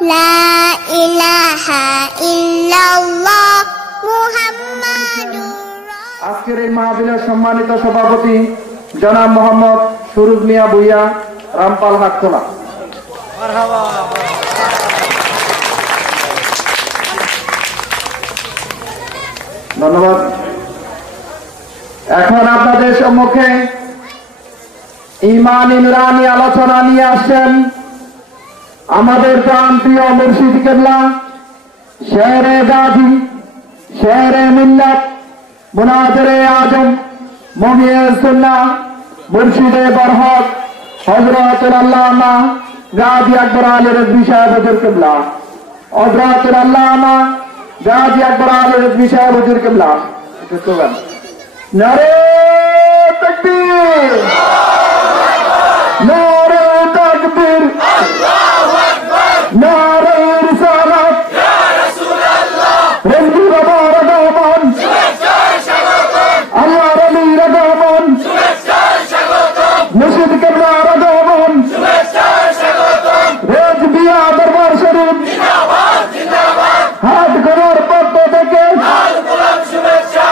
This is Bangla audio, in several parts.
লা ইলাহা ইল্লাল্লাহ মুহাম্মাদুর। আজকের এই মাহফিলের সম্মানিত সভাপতি জনাব মোহাম্মদ সুরুজ মিয়া ভুইয়া, রামপাল হাটখোলা। ধন্যবাদ। এখন আপনাদের সম্মুখে ঈমান নুরানী আলোচনা নিয়ে আসছেন আমাদের প্রান্তীয় মুর্শিদ কেবলা, শেরে গাজী, শেরে মিল্লাত, মুনাজিরে আজম, মুহিয়ে সুন্নাহ, মুর্শিদে বরহক, হযরতুল আল্লামা গাজী আকবর আলী রিজভী সাহেব হুজুর কেবলা, হযরতুল আল্লামা গাজী আকবর আলী রিজভী সাহেব হুজুর কেবলা। নারে তাকবীর, নারে তাকবীর, নারে রিসালাত, ইয়া রাসূলুল্লাহ, রিজভী বাবার আগমন, শুভেচ্ছার স্বাগতম, আল্লাহর আলীর আগমন, শুভেচ্ছার স্বাগতম, মুর্শিদ কেবলার আগমন, শুভেচ্ছার স্বাগতম, রিজভী দরবার শরীফ জিন্দাবাদ জিন্দাবাদ, হাটখোলার পক্ষ থেকে লাল গোলাপ শুভেচ্ছা।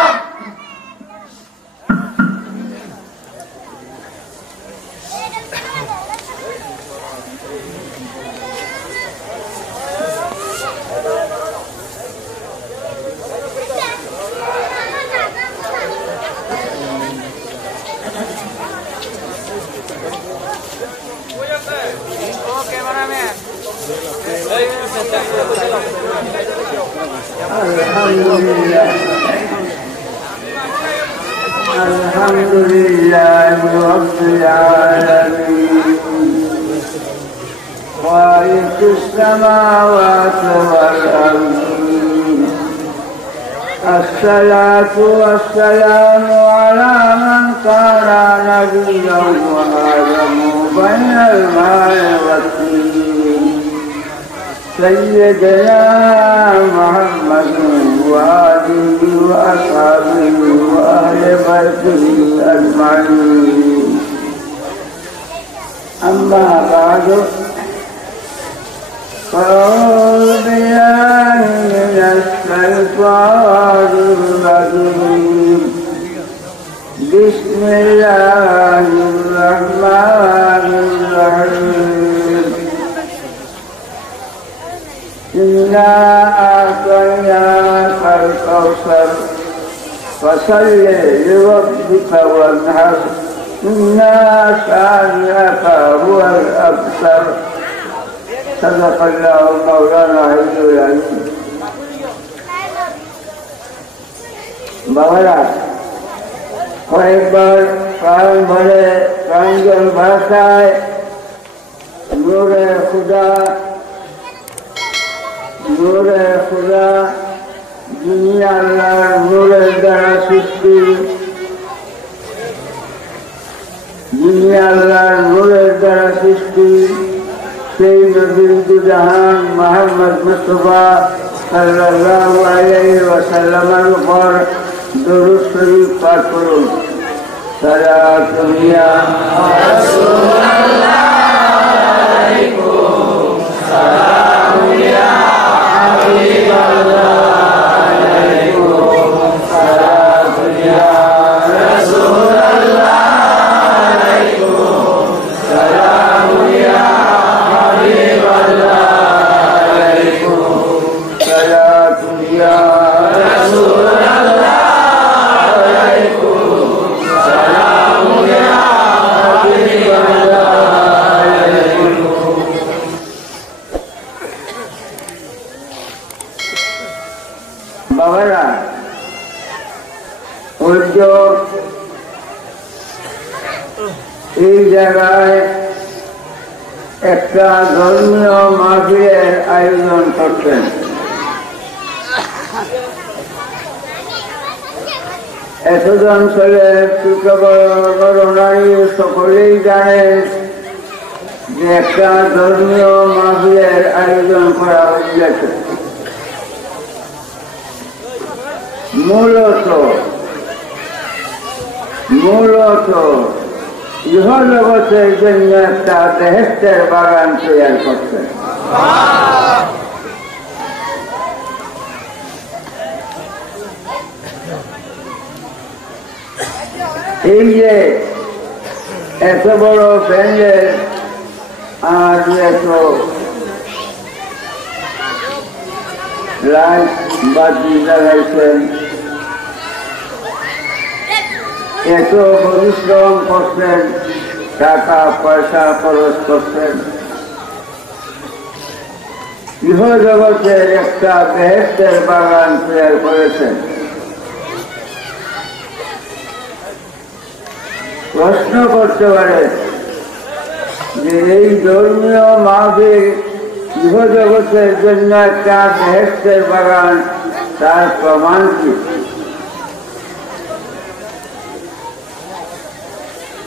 الحمد لله رب العالمين خالق السماوات والأرض الصلاة والسلام على من كان نبيا وآدم بين الماء والطين سيدنا محمد وآله وأصحابه وأهل بيته أجمعين. أما بعد فأعوذ بالله من الشيطان الرجيم. بسم الله الرحمن الرحيم. إنا أعطيناك الكوثر فصل لربك وانحر إن شانئك هو الأبتر. صدق الله مولانا العلي العظيم. বাবারা, কয়েকবার প্রাণ ভরে প্রাঞ্জল ভাষায় নূরে খুদা, নূরে খুদা, দুনিয়া আল্লাহর নূরের দ্বারা সৃষ্টি, দুনিয়া আল্লাহর নূরের দ্বারা সৃষ্টি সেই নবী জাহান মুহাম্মদ মুস্তাফা সাল্লাল্লাহু আলাইহি ওয়াসাল্লামের উপর দরুদ শরীফ পাঠ করুন। সালাতুন ইয়া রাসূলুল্লাহ আলাইকুম সালাম ইয়া হাবিবাল্লাহ আলাইকুম সালাতুন ইয়া রাসূলুল্লাহ আলাইকুম সালাম ইয়া হাবিবাল্লাহ আলাইকুম সালাতুন ইয়া রাসূলুল্লাহ আলাইকুম সালাম ইয়া হাবিবাল্লাহ আলাইকুম। বাবারা, এই জায়গায় একটা ধর্মীয় মাহফিলের আয়োজন করতেন। এতজন ছেলে নারী সকলেই জানেন যে একটা ধর্মীয় মাহফিলের আয়োজন করা হয়েছে। মূলত ইহজগতের জন্য একটা বেহেশতের বাগান তৈরি করতেন। এই যে এত বড় প্যান্ডেল আর এত লাইট বাতি লাগাইছেন, এত পরিশ্রম করছেন, টাকা পয়সা খরচ করছেন, গৃহ জগতের একটা বেহেশতের বাগান তৈরি করেছেন। প্রশ্ন করতে পারে যে এই ধর্মীয় মাহফিল গৃহ জগতের জন্য একটা বেহেশতের বাগান, তার প্রমাণ কি?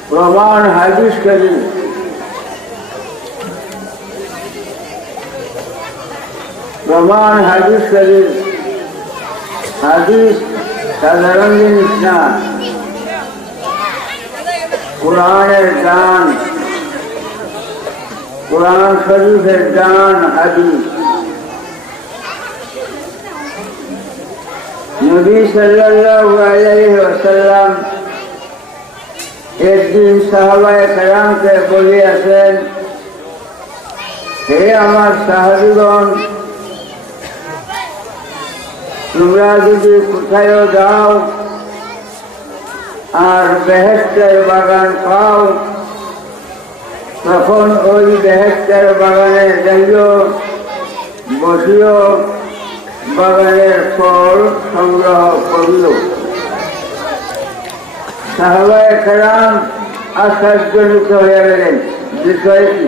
প্রমাণ হাদিস শরীফ। প্রমাণ হাদিস শরীফ। হাদিস সাধারণ জিনিস না, কোরআনের গান, কোরআন শরীফের গান হাদিস। নবী সাল্লাল্লাহু আলাইহি ওয়াসাল্লাম একদিন সাহাবায়ে কেরামকে বলিয়াছেন, হে আমার সাহাবীগণ, তোমরা যদি কোথায় যাও আর বেহেশতের বাগান পাও, তখন ওই বেহেশতের বাগানে যাইও, বসিও, বাগানের ফল সংগ্রহ করিল। সাহাবায়ে কেরাম আশ্চর্যজনিত হয়ে গেলেন, বিষয়টি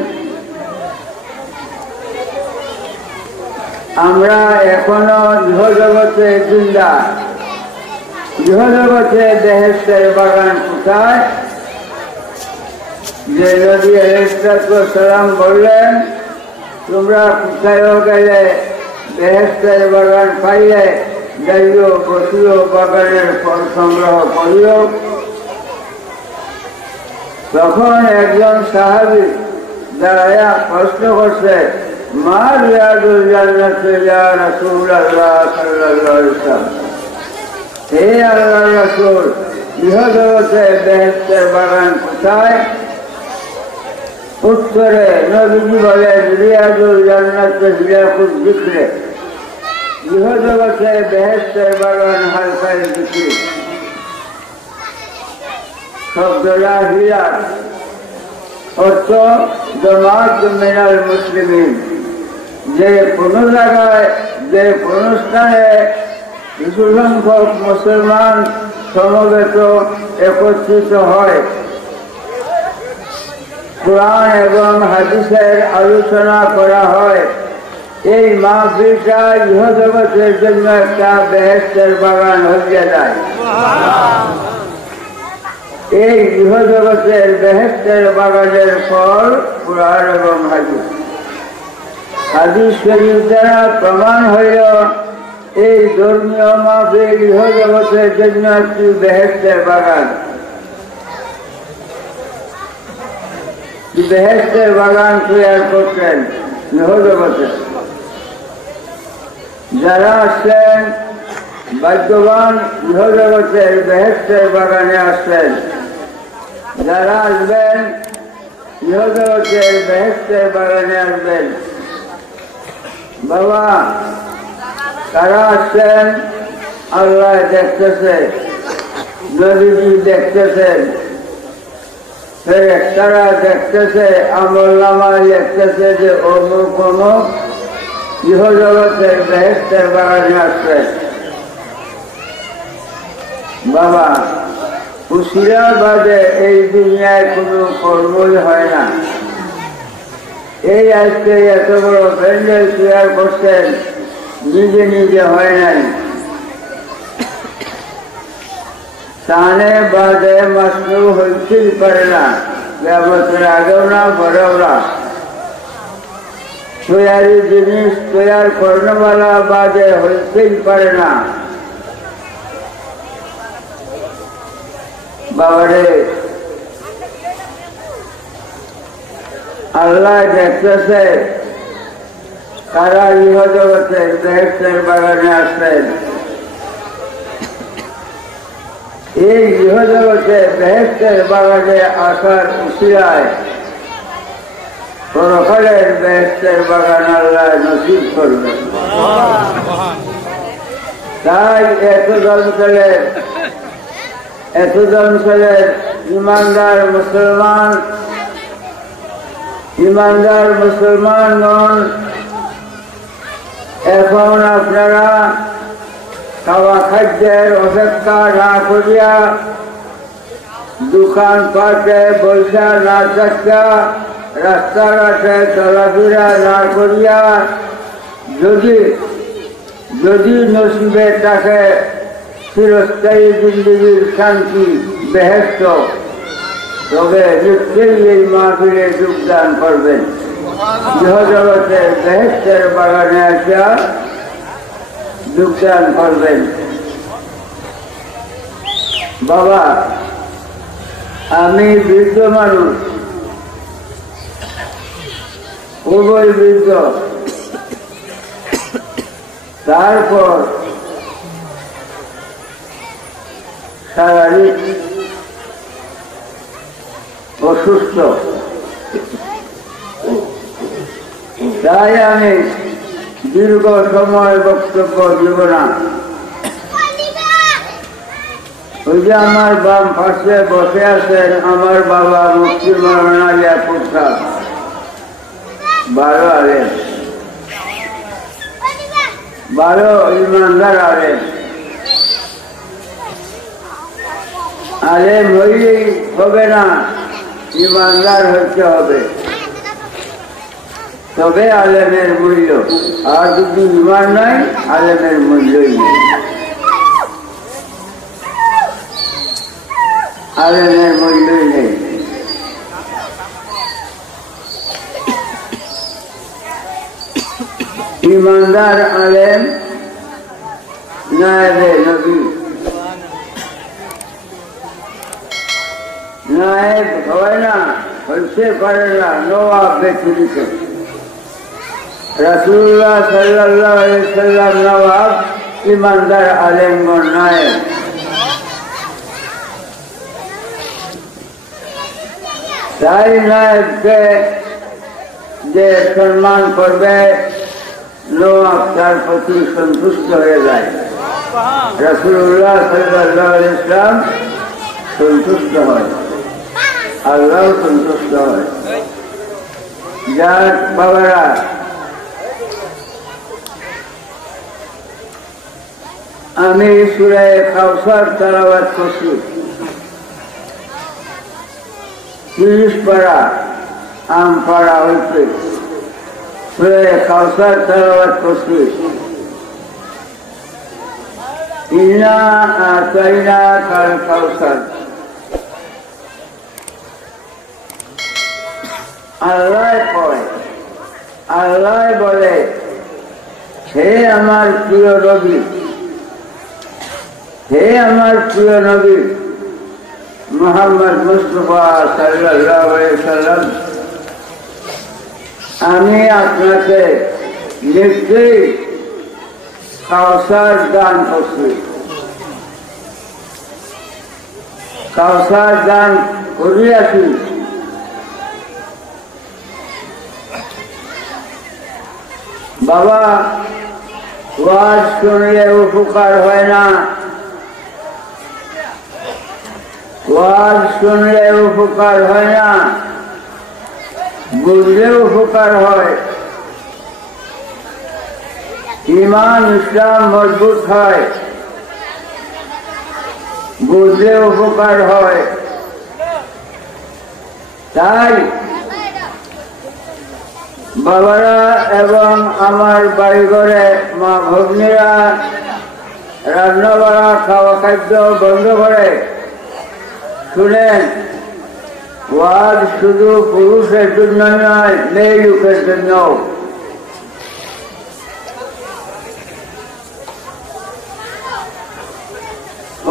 আমরা এখনো গৃহজগতে জিন্দা, গৃহজগতে বেহেশতের বাগান কোথায়? যে নবী আলাইহিস সালাম বললেন, তোমরা কোথায় গেলে বেহেশতের বাগান পাইলে যাইও, বসিও, বাগানের ফল সংগ্রহ করিও। তখন একজন সাহাবী দাঁড়ায়া প্রশ্ন করছে, মা রিয়াদুল জান্নাত ইয়া রাসূলুল্লাহ সাল্লাল্লাহু আলাইহি ওয়াসাল্লাম, হে আল্লাহর রাসূল, গৃহজগতে বেহেশতের বাগান কোথায়? উত্তরে নবীজি বলেন, রিয়াদুল জান্নাত হিলাকুল যিকরে, গৃহজগতে বেহেশতের বাগান হালকায় যিকির। শব্দটা হিলাক, অর্থ জামাত মিনাল মুসলিমিন, যে কোনো জায়গায়, যে কোনো স্থানে কিছু সংখ্যক মুসলমান সমবেত একত্রিত হয়, কোরআন এবং হাদিসের আলোচনা করা হয়, এই মাহফিলটা গৃহজগতের জন্য একটা বেহেশতের বাগান হয়ে যায়। এই গৃহজগতের বেহেশতের বাগানের ফল কোরআন এবং হাদিস। হাদিস শরীফ দ্বারা প্রমাণ হইল এই ধর্মীয় মাহফিল গৃহজগতের জন্য একটি বেহেশতের বাগান। বেহেশতের বাগান তৈরি করতেন গৃহজগতে। যারা আসছেন ভাগ্যবান, গৃহজগতের বেহেশতের বাগানে আসছেন। যারা আসবেন গৃহজগতের বেহেশতের বাগানে আসবেন। বাবা, কারা আসছেন? আল্লাহ দেখতেছে, নবীজি দেখতেছেন, ফেরেশতারা দেখতেছে, আমলনামায় দেখতেছে যে অমুক অমুক গৃহজগতের বেহেশতের বাগানে আসছেন। বাবা, খুশিরা বাদে এই দুনিয়ায় কোনো কর্মই হয় না। এই আজকে এত বড় প্যান্ডেল তৈরি করছেন, নিজে নিজে হয় নাই। তানে বাদে মাসরু হইতেই পারে না, ব্যবসার আগেও না, পরেও না। তৈরি জিনিস তৈরি করানোওয়ালা বাদে হইতেই পারে না। বাবারে, আল্লাহ দেখতেছে কারা গৃহজগতে বেহেশতের বাগানে আসছেন। এই গৃহজগতে বেহেশতের বাগানে আসার উসিলায় পরকালের বেহেশতের বাগান আল্লাহ নসিব করবেন। তাই এত অঞ্চলের ইমানদার মুসলমানগণ এখন আপনারা খাওয়া খাদ্যের অপেক্ষা না করিয়া দোকান পাটে বৈশা না থাকা রাস্তাঘাটে চলাফেরা না করিয়া যদি নসিবে থাকে চিরস্থায়ী জিন্দগির শান্তি বেহেশত, তবে নিশ্চয়ই এই মাহফিলে যোগদান করবেন। গৃহজগতে বেহেশতের বাগানে আসা যোগদান করবেন। বাবা, আমি বৃদ্ধ মানুষ, খুবই বৃদ্ধ। তারপর শারীরিক অসুস্থ, তাই আমি দীর্ঘ সময় বক্তব্য দিব না। ওই যে আমার বাম পাশে বসে আছেন আমার বাবা মুফতি মাওলানা ইয়াকুব সাহেব, 12 আলেম, 12 ইমানদার আলেম। আলেম হইলেই হবে না, ইমানদার হইতে হবে, তবে আলেমের মূল্য। আর যদি ইমান নাই, আলেমের মূল্যই নেই, আলেমের মূল্যই নেই। ইমানদার আলেম নায়েবে নবী, নায়েব হয় না, হইতে পারে না, নওয়াব ব্যক্তিগত। রাসূলুল্লাহ সাল্লাল্লাহু আলাইহি ওয়াসাল্লাম নওয়াব, ইমানদার আলেমগণ নায়েব। তাই নায়েবকে যে সম্মান করবে, নওয়াব তার প্রতি সন্তুষ্ট হয়ে যায়। রাসূলুল্লাহ সাল্লাল্লাহু আলাইহি ওয়াসাল্লাম সন্তুষ্ট হয়, আল্লাহ সন্তুষ্ট হয়। যার বাবারা, আমি সূরা কাউসার তেলাওয়াত করছি, 30 পারা আম পারা হইতে সূরা কাউসার তেলাওয়াত করছি। ইন্না আতাইনাকাল কাউসার। আল্লাহ কয়, আল্লাহ বলে, হে আমার প্রিয় নবী, হে আমার প্রিয় নবী মুহাম্মদ মুস্তাফা সাল্লাল্লাহু আলাইহি ওয়াসাল্লাম, আমি আপনাকে নিশ্চয়ই কাউসার দান করছি। কাউসার দান করিয়াছি। বাবা, ওয়াজ শুনলে উপকার হয় না, ওয়াজ শুনলে উপকার হয় না, বুঝলে উপকার হয়। ঈমান ইসলাম মজবুত হয়, বুঝলে উপকার হয়। তাই বাবারা এবং আমার বাড়িঘরে মা ভগ্নীরা রান্না বাড়া খাওয়া খাদ্য বন্ধ করে শুনেন। ওয়াজ শুধু পুরুষের জন্য নয়, মেয়ে লোকের জন্য।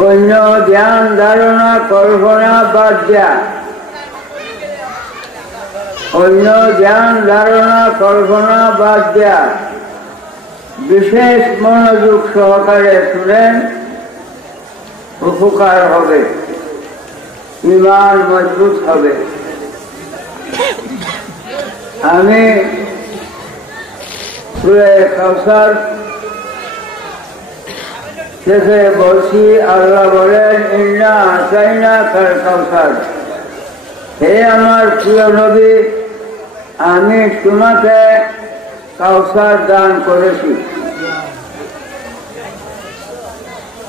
অন্য ধ্যান ধারণা কল্পনা বাদ দেয়া, অন্য ধ্যান ধারণা কল্পনা বাদ দেয়া, বিশেষ মনোযোগ সহকারে শুনেন। উপকার হবে, ঈমান মজবুত হবে। আমি সূরা কাউসার শেষে বলছি, আল্লাহ বলেন ইন্না আতাইনাকাল কাউসার, হে আমার প্রিয় নবী, আমি তোমাকে কাউসার দান করেছি,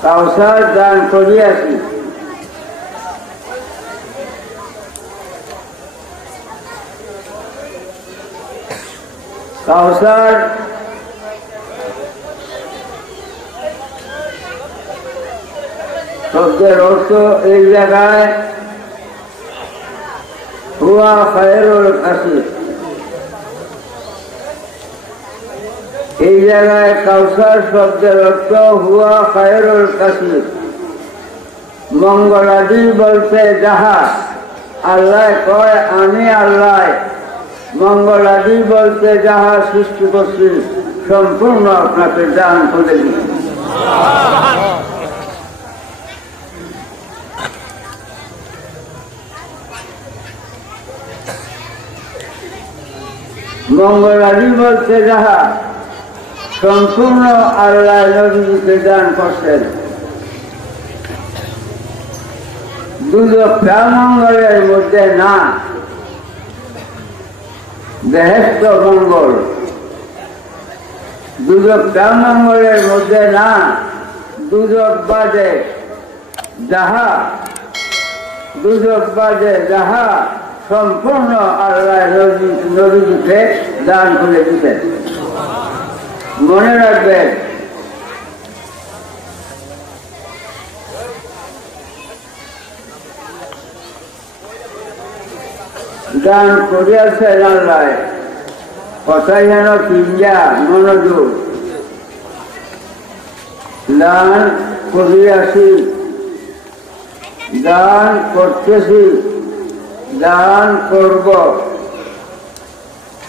কাউসার দান করিয়াছি। কাউসার শব্দের অর্থ এই জায়গায় হুয়া খায়রুল কাসির, এই জায়গায় কাউসার শব্দের অর্থ হুয়া খায়রুল কাসির, মঙ্গলাদি বলতে যাহা। আল্লাহ কয় আমি আল্লাহ মঙ্গলাদি বলতে যাহা সৃষ্টি করছি সম্পূর্ণ আপনাকে দান করে দিচ্ছি। মঙ্গলাদি বলতে যাহা সম্পূর্ণ আল্লাহ নবীকে দান করছেন। দুজকটা মঙ্গলের মধ্যে না, বেহেশত মঙ্গল, দুজকটা মঙ্গলের মধ্যে না, দুজক বাদে যাহা, দুজক বাদে যাহা সম্পূর্ণ আল্লাহ নবীকে দান করে দিতেন। মনে রাখবেন, দান করিয়াছেন আল্লাহ, কথাই যেন তিনটা মনোযোগ। দান করিয়াছি, দান করতেছি, দান করব,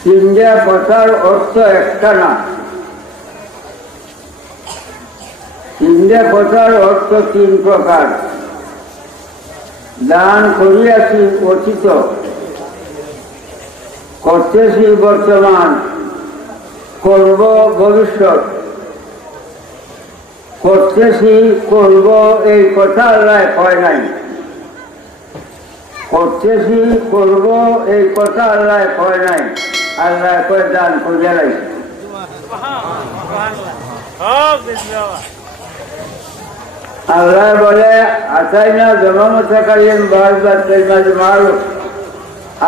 তিনটা কথার অর্থ একটা না, তিনটা কথার অর্থ তিন প্রকার। দান করিয়াছি অতীত, করতেছি বর্তমান, করব ভবিষ্যৎ। করতেছি করব এই কথা আল্লাহ কয় নাই, করতেছি করব এই কথা আল্লাহ কয় নাই, আল্লাহ কয় দান করিয়া লাগছে। আল্লাহ বলে আসাই না জমামতাকারীন বারবার তেলমাজ মারু,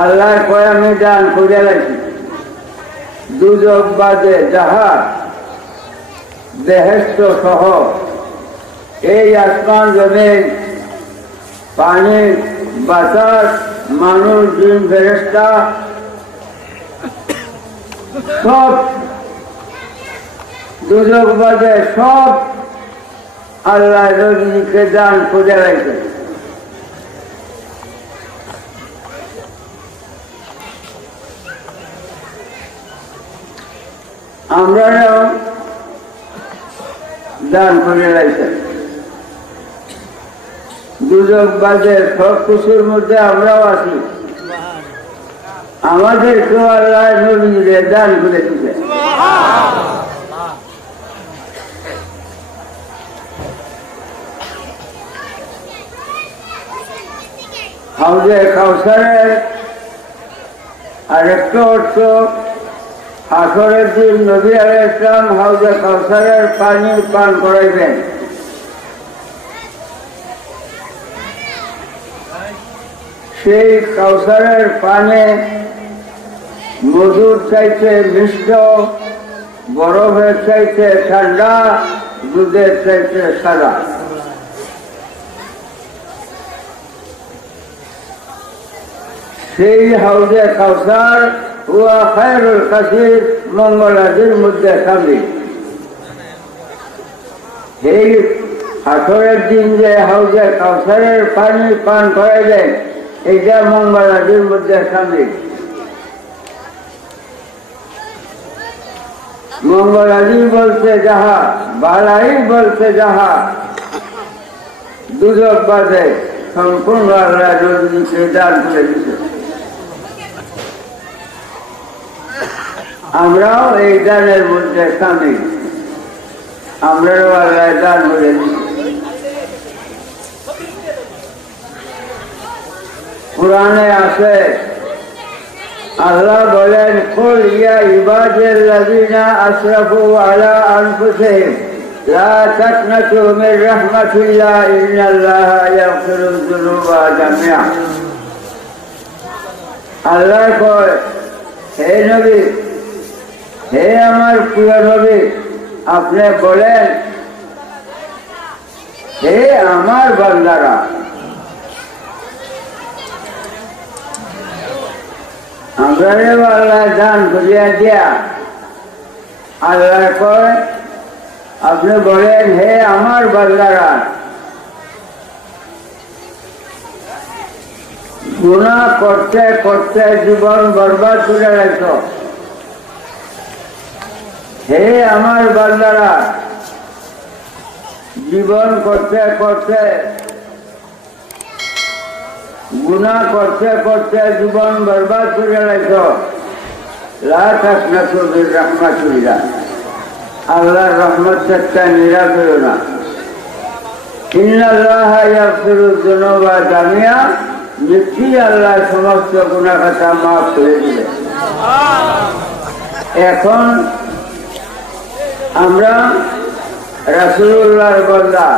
আল্লাহ কয় আমি দান করিয়া লাগছি। দুজক বাদে যাহা বেহেশত সহ এই আসমান জমিন, পানি, বাতাস, মানুষ, জিন, ফেরেশতা সব, দুজক বাদে সব আল্লাহ নবীকে দান করে রাখে। আমরা দান করে রাখে, দুজক বাদে সব কিছুর মধ্যে আমরাও আছি। আমাদেরকেও আল্লাহ নবীকে দান করে দিতে। হাউজে কাউসারের আরেকটা অর্থ, আসরের দিন নবী আলাইহিস সালাম হাউজে কাউসারের পানি পান করাইবেন। সেই কাউসারের পানে মধুর চাইতে মিষ্ট, বরফের চাইতে ঠান্ডা, দুধের চাইতে সাদা। সেই হাউজে কাউসার হুয়া খায়রুল কাসির, মঙ্গলাদির মধ্যে সামিল। এই আসরের দিন যে হাউজে কাউসারের পানি পান করাইলেন, এইটা মঙ্গলাদির মধ্যে সামিল। মঙ্গলাদি বলতে যাহা, বালাই বলতে যাহা, দুজক বাদে সম্পূর্ণ আল্লাহ নবীকে দান করে দিচ্ছে। আমরাও এই দানের মধ্যে সামিল, আমরাও আল্লাহ দান করে দিচ্ছে। কুরআনে আছে আল্লাহ বলেন, কুল ইয়া ইবাদিয়াল্লাযীনা আসরাফু আলা আনফুসিহিম লা তাকনাতু মির রাহমাতিল্লাহ ইন্নাল্লাহা ইয়াগফিরুয যুনুবা জামিআ। আল্লাহ কয়, হে নবী, হে আমার প্রিয় নবী, আপনি বলেন, হে আমার বান্দারা, আমরা আল্লাহ দান করিয়া দিয়া আল্লাহ কয়, আপনি বলেন, হে আমার বান্দারা, গুনাহ করতে করতে জীবন বরবাদ করে রাখছ। হে আমার বান্দারা, জীবন করতে করতে গুনাহ করতে করতে জীবন বরবাদ করে রাখছ। লা তাকনাতু মির রাহমাতিল্লাহ, আল্লাহর রহমত থেকে নিরাশ হইও না। ইন্নাল্লাহা ইয়াগফিরুয যুনুবা জামিআ, নিশ্চয়ই আল্লাহ সমস্ত গুনাহ খাতা মাফ করে দিবে। এখন আমরা রাসূলুল্লাহর বান্দা,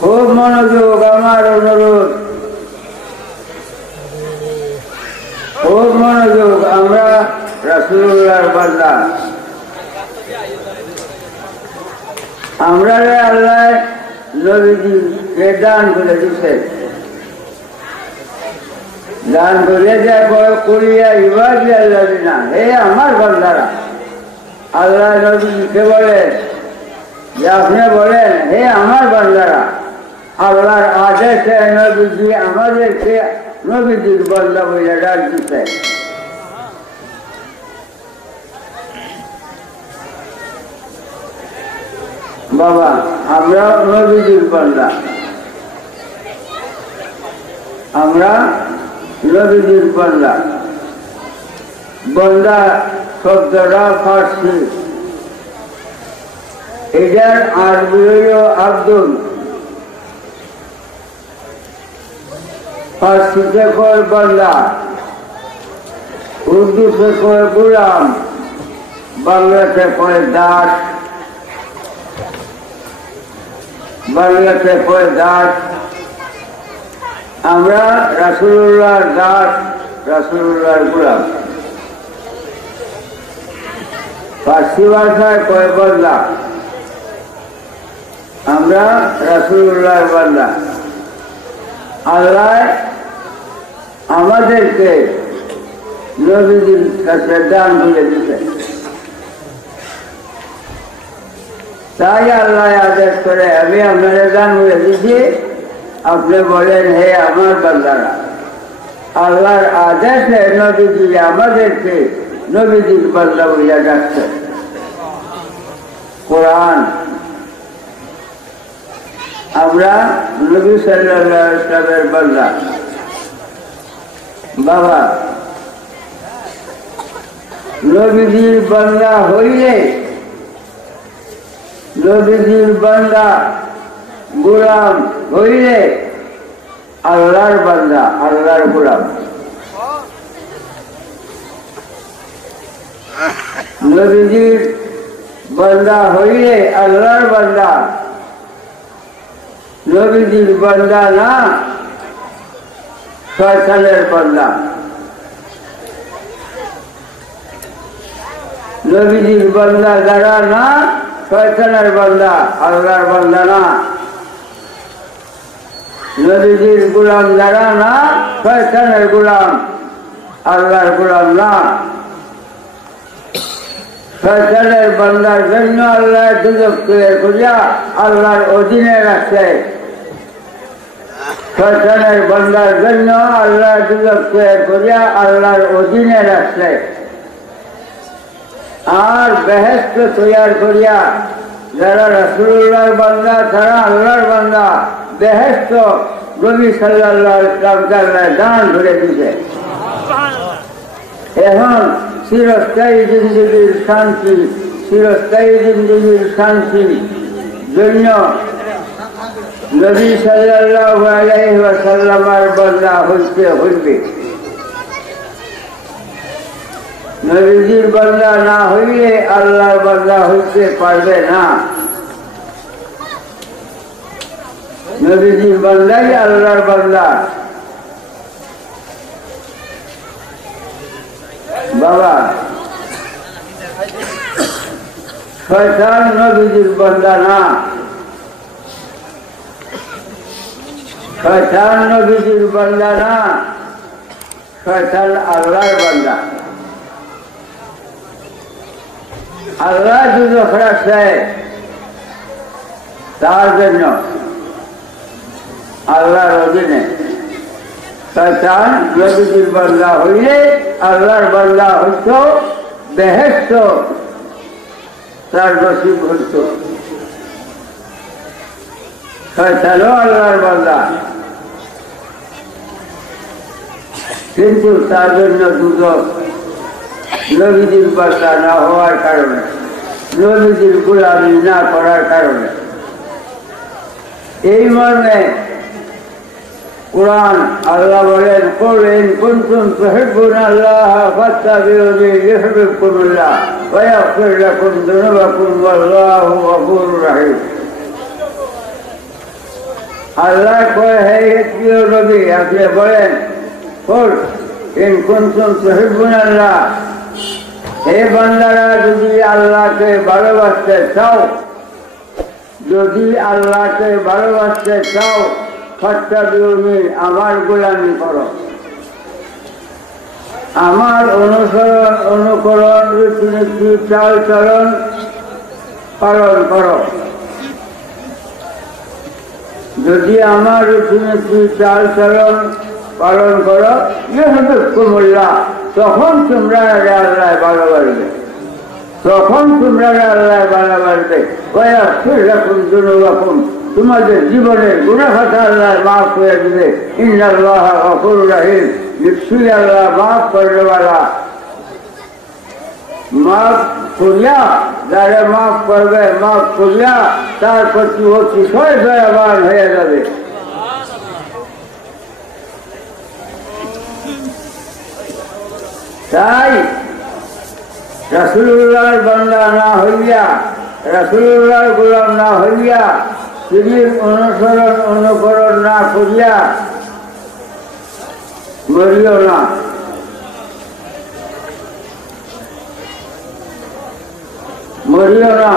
খুব মনোযোগ, আমার অনুরোধ, খুব মনোযোগ। আমরা রাসূলুল্লাহর বান্দা, আমরা আল্লাহ নবীজিকে দান করে দিচ্ছে। দান করে যায় কুলিয়া ইবাদিয়াল্লাযীনা, হে আমার বান্দারা। আল্লাহ নবীজিকে বলেন যে আপনি বলেন, হে আমার বান্দারা। আল্লাহর আদেশে নবীজি আমাদেরকে নবীজির বান্দা বলে ডাক দিচ্ছে। বাবা, আমরা নবীজির বান্দা, আমরা নবীজির বান্দা। বান্দা শব্দটা ফার্সি, এটার আরবি হইল আব্দুল, ফার্সিতে কয় বান্দা, উর্দুতে কয় গুলাম, বাংলাতে কয় দাস, বাংলাতে কয় দাস। আমরা রাসূলুল্লাহর দাস, রাসূলুল্লাহর গুলাম। ফার্সি ভাষায় কয় বান্দা, আমরা রাসূলুল্লাহর বান্দা। আল্লাহ আমাদেরকে নবীজির কাছে দান করে দিতে, তাই আল্লাহ আদেশ করে, আমি আপনাদের দান করে দিচ্ছি, আপনি বলেন, হে আমার বান্দারা। আল্লাহর আদেশে নবীজি আমাদেরকে নবীজির বান্দা বলে ডাকছে। কোরআন, আমরা নবী সাল্লাল্লাহু আলাইহি ওয়াসাল্লামের বান্দা। বাবা, নবীজির বান্দা হইলে, নবীজির বান্দা গোলাম হইলে আল্লাহর বান্দা, আল্লাহর গোলাম। নবীজির বান্দা হইলে আল্লাহর বান্দা, নবীজির বান্দা না শয়তানের বান্দা। নবীজির বান্দা যারা না, শয়তানের বান্দা, আল্লাহর বান্দা না। নবীজির গোলাম যারা না, শয়তানের গোলাম, আল্লাহর গোলাম না। শয়তানের বান্দার জন্য আল্লাহ দুজক তৈরি করিয়া আল্লাহর অধীনে রাখছে। শয়তানের বান্দার জন্য আল্লাহ দুজক তৈরি করিয়া আল্লাহর অধীনে রাখছে। আর বেহেশত তৈয়ার করিয়া যারা রাসূলুল্লাহর বান্দা তারা আল্লাহর বান্দা বেহেশত নবী সাল্লাল্লাহু আলাইহি ওয়াসাল্লাম দান করে দিয়েছে। এখন চিরস্থায়ী জিন্দগির শান্তি, চিরস্থায়ী জিন্দগির শান্তির জন্য নবী সাল্লাল্লাহু আলাইহি ওয়াসাল্লামের বান্দা হইতে হইবে। নবীজির বান্দা না হইলে আল্লাহর বান্দা হইতে পারবে না। নবীজির বান্দাই আল্লাহর বান্দা। বাবা, শয়তান নবীজির বান্দা না, শয়তান নবীজির বান্দা না, শয়তান আল্লাহর বান্দা। আল্লাহ যদি রাখছে তার জন্য আল্লাহর অধীনে, শয়তান নবীজির বান্দা হইলে আল্লাহর বান্দা হইত, বেহেশত তার নসিব হইত। শয়তানও আল্লাহর বান্দা, কিন্তু তার জন্য দুদক নবীজির বান্দা না হওয়ার কারণে, নবীজির গোলামি না করার কারণে। এই মর্মে কুরআন আল্লাহ বলেন, কুল ইন কুনতুম তুহিব্বুনাল্লাহ ফাত্তাবিউনি ইউহিব্বুকুমুল্লাহ ওয়া ইয়াগফির লাকুম যুনুবাকুম ওয়াল্লাহু গফুরুর রহিম। আল্লাহ কয়, হে প্রিয় নবী, আপনি বলেন, কুল ইন কুনতুম তুহিব্বুনাল্লাহ, হে বান্দারা, যদি আল্লাহকে ভালোবাসতে চাও, যদি আল্লাহকে ভালোবাসতে চাও, ফাত্তাবিউনি, আমার গোলামি করো, আমার অনুসরণ অনুকরণ রীতিনীতি চাল চলন পালন করো। যদি আমার রীতিনীতি চাল চলন পালন করো, ইউহিব্বুকুমুল্লাহ, তখন তোমরা আল্লাহ ভালোবাসবে, তখন তোমরা আল্লাহ ভালোবাসবে। ওয়া ইয়াগফির লাকুম যুনুবাকুম, তোমাদের জীবনের গুনাহ আল্লাহ মাফ করে দিবে। ইন্নাল্লাহা গফুরুর রহিম, নিশ্চয়ই আল্লাহ মাফ করনেওয়ালা। মাফ করিয়া যারা মাফ করবে, মাফ করিয়া তার প্রতি অতিশয় দয়াবান হয়ে যাবে। তাই রাসূলুল্লাহর বান্দা না হইয়া, রাসূলুল্লাহর গোলাম না হইয়া, তিনির অনুসরণ অনুকরণ না করিয়া মরিও না। মরিও না,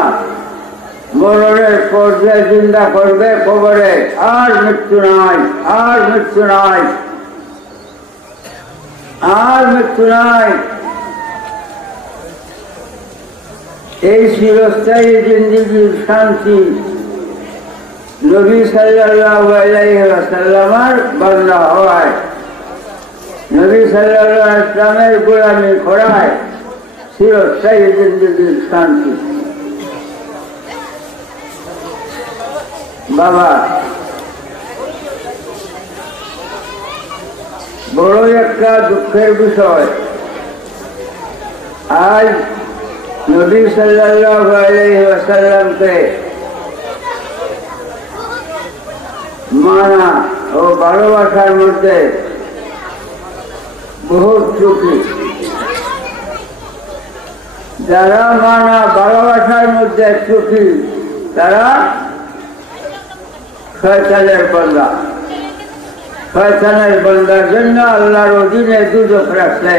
মরণের পর্যায়ে চিন্তা করবে কবরে, আর মৃত্যু নাই, আর মৃত্যু নাই, আর মৃত্যু নাই। এই চিরস্থায়ী জিন্দেগির শান্তি নবী সাল্লাল্লাহু আলাইহি ওয়াসাল্লামের বান্দা হওয়ায়, নবী সাল্লাল্লাহু আলাইহি ওয়াসাল্লামের গোলামি করায় চিরস্থায়ী জিন্দেগির শান্তি। বাবা, বড় একটা দুঃখের বিষয়, আজ নবী সাল্লাল্লাহু আলাইহি ওয়াসাল্লামকে মানা ও ভালোবাসার মধ্যে বহুত ত্রুটি। যারা মানা ভালোবাসার মধ্যে ত্রুটি, তারা শয়তানের বান্দা। শয়তানের বান্দার জন্য আল্লাহর অধীনে দুজক রাখলে,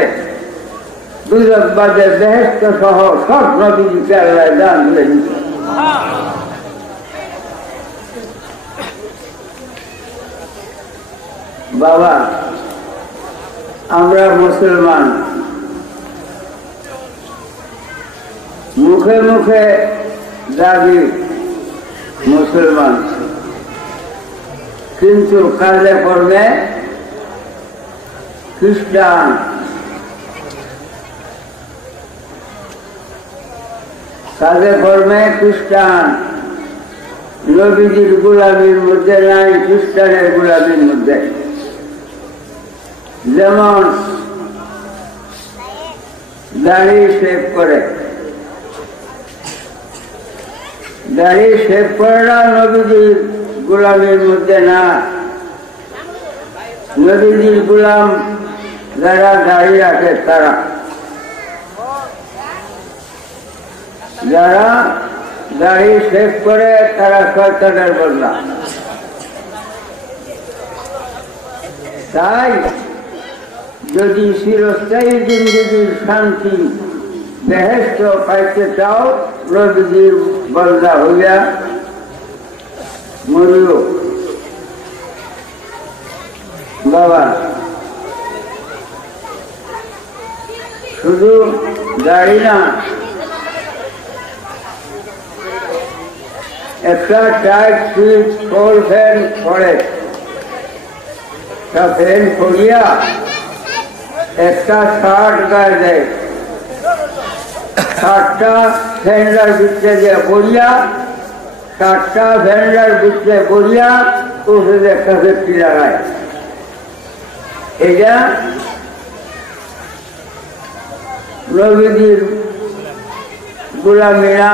দুজক বাদে বেহেশত সহ সব নবীজিকে আল্লাহ দান করে দিচ্ছে। বাবা, আমরা মুসলমান, মুখে মুখে দাবি মুসলমান, কিন্তু কাজে কর্মে খ্রিস্টান। কাজে কর্মে খ্রিস্টান, নবীজির গোলামির মধ্যে নাই, খ্রিস্টানের গোলামির মধ্যে। যেমন দাড়ি শেভ করে, দাড়ি শেভ করে না, নবীজির গোলামির মধ্যে না। নবীজির গোলাম যারা দাড়ি রাখে তারা, যারা দাড়ি শেভ করে তারা শয়তানের বন্ধা। তাই যদি চিরস্থায়ী জিন্দেগীর শান্তি বেহেশত পাইতে চাও, নবীজির বন্ধা হইয়া মরিও। বাবা, শুধু দাড়ি না, একটা টাইট সুইচ ফোল ফ্যান পড়ে, তা ফ্যান পড়িয়া একটা শার্ট গায়ে দেয়, শার্টটা ফ্যানটার ভিতরে যে পড়িয়া, শার্টটা ফ্যানটার ভিতরে পড়িয়া ওষুধে একটা ফেক্টি লাগায়। এটা নবীজির গোলামি না,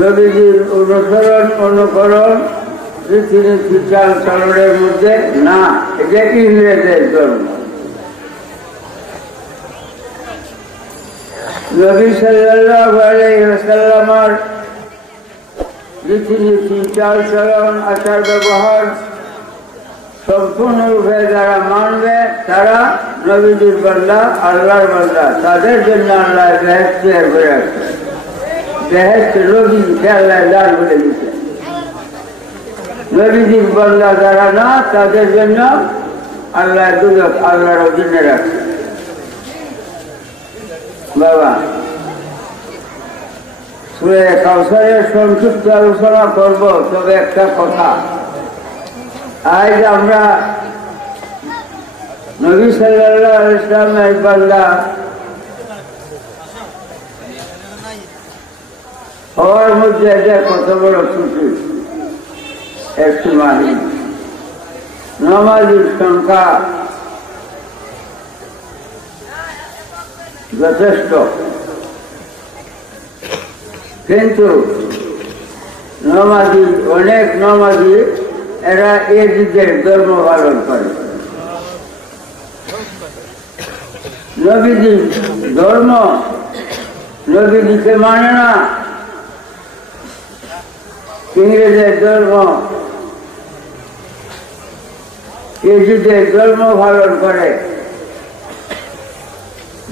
নবীজির অনুসরণ অনুকরণ রীতিনীতি চাল চলনের মধ্যে না, এটা ইংরেজের ধর্ম। নবী সাল্লাল্লাহু আলাইহি ওয়াসাল্লামের রীতিনীতি চাল চলন আচার ব্যবহার সম্পূর্ণরূপে যারা মানবে তারা নবীজির বান্দা, আল্লাহর বান্দা। তাদের জন্য আল্লাহ বেহেশত তৈরি করে রাখছে। বেহেশত নবীকে আল্লাহ দান করে দিচ্ছে। নবীজির বান্দা যারা না, তাদের জন্য আল্লাহ দুজক আল্লাহর অধীনে রাখছে। বাবা, সূরা কাউসারের সংক্ষিপ্ত আলোচনা করব, তবে একটা কথা, আজ আমরা নবী সাল্লাল্লাহু আলাইহি ওয়াসাল্লামের বান্দা হওয়ার মধ্যে এটা কত বড় খুশি। একটু মানি নামাজের সংখ্যা যথেষ্ট, কিন্তু নমাজি, অনেক নমাজি এরা এজিদের ধর্ম পালন করে। নবীজি ধর্ম নবীজিকে মানে না, ইংরেজের ধর্ম, এজিদের ধর্ম পালন করে।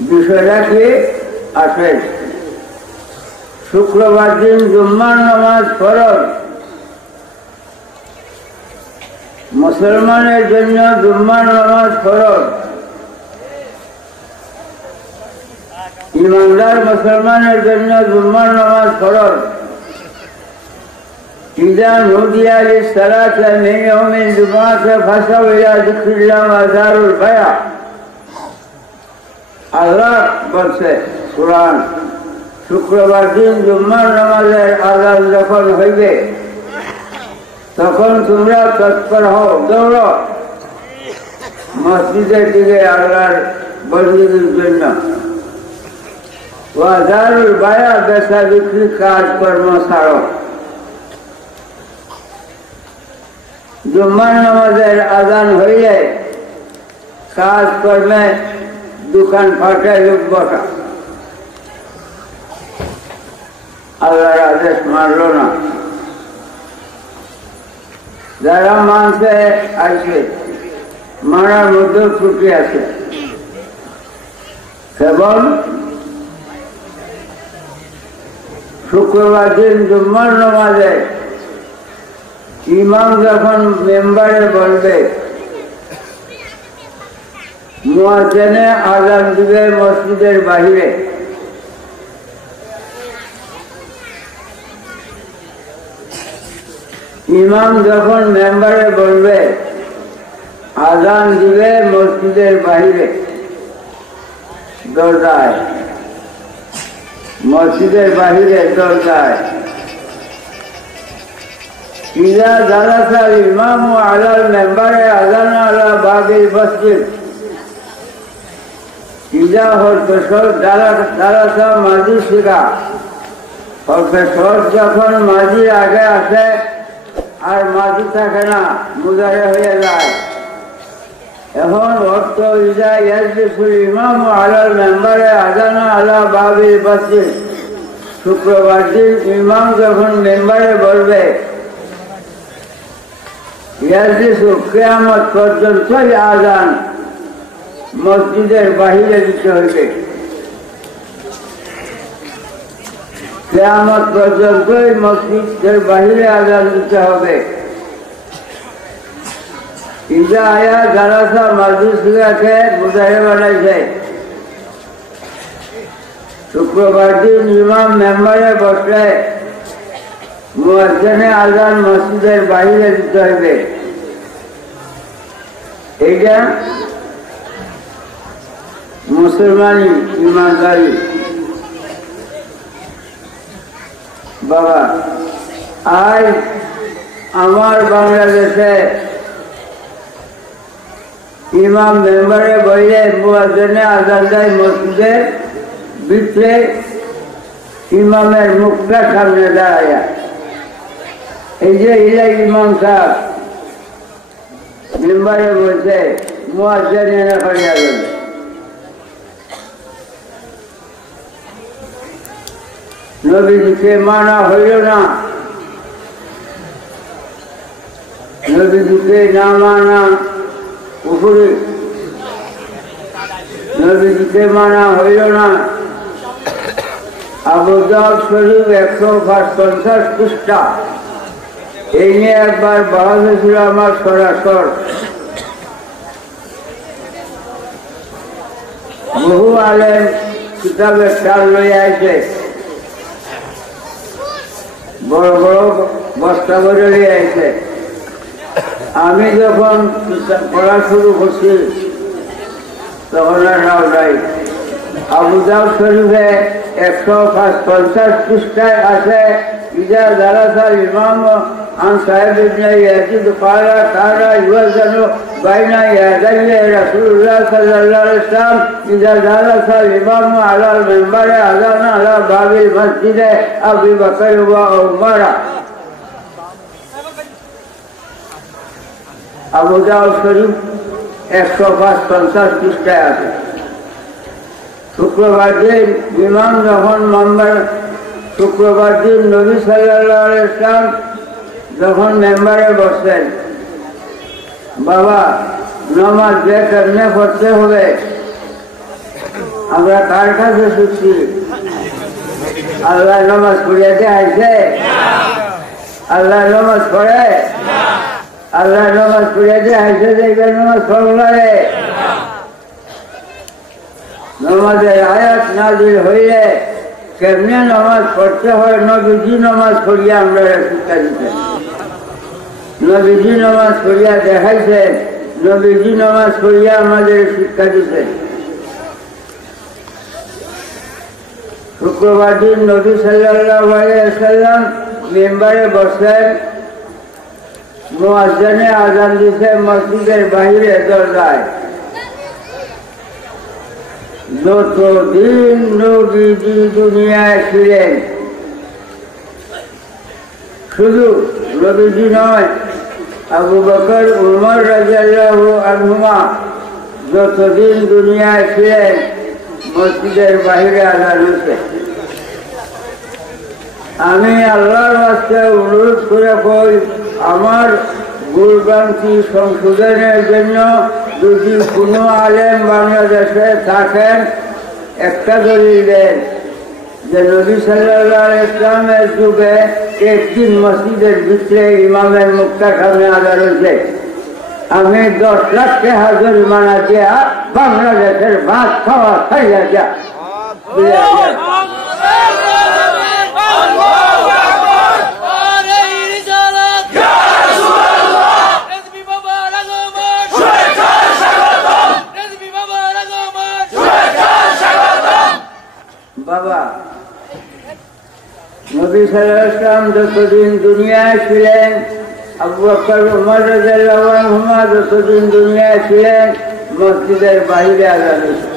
বিষয়টা কি আছে? শুক্রবার দিন জুম্মার নামাজ ফরজ, মুসলমানের জন্য জুম্মার নামাজ ফরজ। ইমানদার মুসলমানের জন্য জুম্মার নামাজ ফরজ। ইযা নুদিয়া লিস-সালাতি মিন ইয়াউমিল জুমআতি ফাসাউ ইলা যিকরিল্লাহি ওয়া যারুল বায়া। আল্লাহ বলছে কুরআন, শুক্রবার দিন জুম্মার নামাজের আযান যখন হইবে তখন তোমরা তৎপর হও, দৌড়ো মসজিদের দিকে আল্লাহর বন্দীদের জন্য। ওয়া যারুল বায়া, বেচা বিক্রি কাজ কর্ম ছাড়ো। জুম্মার নামাজের আযান হইলে কাজ কর্মে দোকান ফাটে লোক বসা। আল্লাহর আদেশ মানল না। যারা মানছে আসবে, মানার মধ্যেও ত্রুটি আছে। এবং শুক্রবার দিন জুম্মার নামাজে ইমাম যখন মেম্বারে বলবে, মুয়াজ্জিনে আযান দিবে মসজিদের বাহিরে, ইমাম যখন মেম্বারে বলবে আযান দিবে মসজিদের বাহিরে দরজায়, মসজিদের বাহিরে দরজায় ইজা জালাসা ইমামু আলাল মেম্বারে আযানা আলা বাবিল মসজিদ ইজা হরফেসর জালাসা মাঝি শিখা হরফেসর যখন মাঝির আগে আসে আর মাঝি থাকে না মুজারে হয়ে যায় এখন অর্থ ইজা ইয়াজলিসুল ইমামু আলাল মেম্বারে আযানা আলা বাবিল মসজিদ শুক্রবার দিন ইমাম যখন মেম্বারে বলবে ইয়াজলিসু কিয়ামত পর্যন্তই আযান মসজিদের বাহিরে দিতে হইবে কিয়ামত পর্যন্তই মসজিদের বাহিরে আযান দিতে হবে ইজা আয়া জালাসা মাজলিসকে মুজাহির বানাইছে শুক্রবার দিন ইমাম মেম্বারে বসলে মুয়াজ্জিনে আযান মসজিদের বাহিরে দিতে হইবে এইটা মুসলমানি ইমানদারি বাবা আজ আমার বাংলাদেশে ইমাম মেম্বারে বইলে মুয়াজ্জিনে আযান দেয় মসজিদের ভিতরে ইমামের মুখটা সামনে দাঁড়ায় এই যে ইমাম সাহেব মেম্বারে বলছে মুয়াজ্জিনে না করিয়া গেল নবীজিকে মানা হইল না নবীজিকে না মানা উপরে নবীজিকে মানা হইল না আবু দাউদ শরীফ 150 পৃষ্ঠা এই নিয়ে একবার বহাল হয়েছিল আমার সরাসর বহু আলেম কিতাবের চাল লইয়া আছে বড় বড় বস্তা করে নিয়ে আছে আমি যখন পড়া শুরু করছি তখন আর নাও নাই আবু দাউদ শরীফে 150 পৃষ্ঠায় আছে ইজা জালাসা ইমাম عن صاحب ابن يزيد قال كان يوزن بين يدي رسول الله صلى الله عليه وسلم إذا جلس الإمام على المنبر أذن على باب المسجد أبي بكر وعمر আবু দাউদ শরীফ 150 পৃষ্ঠায় আছে শুক্রবার দিন ইমাম যখন মেম্বার শুক্রবার দিন নবী সাল্লাল্লাহু আলাইহি ওয়াসাল্লাম যখন মেম্বারে বসেন বাবা নামাজ যে কেমনে পড়তে হবে আমরা কার কাছে শিখছি আল্লাহ নামাজ পড়িয়াতে আইছে আল্লাহ নামাজ পড়ে আল্লাহ নামাজ পড়িয়াতে আইছে যে নামাজ পড়লারে নামাজের আয়াত নাযিল হইলে কেমনে নামাজ পড়তে হয় নবীজি নামাজ পড়িয়া আমরা শিক্ষা দিতেন নবীজি নামাজ পড়িয়া দেখাইছেন নবীজি নামাজ পড়িয়া আমাদের শিক্ষা দিতেন শুক্রবার দিন নবী সাল্লাল্লাহু আলাইহি ওয়াসাল্লাম মেম্বারে বসেন মুয়াজ্জিনে আযান দিতে মসজিদের বাহিরে দরজায় যতদিন নবীজি দুনিয়ায় ছিলেন শুধু নবীজি নয় আবু বকর উমর রাদিয়াল্লাহু আনহুমা যতদিন দুনিয়ায় ছিলেন মসজিদের বাহিরে আযান হইছে আমি আল্লাহর ওয়াস্তে অনুরোধ করে কই আমার ভুলভ্রান্তি সংশোধনের জন্য যদি কোনো আলেম বাংলাদেশে থাকেন একটা দলিল দেন যে নবী সাল্লাল্লাহু আলাইহি ওয়াসাল্লামের যুগে একদিন মসজিদের ভিতরে ইমামের মুখটা সামনে আযান হয়েছে আমি 10 লাখ টাকা জরিমানা দিয়া বাংলাদেশের ভাত খাওয়া খাইয়া যা বাবা নবী সাল্লাল্লাহু আলাইহি ওয়াসাল্লাম যতদিন দুনিয়ায় ছিলেন, আবু বকর উমর রাদিয়াল্লাহু আনহুমা যতদিন দুনিয়ায় ছিলেন, মসজিদের বাইরে আযান হতো।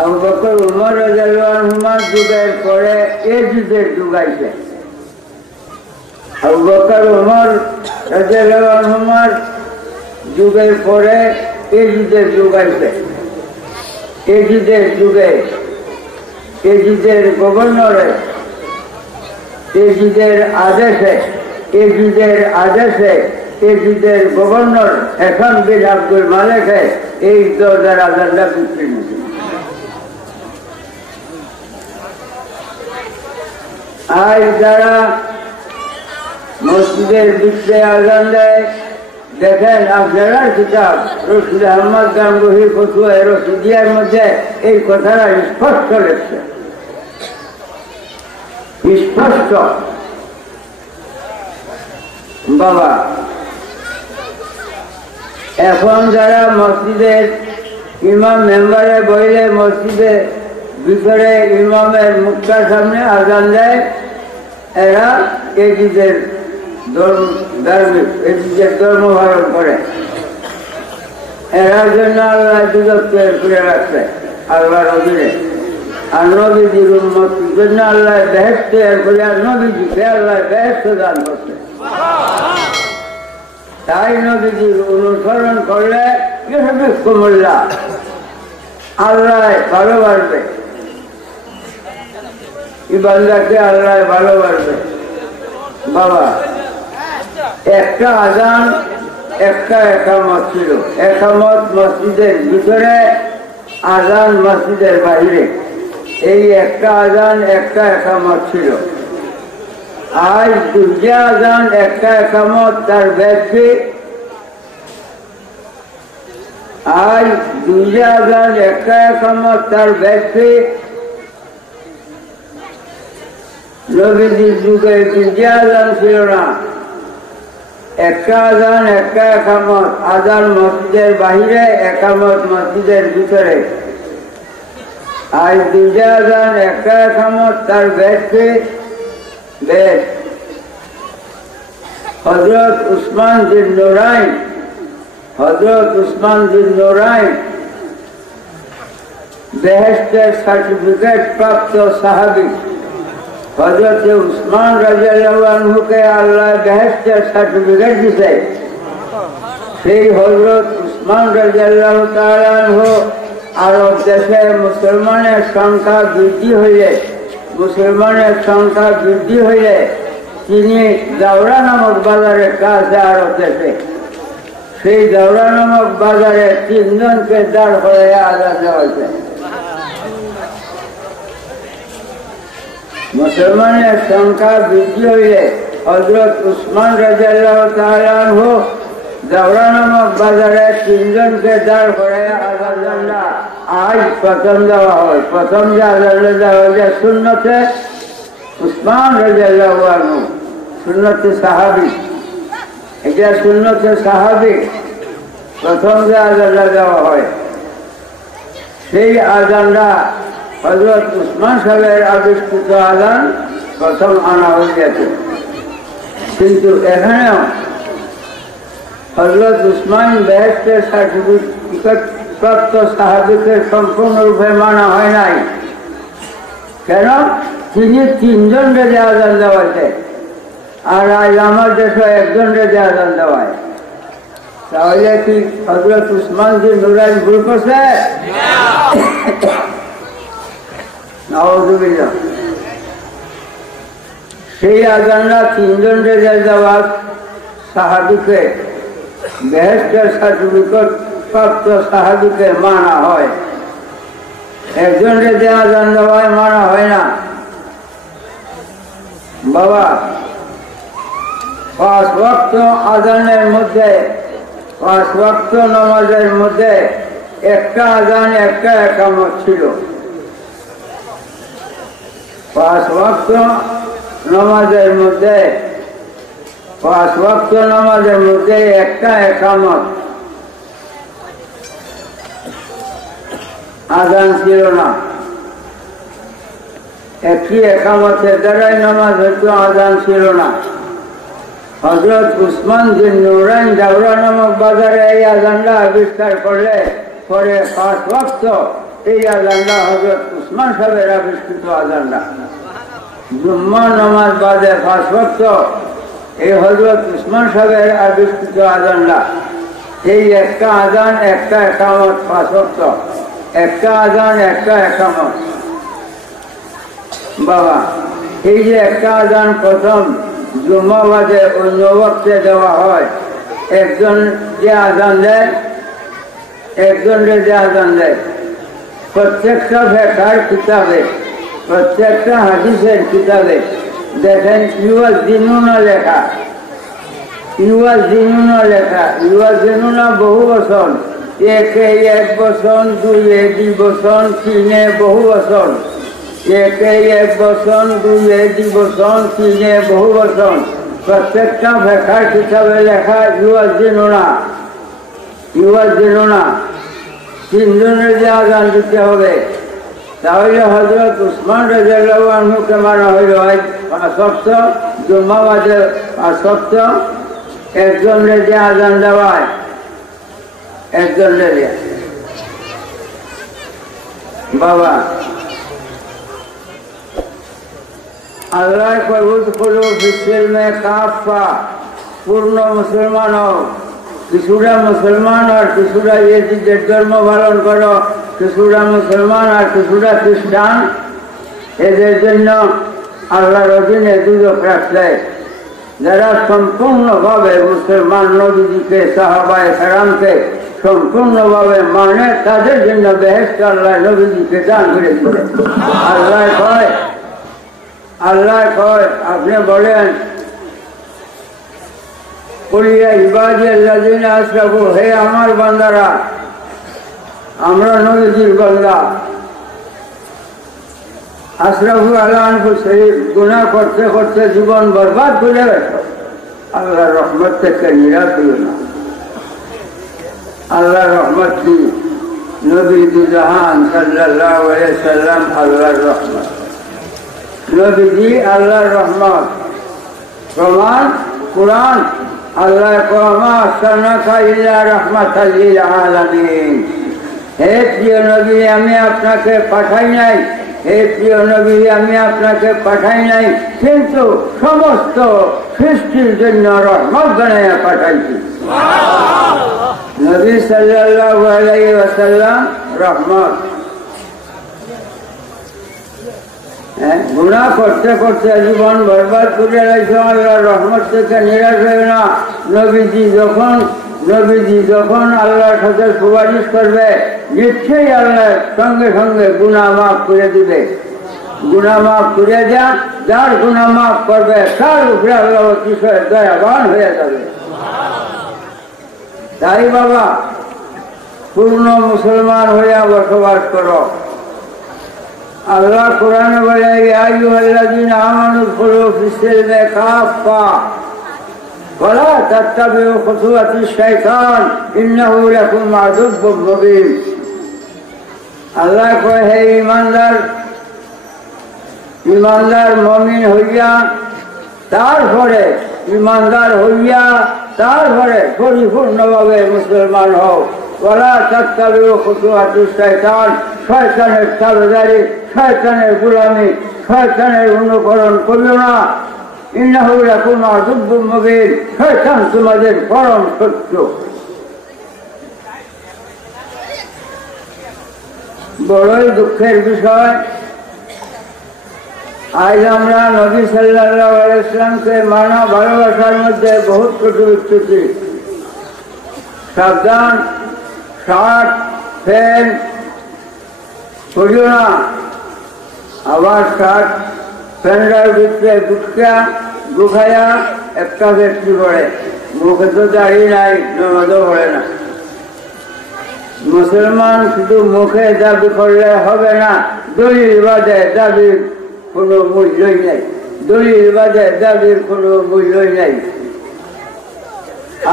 আবু বকর উমর রাদিয়াল্লাহু আনহুমার যুগের পরে এই যুগের যুগ আইছে। আবু বকর উমর রাদিয়াল্লাহু আনহুমার যুগের পরে এই যুগের যুগ আইছে। এই যুগের যুগে এই যুগের গভর্নরে এই যুগের আদেশে এই যুগের গভর্নর এখন বিন আব্দুল মালিকে এই দরজার আজানটা বিক্রি নিয়েছে। আজ যারা মসজিদের ভিতরে আজান দেয়, দেখেন আপনারা কিতাব রশিদ আহমদ গাঙ্গুহি ফতুয়া রশিদিয়ার মধ্যে এই কথাটা স্পষ্ট লেখছে, স্পষ্ট। বাবা, এখন যারা মসজিদের ইমাম মেম্বারে বইলে মসজিদের ভিতরে ইমামের মুখটার সামনে আজান দেয়, এরা এজিদের ধর্ম পালন করে। এরা জন্য আল্লাহ দুজক তৈরি করে রাখছে আল্লাহর অধীনে। আর নবীজির উম্মতের জন্য আল্লাহ বেহেশত তৈরি করে, আর নবীজিকে আল্লাহ বেহেশত দান করছে। তাই নবীজির অনুসরণ করলে কুমুল্লা আল্লাহ ভালোবাসবে, ইবাদতকে আল্লাহ ভালোবাসবে। বাবা, একটা আজান একটা একামত ছিল। একামত মসজিদের ভিতরে, আজান মসজিদের বাইরে। এই একটা আজান একটা একামত ছিল। আজ দুইটা আজান একটা একামত তার ব্যাপ্তি, আজ দুইটা আজান একটা একামত তার ব্যাপ্তি। নবীজির যুগে দুইটা আজান ছিল না, একটা আজান একটা একামত। আজান মসজিদের বাহিরে, একামত মসজিদের ভিতরে। আজ দুইটা আজান একটা একামত তার ব্যাপ্তি বেশ। হযরত উসমান বিন নুরাইন বেহেশতের সার্টিফিকেট প্রাপ্ত সাহাবী। হযরত উসমান রাদিয়াল্লাহু আনহুকে আল্লাহ বেহেশতের সার্টিফিকেট দিয়েছে। সেই হযরত উসমান রাদিয়াল্লাহু তাআলা আনহু আরব দেশে মুসলমানের সংখ্যা বৃদ্ধি হইলে তিনি দাওরা নামক বাজারের কাছে আরব দেশে, সেই দাওরা নামক বাজারে 3 জনকে দাঁড় করে আজান দেওয়া হয়েছে। মুসলমানের সংখ্যা বৃদ্ধি হইলে হযরত উসমান রাদিয়াল্লাহু তাআলা আনহু দাওরা নামক বাজারে 3 জনকে দাঁড় করে আজানটা আজ প্রথম দেওয়া হয়। প্রথম যে আজানটা দেওয়া হয় সুন্নতে উসমান রাদিয়াল্লাহু আনহু, সুন্নতে সাহাবী। এটা সুন্নতে সাহাবী। প্রথম যে আজানটা দেওয়া হয় সেই আজানটা হযরত উসমান সাহেবের আবিষ্কৃত আজান প্রথম আনা হয়ে গেছে। কিন্তু এখানেও হযরত উসমান বেহেশতের সার্টিফিকেট প্রাপ্ত সাহাবীকে সম্পূর্ণরূপে মানা হয় নাই। কেন? তিনি 3 জন রেজে আজান দেওয়াছে, আর আজ আমার দেশে 1 জন রেজে আজান দেওয়ায়। তাহলে কি হযরত উসমান বিন নুরাইন ভুল করছে? নাউযুবিল্লাহ। সেই আজানটা 3 জন রেজে দেওয়া সাহাবীকে, বেহেশতের সার্টিফিকেট প্রাপ্ত সাহাবীকে মানা হয়। 1 জন রেজে আজান দেওয়ায় মানা হয় না। বাবা, 5 ওয়াক্ত আজানের মধ্যে, 5 ওয়াক্ত নামাজের মধ্যে একটা আজান একটা একামত ছিল। 5 ওয়াক্ত নামাজের মধ্যে, 5 ওয়াক্ত নামাজের মধ্যে একটা একামত, আজান ছিল না। একটি একামতের দ্বারাই নামাজ হতো, আজান ছিল না। হযরত উসমান বিন নুরাইন দাওরা নামক বাজারে এই আজানটা আবিষ্কার করলে পরে 5 ওয়াক্ত এই আজানটা হযরত উসমান সাহেবের আবিষ্কৃত আজানটা। জুম্মা নামাজ বাদে 5 ওয়াক্ত এই হযরত উসমান সাহেবের আবিষ্কৃত আজানটা। এই একটা আজান একটা একামত, 5 ওয়াক্ত একটা আজান একটা একামত। বাবা, এই যে একটা আজান প্রথম জুম্মা বাদে অন্য ওয়াক্তে দেওয়া হয়, একজন যে আজান দেয়, একজনের যে আজান দেয়, প্রত্যেকটা ফিকহের কিতাবে, প্রত্যেকটা হাদিসের কিতাবে দেখেন ইউয়াজ্জিনুনা লেখা, ইউয়াজ্জিনুনা লেখা। ইউয়াজ্জিনুনা বহু বচন, 1 বচন, 2 2 বচন, 3 বহু বচন, 1 বচন, 2 2 বচন, 3 বহু বচন। প্রত্যেকটা ফিকহের কিতাবে লেখা ইউয়াজ্জিনুনা, ইউয়াজ্জিনুনা। 3 জনের যে আজান দিতে হবে, তাহলে হযরত উসমান রাদিয়াল্লাহু আনহুকে মানা হইল 5 ওয়াক্ত, জুম্মা বাদে 5 ওয়াক্ত, একজনের যে আজান দেওয়ায় একজনের। বাবা, আল্লাহ কবুল করো ফিসিল মে কাফা, পূর্ণ মুসলমান হও। কিছুটা মুসলমান আর কিছুটা ইয়েজিদের ধর্ম পালন করো, কিছুটা মুসলমান আর কিছুটা খ্রিস্টান। এদের জন্য আল্লাহর অধীনে দুজক রাখলে যারা সম্পূর্ণভাবে মুসলমান নবীজিকে, সাহাবায়ে কেরামকে সম্পূর্ণভাবে মানে, তাদের জন্য বেহেশত আল্লাহ নবীজিকে দান করেছিল। আল্লাহ কয় আপনি বলেন, কুলিয়া ইবাদিয়াল্লাযিনা আসরাফু, হে আমার বান্দারা, আমরা নবীজির বান্দা, আসরাফু আলা আনফুসিহিম, গুনাহ করতে করতে জীবন বরবাদ করে গেছে, আল্লাহর রহমত থেকে নিরাশ হইও না। আল্লাহর রহমত কি? নবী দুজাহান সাল্লাল্লাহু আলাইহি সাল্লাম আল্লাহর রহমত, নবীজি আল্লাহর রহমত। প্রমাণ কুরআন, আল্লাহ ওয়ামা আরসালনাকা ইল্লা রাহমাতাল লিল আলামিন। হে প্রিয় নবী, আমি আপনাকে পাঠাই নাই, হে প্রিয় নবী, আমি আপনাকে পাঠাই নাই, কিন্তু সমস্ত সৃষ্টির জন্য রহমত বানাইয়া পাঠাইছি। নবী সাল্লাল্লাহু আলাইহি ওয়াসাল্লাম রহমত। গুনাহ করতে করতে জীবন বরবাদ করে রয়েছে, আল্লাহর রহমত থেকে নিরাশ হয়ে না। নবীজি যখন আল্লাহর সাথে সুপারিশ করবে, নিশ্চয়ই আল্লাহ সঙ্গে সঙ্গে গুনাহ মাফ করে দিবে। গুনাহ মাফ করে যার গুনাহ মাফ করবে তার উপরে আল্লাহ অতিশয় দয়াবান হয়ে যাবে। তাই বাবা, পূর্ণ মুসলমান হইয়া বসবাস করো। আল্লাহ কোরআনে বলে, ইয়া আইয়ুহাল্লাযীনা আমানু উদখুলু ফিস-সিলমি কাফা ওয়া লা তাত্তাবিউ খুতুওয়াতিশ শাইতান ইন্নাহু লাকুম আদুব্বুম মুবিন। আল্লাহ কয়, হে ইমানদার মুমিন হইয়া তারপরে পরিপূর্ণভাবে মুসলমান হও। ওয়ালা তাত্তাবিউ খুতুওয়াতিশ শাইতান, শয়তানের তাবেদারি, শয়তানের গোলামি, শয়তানের অনুকরণ করিও না। ইন্নাহু লাকুম আদুব্বুম মুবিন, শয়তান তোমাদের পরম শত্রু। বড়ই দুঃখের বিষয়, আজ আমরা নবী সাল্লাল্লাহু আলাইহি ওয়াসাল্লামকে মানা ভালোবাসার মধ্যে বহুত ত্রুটি বিচ্যুতি। সাবধান, শার্ট প্যান্ট করিও না। আবার শার্ট প্যান্টের ভিতরে গুটকা গুখাইয়া একটা ব্যক্তি পড়ে, মুখে তো দাড়ি নাই, নামাজও পড়ে না। মুসলমান শুধু মুখে দাবি করলে হবে না, দলিল বাদে দাবির কোনো মূল্যই নেই, দলিল বাদে দাবির কোনো মূল্যই নেই।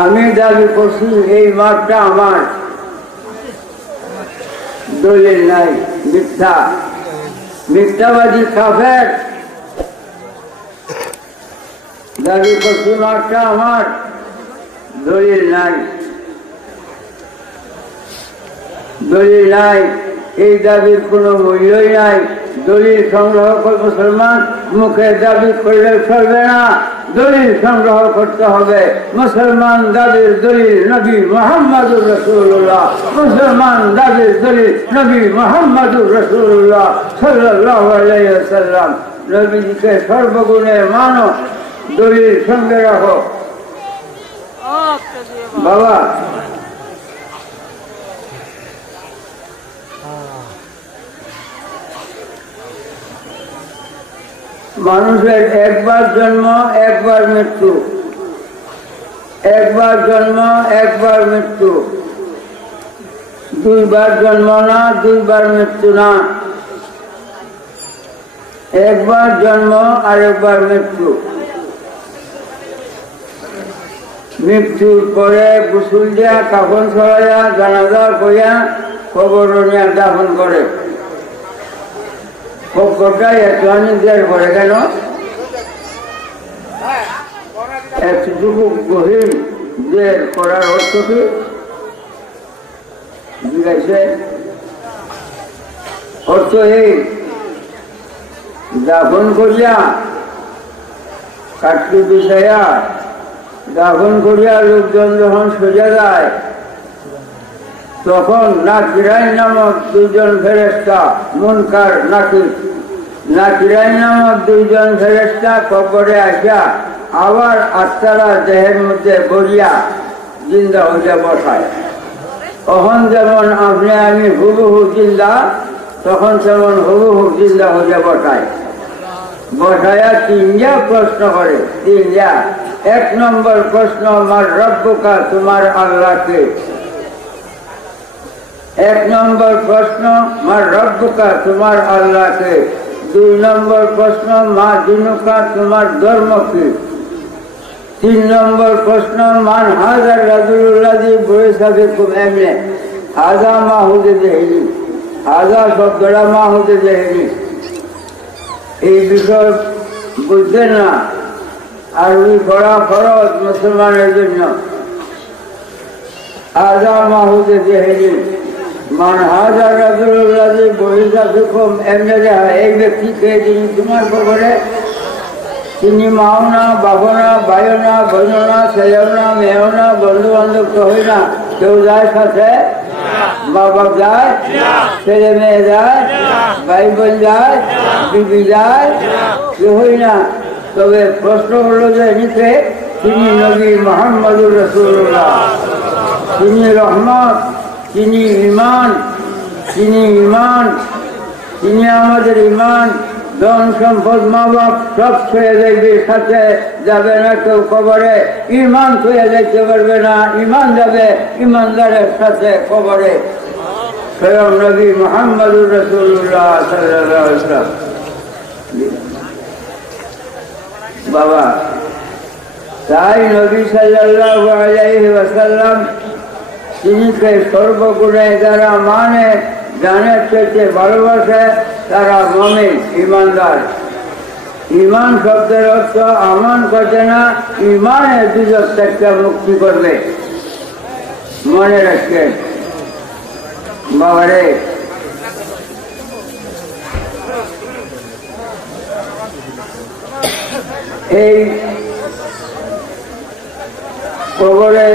আমি দাবি করছি এই মাঠটা আমার, দলিল নাই, মিথ্যা। মিথ্যাবাদী কাফের দাবি করছি মাঠটা আমার, দলিল নাই, দলিল নাই, এই দাবির কোনো মূল্যই নাই। দলিল সংগ্রহ করে মুসলমান মুখে দাবি করলে চলবে না, দলিল সংগ্রহ করতে হবে। মুসলমান দাবির দলিল নবী মুহাম্মদুর রাসূলুল্লাহ, মুসলমান দাবির দলিল নবী মুহাম্মদুর রাসূলুল্লাহ সাল্লাল্লাহু আলাইহি ওয়াসাল্লাম। নবীজিকে সর্বগুণে মানো, দলিল সঙ্গে রাখো। বাবা মানুষের একবার জন্ম একবার মৃত্যু, একবার জন্ম একবার মৃত্যু, দুইবার জন্ম না, দুইবার মৃত্যু না, একবার জন্ম আর একবার মৃত্যু। মৃত্যুর পরে গোসল দিয়া, কাফন ছড়াইয়া, জানাজা করিয়া কবর নিয়ে দাফন করে। কবরটাই এতদিন করে কেন? এতটুকু গহীন দের করার অর্থ কি জিজ্ঞাসে? অর্থ এই, দাফন করিয়া কাটকি বিছাইয়া দাফন করিয়া লোকজন যখন সোজা যায়, তখন নাকিরাই নামক দুইজন ফেরেশতা, মুনকার নাকির, নাকিরাই নামক দুইজন ফেরেশতা কবরে আসা আবার আত্মারা দেহের মধ্যে গড়িয়া জিন্দা হইয়া বসায়। তখন যেমন আপনি আমি হুবহু জিন্দা, তখন তেমন হুবহু জিন্দা হইয়া বসায়। বসায়া তিনটা প্রশ্ন করে, তিনটা। এক নম্বর প্রশ্ন, আমার রব্বুকা, তোমার আল্লাহকে। এক নম্বর প্রশ্ন, মার রব্বুকা, তোমার আল্লাহকে। দুই নম্বর প্রশ্ন, মা দিনুকা, তোমার ধর্ম কি। তিন নম্বর প্রশ্ন, মান হাজার রাজুল্লাহি বয়সা বিকুম। এমনি হাজা মাহুদে দেহেনি, হাজা শব্দটা মাহুদে দেহেনি। এই বিষয় বুঝতেন না, আরবি পড়া ফরজ মুসলমানের জন্য। হাজা মাহুদে দেহেনি, মান হাজার রাজুল্লাহি বয়সা বিকুম। এমনি এই ব্যক্তিকে যিনি তোমার খবরে, তিনি মাও না, বাবু না, ভাইও না, বোন না, ছেলেও না, মেয়েও না, বন্ধু বান্ধব তো হই না। কেউ যায় সাথে? মা বাপ যায়, ছেলে মেয়ে যায়, ভাই বোন যায়, বিবি যায়, কেউ হই না। তবে প্রশ্ন হলো যে নিতে তিনি নবী মুহাম্মদুর রাসূলুল্লাহ, তিনি রহমত, তিনি ঈমান, তিনি ঈমান, তিনি আমাদের ঈমান। ধন সম্পদ মা বাপ সব ছুঁয়ে দেখবে, সাথে যাবে না কেউ কবরে। ঈমান ছুঁয়ে দেখতে পারবে না, ঈমান যাবে ঈমানদারের সাথে কবরে। স্বয়ং নবী মুহাম্মদুর রাসূলুল্লাহ সাল্লাল্লাহু আলাইহি ওয়াসাল্লাম। বাবা, তাই নবী সাল্লাল্লাহু আলাইহি ওয়াসাল্লাম তিনিকে সর্বগুণে যারা মানে, জানের চাইতে ভালোবাসে, তারা মুমিন, ঈমানদার। ঈমান শব্দের অর্থ আমান করছে না, ঈমানের দুজক থেকে মুক্তি করবে। মনে রাখবেন বাবারে। এই কবরে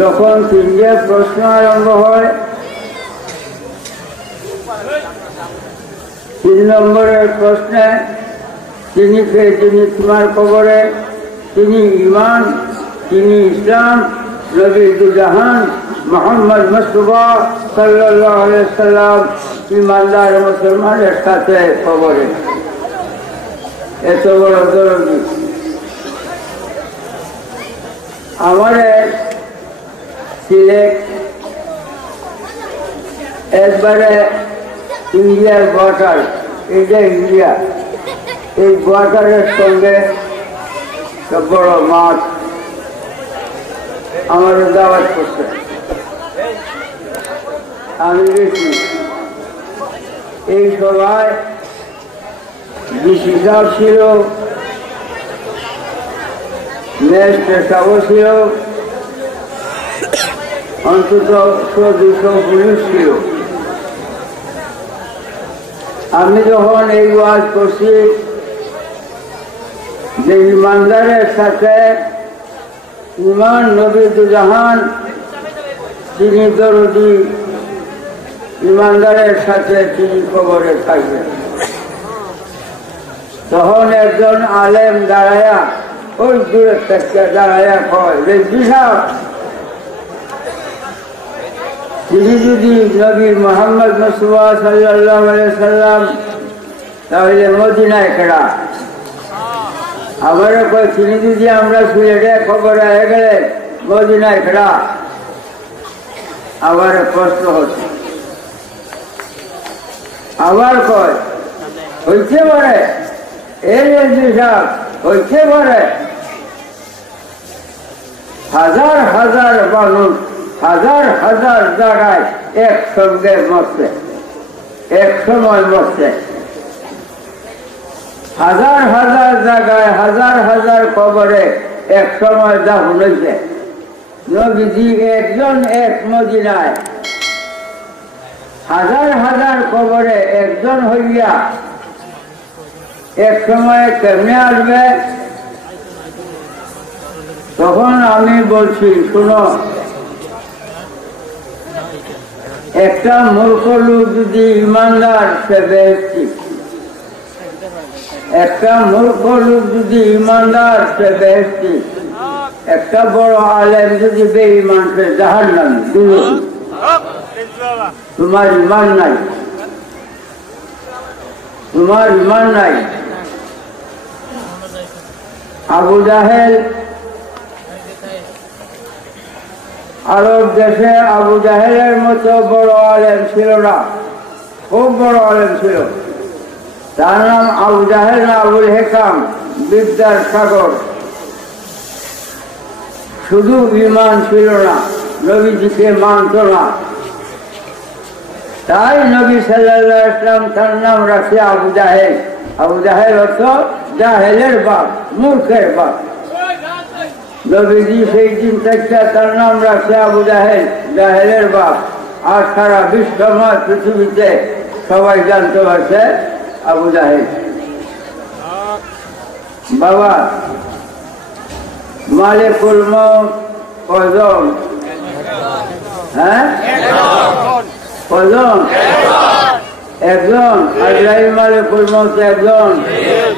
যখন তিনটে প্রশ্ন আরম্ভ হয়, 3 নম্বরের প্রশ্নে তিনি কে, তিনি তোমার কবরে, তিনি ঈমান, তিনি ইসলাম, নবী দুজাহান মুহাম্মদ মুস্তাফা সাল্লাল্লাহু আলাইহি ওয়াসাল্লাম ঈমানদার মুসলমানের সাথে কবরে। এত বড় দরদি আমাদের সিলেট একবারে ইন্ডিয়ার বর্ডার, এটা ইন্ডিয়া, এই বর্ডারের সঙ্গে বড় মাঠ আমাদের দাওয়াত করছে। আমি গেছি এই সভায় ডিসি সাহেব ছিল, ম্যাজিস্ট্রেট সাহেব ছিল, অন্তত 100-200 পুলিশ ছিল। আমি যখন এই ওয়াজ করছি যে ইমানদারের সাথে ইমান নবী দুজাহান তিনি দরদি, ইমানদারের সাথে তিনি কবরে থাকবেন। তখন একজন আলেম দাঁড়ায়া, ওই দূরের থেকে দাঁড়ায়া কয়, রেজি সাহেব, তিনি যদি নবী মোহাম্মদ মুস্তাফা সাল্লাল্লাহু আলাইহি সাল্লাম তাহলে মদিনায় কেডা? আবার কয় তিনি যদি আমরা সিলেটে খবরে হয়ে গেলে মদিনায় কেডা? আবার প্রশ্ন হচ্ছে, আবার কয় হইতে পারে, এই সাহেব হইতে পারে। হাজার হাজার মানুষ হাজার হাজার জায়গায় একসঙ্গে মরছে, এক সময় মরছে, হাজার হাজার জায়গায় হাজার হাজার কবরে এক সময় দাফন হয়েছে। নবীজি একজন এক মদিনায়, হাজার হাজার কবরে একজন হইয়া এক সময় কেমনে আসবে? তখন আমি বলছি, শুনো, একটা মূর্খ লোক যদি ইমানদার সে বেহেশতি, একটা মূর্খ লোক যদি ইমানদার সে বেহেশতি, একটা বড় আলেম যদি বেঈমান সে জাহান্নামী। তোমার ইমান নাই, তোমার ইমান নাই। আবু জাহেল আরব দেশে আবু জাহেলের মতো বড় আলেম ছিল না, খুব বড় আলেম ছিল। তার নাম আবু জাহেল না আবুল হেকাম, বিদ্যার সাগর। শুধু ইমান ছিল না, নবীজিকে মানত না। তাই নবী সাল্লাল্লাহু আলাইহি ওয়াসাল্লাম তার নাম রাখছে আবু জাহেল। আবু জাহেল অর্থ জাহেলের বাপ, মূর্খের বাপ। নবীজি সেই দিন থেকে তার নাম রাখছে আবু জাহেল, জাহেলের বাপ। আর সারা বিশ্বময় পৃথিবীতে সবাই জানতে পারছে আবু জাহেল। বাবা, মালিকুল মউত কয়জন? হ্যাঁ, কয়জন? একজন। আজরাইল মালিকুল মউত একজন।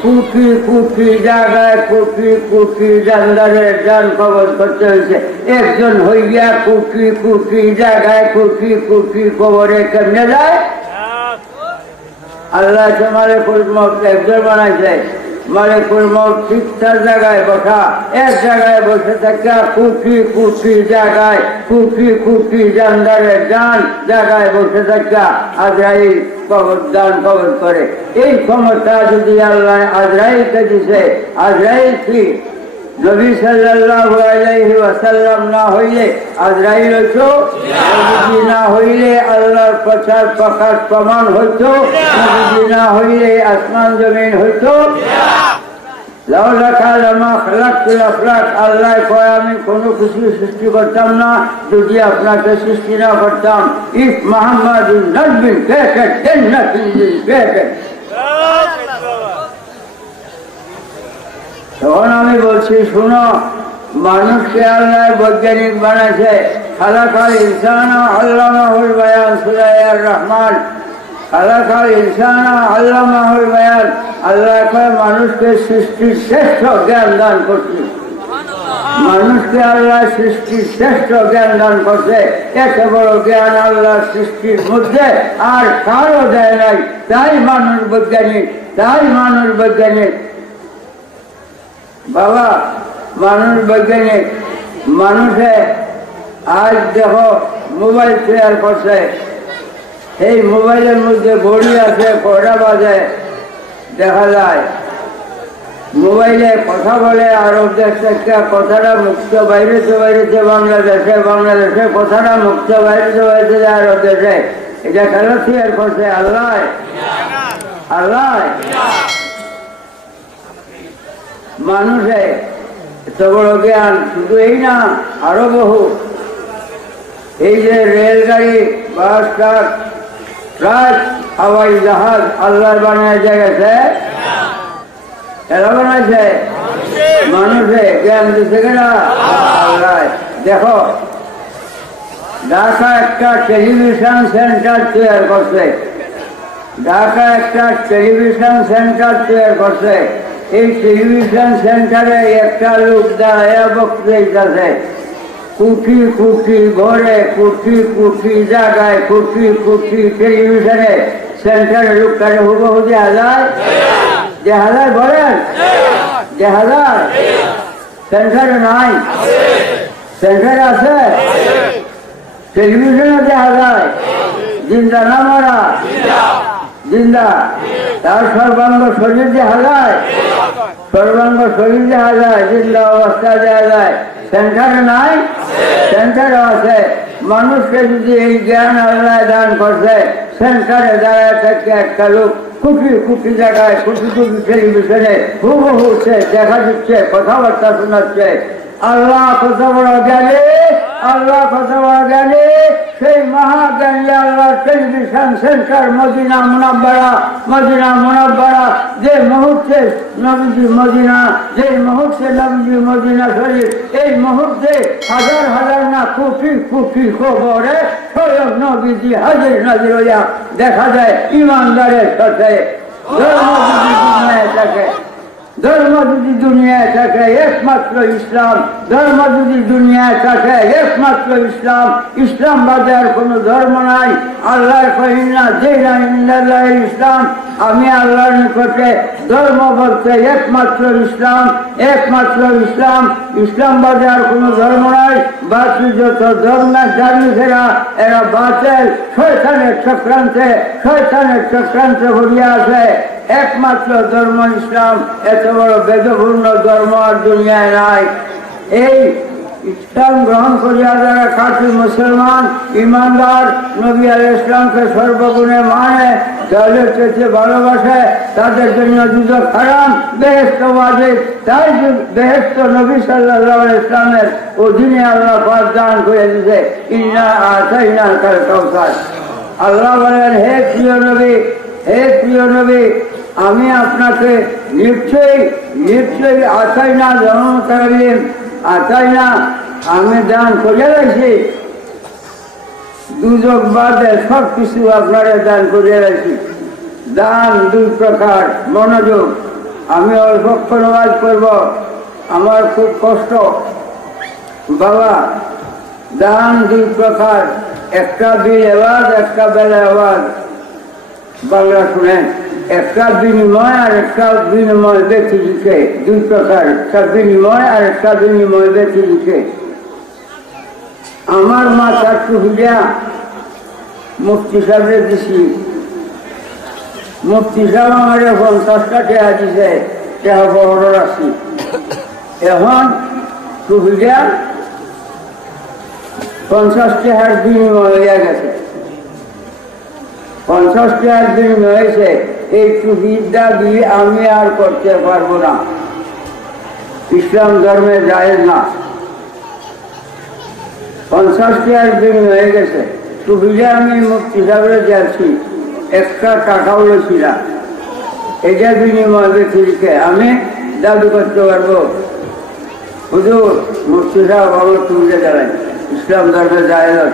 কোটি কোটি জায়গায় কোটি কোটি জানদারের জান কবজ করতে হয়েছে, একজন হইয়া কোটি কোটি জায়গায় কোটি কোটি কবরে কেমনে যায়? আল্লাহ মালিকুল মউত একজন বানাইছে। মালিকুল মউত ঠিকঠাক জায়গায় বসা, এক জায়গায় বসে থাকা কোটি কোটি জায়গায় কোটি কোটি জানদারের জান জায়গায় বসে থাকা আজরাইল কবর দান কবর করে। এই ক্ষমতা যদি আল্লাহ আজরাইলকে দিছে, আজরাইল কি নবী সাল্লাল্লাহু আলাইহি ওয়াসাল্লাম না হইলে আজরাইল হইতো, নবী না হইলে আল্লাহর প্রচার প্রকাশ প্রমাণ হইতো, নবী না হইলে আসমান জমিন হইতো। আল্লাহ কয় আমি কোনো কিছু সৃষ্টি করতাম না যদি আপনাকে সৃষ্টি না করতাম। ইফ মোহাম্মদ তখন আমি বলছি, শুনো, মানুষকে আল্লাহ বৈজ্ঞানিক বানাইছে। খালাকাল ইনসান আল্লামাহুল বায়ান, সূরা আর রহমান। খালাকাল ইনসান আল্লামাহুল বায়ান। আল্লাহ কয় মানুষকে সৃষ্টির শ্রেষ্ঠ জ্ঞান দান করছে। মানুষকে আল্লাহ সৃষ্টির শ্রেষ্ঠ জ্ঞান দান করছে। এত বড় জ্ঞান আল্লাহ সৃষ্টির মধ্যে আর কারো দেয় নাই। তাই মানুষ বৈজ্ঞানিক, তাই মানুষ বৈজ্ঞানিক। বাবা, মানুষ বৈজ্ঞানিক। মানুষে আজ দেখো মোবাইল তৈরি করছে, এই মোবাইলের মধ্যে ঘড়ি আছে, কয়টা বাজে দেখা যায়। মোবাইলে কথা বলে আরব দেশ থেকে, কথাটা মুক্ত বাইরেতে বাইরেতে বাংলাদেশে, বাংলাদেশে কথাটা মুক্ত বাইরেতে বাইরেতে আরব দেশে। এটা কেন তৈরি করছে আল্লাহ? আল্লাহ মানুষে এত বড় জ্ঞান শুধু এই না, আরো বহু। এই যে রেলগাড়ি, বাস, ট্রাক, ট্রাক, হাওয়াই জাহাজ আল্লাহ বানিয়ে গেছে। এরা বানাইছে মানুষে, জ্ঞান দিচ্ছে কিনা আল্লাহ। দেখো ঢাকা একটা টেলিভিশন সেন্টার তৈরি করছে, ঢাকা একটা টেলিভিশন সেন্টার তৈরি করছে। এই টেলিভিশন সেন্টারে একটা লোক দাঁড়াইয়া বক্তৃতা দিতেছে। কোটি কোটি ঘরে, কোটি কোটি জায়গায়, কোটি কোটি টেলিভিশনে সেন্টারে লোকটাকে হুবহু দেখা যায়। দেখা যায় বলেন? দেখা যায়? সেন্টারে নাই, সেন্টারে আছে, টেলিভিশনে দেখা যায়। জিন্দা না মারা? জিন্দা। তার সর্বাঙ্গ শরীর দেখা যায়, সর্বাঙ্গ শরীর দেখা যায়, জিন্দা অবস্থা দেখা যায়। সেন্টারে নাই, সেন্টারে আছে। মানুষকে যদি এই জ্ঞান আল্লাহ দান করছে, সেন্টারে দাঁড়ায় থাকে একটা লোক কোটি কোটি জায়গায়, কোটি কোটি টেলিভিশনে হুবহু দেখা দিচ্ছে, কথাবার্তা শোনাচ্ছে। আল্লাহ কত বড় জ্ঞানী, আল্লাহ কত বড় জ্ঞানী। সেই মহাজ্ঞানী আল্লাহ টেলিভিশন সেন্টার মদিনা মুনাব্বারা, মদিনা মুনাব্বারা, যে মুহূর্তে নবীজি মদিনা, যে মুহূর্তে নবীজি মদিনা শরীফ, এই মুহূর্তে হাজার হাজার না কোটি কোটি খবরে স্বয়ং নবীজি হাজির নাজির হইয়া দেখা যায় ইমানদারের সাথে। ধর্ম যদি দুনিয়ায় থাকে একমাত্র ইসলাম, ধর্ম যদি দুনিয়ায় থাকে একমাত্র ইসলাম। ইসলাম বাদে আর কোনো ধর্ম নাই। আল্লাহর কহিনা যে নাই ইসলাম। আমি আল্লাহর নিকটে ধর্ম বলতে একমাত্র ইসলাম, একমাত্র ইসলাম। ইসলাম বাদে আর কোনো ধর্ম নাই। বাকি যত ধর্মের ধার্মিকেরা এরা বাতিল, শয়তানের চক্রান্তে, শয়তানের চক্রান্তে ভরিয়া আছে। একমাত্র ধর্ম ইসলাম। এত বড় বেদপূর্ণ ধর্ম আর দুনিয়ায় নাই। এই ইসলাম গ্রহণ করিয়া যারা কাঠি মুসলমান, ইমানদার, নবী আলাইহিস ইসলামকে সর্বগুণে মানে, দলের চেয়ে ভালোবাসে, তাদের জন্য দুজক হারাম, বেহেশত ওয়াজিব। তাই বেহেশত নবী সাল্লাল্লাহু আলাইহি ইসলামের অধীনে আল্লাহ পাক দান করে দিয়েছে। ইন্না আতাইনাকাল কাউসার। আল্লাহ বলেন, হে প্রিয় নবী, হে প্রিয় নবী, আমি আপনাকে নিশ্চয়ই নিশ্চয়ই আতাই না জন্ম তালিম, আতাই না আমি দান করে রাখছি। দুযোগ বাদে সব কিছু আপনারা দান করে রাখছি। দান দুই প্রকার, মনোযোগ। আমি অল্পক্ষণ ওয়াজ করব, আমার খুব কষ্ট বাবা। দান দুই প্রকার, একটা বিল আওয়াজ, একটা বেলা আওয়াজ। বাংলা শুনেন, একটা বিনিময় আর একটা বিনিময় ব্যক্তি লিখে, দুই প্রকার, একটা বিনিময় আর একটা বিনিময় ব্যক্তি লিখে। আমার মাথার টুপিটা মুফতি সাহেবের দিছি। মুফতি সাহেব আমার 50টা টাকা দিছে, টাকা বড় রাখছি। এখন টুপিটা 50 টাকার বিনিময় হয়ে গেছে, 50 টাকার বিনিময় হয়েছে। এই টুপিটা দিয়ে আমি আর করতে পারবো না, ইসলাম ধর্মে যায় না। 50 টাকার বিনিময় হয়ে গেছে। টুপিটা আমি মুফতি সাহেবের যাচ্ছি, একটা টাকাও লইছিলাম। এটা বিনিময় ব্যক্তিকে আমি দাবি করতে পারবো, হুজুর মুফতি সাহেব আমার টুপিটা দাঁড়ায়, ইসলাম ধর্মে যায় না।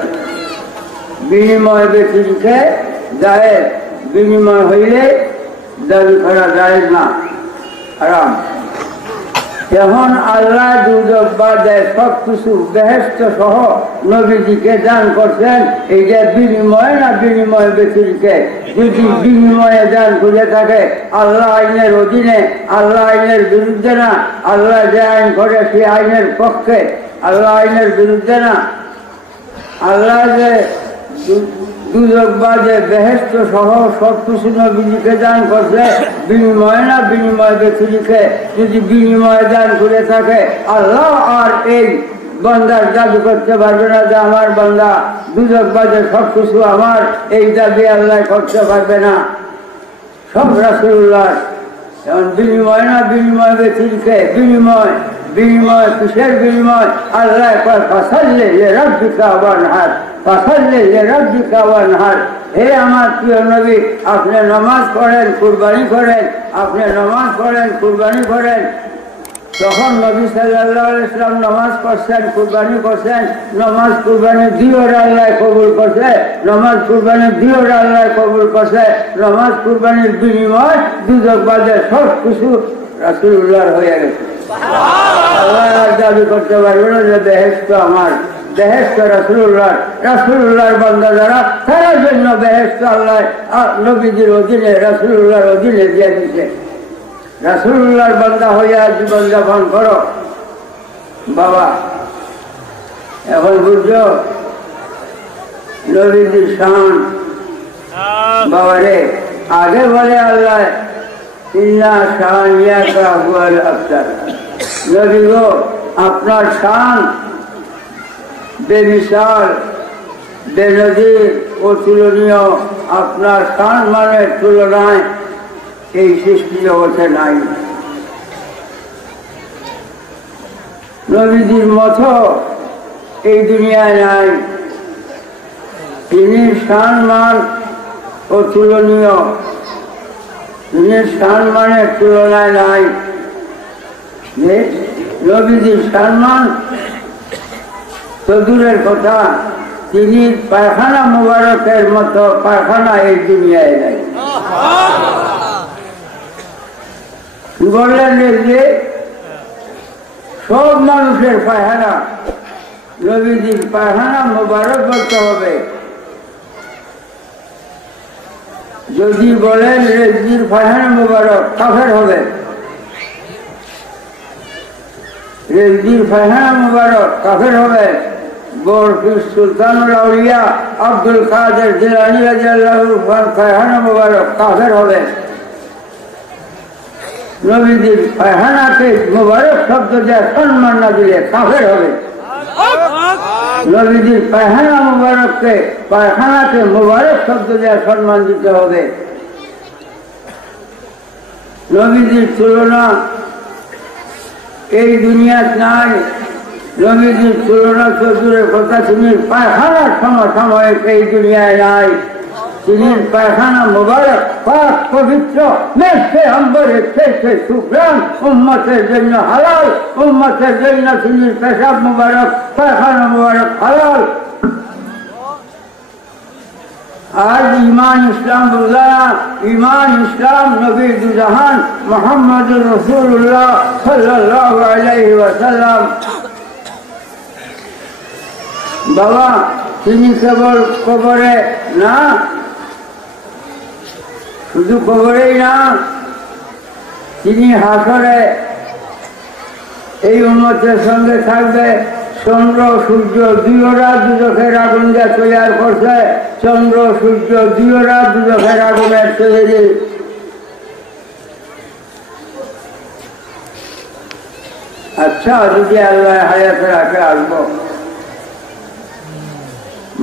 বিনিময় ব্যক্তিকে যায়, বিনিময় হইলে দাবি করা যায় না, হারাম। এখন আল্লাহ দুযোগ বাদে সব কিছু বেহেশত সহ নবীজিকে দান করছেন। এই যে বিনিময় না বিনিময় ব্যক্তিকে যদি বিনিময়ে দান করে থাকে, আল্লাহ আইনের অধীনে, আল্লাহ আইনের বিরুদ্ধে না। আল্লাহ যে আইন করে সে আইনের পক্ষে, আল্লাহ আইনের বিরুদ্ধে না। আল্লাহ যে দুযোগ বাদে বেহেশত সহ সব কিছু নবীজিকে দান করছে, বিনিময় না বিনিময় ব্যক্তিকে যদি বিনিময় দান করে থাকে, আল্লাহ আর এই বান্দার দাবি করতে পারবে না যে আমার বান্দা দুজক বাজে সবকিছু আমার, এই দাবি আল্লাহ করতে পারবে না। সব রাসূলুল্লাহ। এখন বিনিময় না, বিনিময় ব্যতিরকে বিনিময়। বিনিময় কিসের বিনিময়? আল্লাহ কয় ফাসাল্লি লিরাব্বিকা ওয়ানহার, ফাসাল্লি লিরাব্বিকা ওয়ানহার। হে আমার প্রিয় নবী, আপনি নামাজ পড়েন, কুরবানি করেন, আপনি নামাজ পড়েন, কুরবানি করেন। তখন নবী সাল্লাল্লাহু আলাইহি ওয়াসাল্লাম নামাজ পড়ছেন, কুরবানি করছেন। নামাজ কুরবানি দিওর আল্লাহ কবুল করছে, নামাজ কুরবানি দিওর আল্লাহ কবুল করছে। নামাজ কুরবানির বিনিময় দুজক বাজে সব কিছু রাসূলুল্লাহর হয়ে গেছে। আল্লাহ দাবি করতে পারবে না যে বেহেশত আমার, বেহেশত রাসূলুল্লাহ। রাসূলুল্লাহর বান্দা যারা, তার জন্য বেহেশত আল্লাহ নবীজির অধীনে, রাসূলুল্লাহর অধীনে দিয়ে দিছে। রাসূলুল্লাহর বান্দা হইয়া জীবন যাপন করো বাবা। এখন বুঝছো নবীজির শান বাবা রে। আগে বলে আল্লাহ ইন্না শানিয়াকা হুয়াল আবতার। নবী গো, আপনার শান বেমিসাল, বেনজির, অতুলনীয়। আপনার শান মানে তুলনায় এই সৃষ্টি জগতে নাই। নবীজির মতো এই দুনিয়ায় নাই। তিনি সম্মান অতুলনীয়, তিনি সম্মানের তুলনায় নাই। নবীজির সম্মান তো দূরের কথা, তিনি পায়খানা মুবারকের মতো পায়খানা এই দুনিয়ায় নাই। বললেন যে সব মানুষের পায়খানা, নবীজির পায়খানা মুবারক করতে হবে। যদি বলেন রেজির পায়খানা মুবারক, কাফের হবে। রেজির পায়খানা মুবারক কাফের হবে। বরফির সুলতানুল আউলিয়া আব্দুল কাদের জিলানী রাদিয়াল্লাহু আনহু পায়খানা মুবারক কাফের হবে। নবীজির পায়খানাকে মুবারক শব্দ দিয়ে সম্মান না দিলে কাফের হবে। নবীজির পায়খানা মুবারককে, পায়খানাকে মুবারক শব্দ দিয়ে সম্মান দিতে হবে। নবীজির তুলনা এই দুনিয়াত নাই। নবীজির তুলনা চতুরের কথা, তিনি পায়খানার সমসাময়িক এই দুনিয়ায় নাই। তিনি পায়খানা মুবারক পাক পবিত্র, মেঘে অম্বরে শেষে সুগ্রাম, উম্মতের জন্য হালাল। উম্মতের জন্য তিনি পেশাব মুবারক, পায়খানা মুবারক হালাল। আজ ইমান ইসলাম বুঝলাম, ইমান ইসলাম নবী দুজাহান মুহাম্মদুর রাসূলুল্লাহ সাল্লাল্লাহু আলাইহি ওয়াসাল্লাম। বাবা, তিনি কেবল কবরে না, শুধু কবরেই না, তিনি হাসরে এই উম্মতের সঙ্গে থাকবে। চন্দ্র সূর্য দুইরা দুজখের আগুন দিয়ে তৈরি করছে। চন্দ্র সূর্য দুইরা দুজখের আগুনের তৈরি। আচ্ছা, যদি আল্লাহ হায়াতে রাখে আসবো।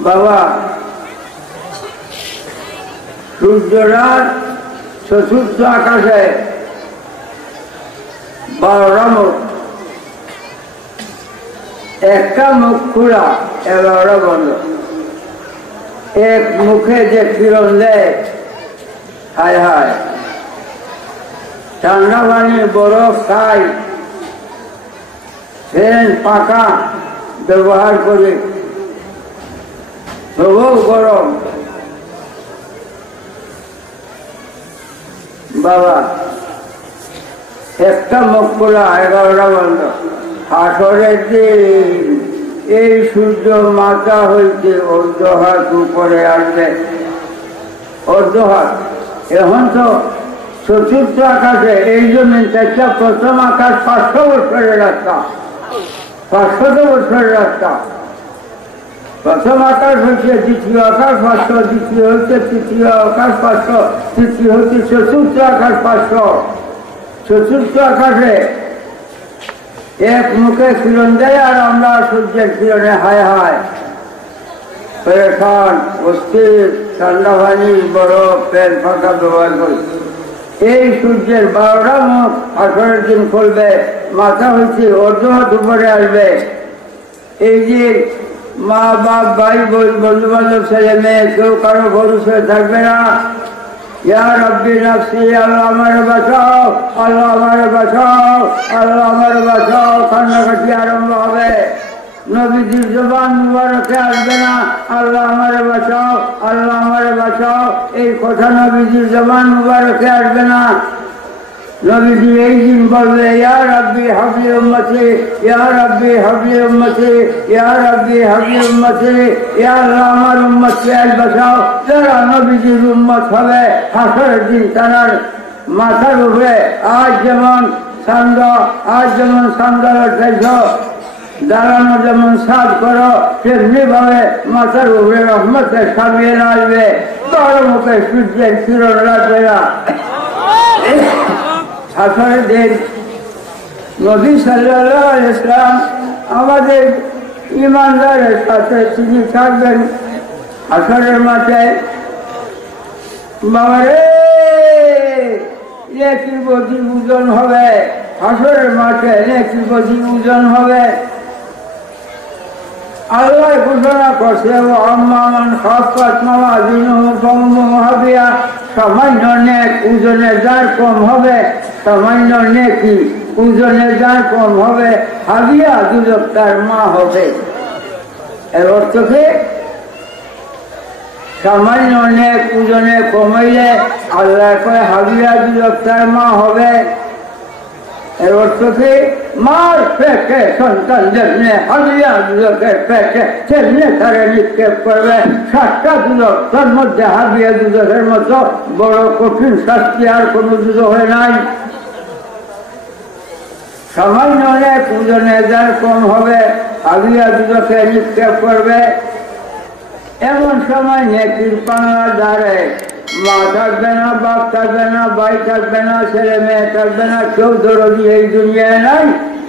বাবা, সূর্যরা চতুর্থ আকাশে 12টা মুখ, একটা মুখ খোলা, 11টা বন্ধ। এক মুখে যে কিরণ দেয়, হায় হায়, ঠান্ডা পানি বরফ খাই, ফ্যান পাখা ব্যবহার করে, তবুও গরম। বাবা, একটা মুখ খোলা, 11টা বন্ধ। হাসরের দিন এই সূর্য মাথা হইতে অর্ধ হাত উপরে আসবে, অর্ধ হাত। এখন তো চতুর্থ আকাশে এই জমিন চারটা, প্রথম আকাশ 500 বছরের রাস্তা, 500 বছরের রাস্তা। প্রথম আকাশ হচ্ছে দ্বিতীয় আকাশ 500, দ্বিতীয় হচ্ছে তৃতীয় আকাশ 500, তৃতীয় হচ্ছে চতুর্থ আকাশ 500। চতুর্থ আকাশে এক মুখে কিরণ দেয় আর আমরা সূর্যের কিরণে হায় হায় পেরেশান অস্থির ঠান্ডা পানি বরফ পেন ফাঁকা ব্যবহার করি। এই সূর্যের 12টা মুখ আসরের দিন খুলবে, মাথা হচ্ছে অর্ধহাত উপরে আসবে। এই যে মা বাপ ভাই বোন বন্ধু বান্ধব ছেলে মেয়ে কেউ কারো ভরসা থাকবে না। ইয়া রব্বি নাফসি, আল্লাহ আমারে বাঁচাও, আল্লাহ আমারে বাঁচাও, আল্লাহ আমারে বাঁচাও, কান্নাকাটি আরম্ভ হবে। নবীজির জবান মুবারকে আসবে না আল্লাহ আমারে বাঁচাও, আল্লাহ আমারে বাঁচাও, এই কথা নবীজির জবান মুবারকে আসবে না। নবীজি এই দিন বলবে ইয়া রাব্বি হাবলি উম্মতি, ইয়া রাব্বি হাবলি উম্মতি, ইয়া রাব্বি হাবলি উম্মতি, ইয়া আল্লাহ আমার উম্মতকে আজ বাঁচাও। যারা নবীজির উম্মত হবে হাসরের দিন তার মাথার উপরে আজ যেমন সান্দালের দাঁড়ানো যেমন সাজ করো তেমনি ভাবে মাথার উপরে রহমতের সামিয়ে আসবে। বড় মুখে সূর্যের কিরণ রাখবে না। হাসরের দিন নবী সাল্লাল্লাহু আলাইহি ওয়াসাল্লাম আমাদের ইমানদারের সাথে তিনি থাকবেন হাসরের মাঠে। বাবারে নেকির বজি ওজন হবে হাসরের মাঠে, নেকির বজি ওজন হবে। আল্লাহ ঘোষণা করছে আম্মান খাফাত মাওয়াজিনুহু ফাউমুহু হাবিয়া, সামান্য নেক ওজনে যার কম হবে, সামান্য নেকি ওজনে যার কম হবে, হাবিয়া দুজক তার মা হবে। এর অর্থ কি? সামান্য নেক ওজনে কমাইলে আল্লাহ কয় হাবিয়া দুজক তার মা হবে। এর অর্থ কি? মার পেটে সন্তান যেমনি হাবিয়া দুজকের পেটে সেমনি তারা নিক্ষেপ করবে। 7টা দুজক, তার মধ্যে হাবিয়া দুজকের মতো বড় কঠিন শাস্তি আর কোনো দুজক হয় নাই। সামান্য নেক ওজনে যার কম হবে হাবিয়া দুজকে নিক্ষেপ করবে। এমন সময় নেকির পাল্লা দাঁড়ে মা থাকবে না, বাপ থাকবে না, ভাই থাকবে না, ছেলে মেয়ে থাকবে না, কেউ দরদি এই দুনিয়ায় নাই।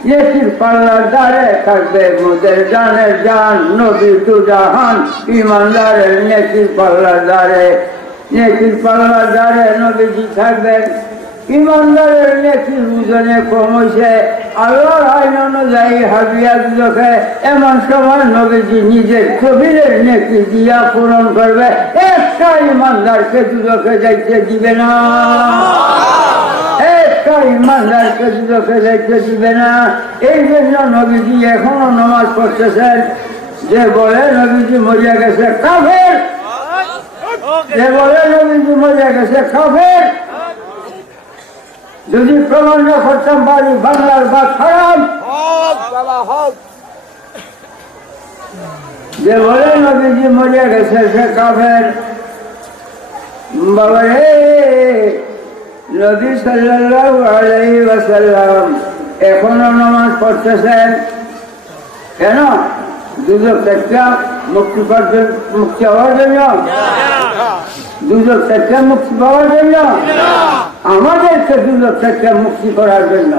নেকির পাল্লার দ্বারে থাকবে মোদের জানের জান নবী দুজাহান ইমানদারের নেকির পাল্লার দ্বারে। নেকির পাল্লার দ্বারে নবীজি থাকবেন। ইমানদারের নেকির ওজনে কম হয়েছে আল্লাহর আইন অনুযায়ী হাবিয়া দুজকে। এমন সময় নবীজি নিজের কবিরের নেকি দিয়া পূরণ করবে। একটা ইমানদারকে দুজকে যাইতে দিবে না, একটা ইমানদারকে দুজকে যাইতে দিবে না। এই জন্য নবীজি এখনো নামাজ পড়তেছেন। যে বলে নবীজি মরিয়া গেছে কাফের, যে বলে নবীজি মরিয়া গেছে কাফের। যদি প্রমাণ না করতাম পারি বাংলার বা খারাপ, যে বলে নবীজি মরিয়া গেছে সে কাফের। বাবা রে, নবী সাল্লাল্লাহু আলাইহি ওয়াসাল্লাম এখনো নামাজ পড়তেছেন। কেন? দুজক থেকে মুক্তি হওয়ার জন্য, দুজক থেকে মুক্তি পাওয়ার জন্য, আমাদেরকে দুজক থেকে মুক্তি করার জন্য।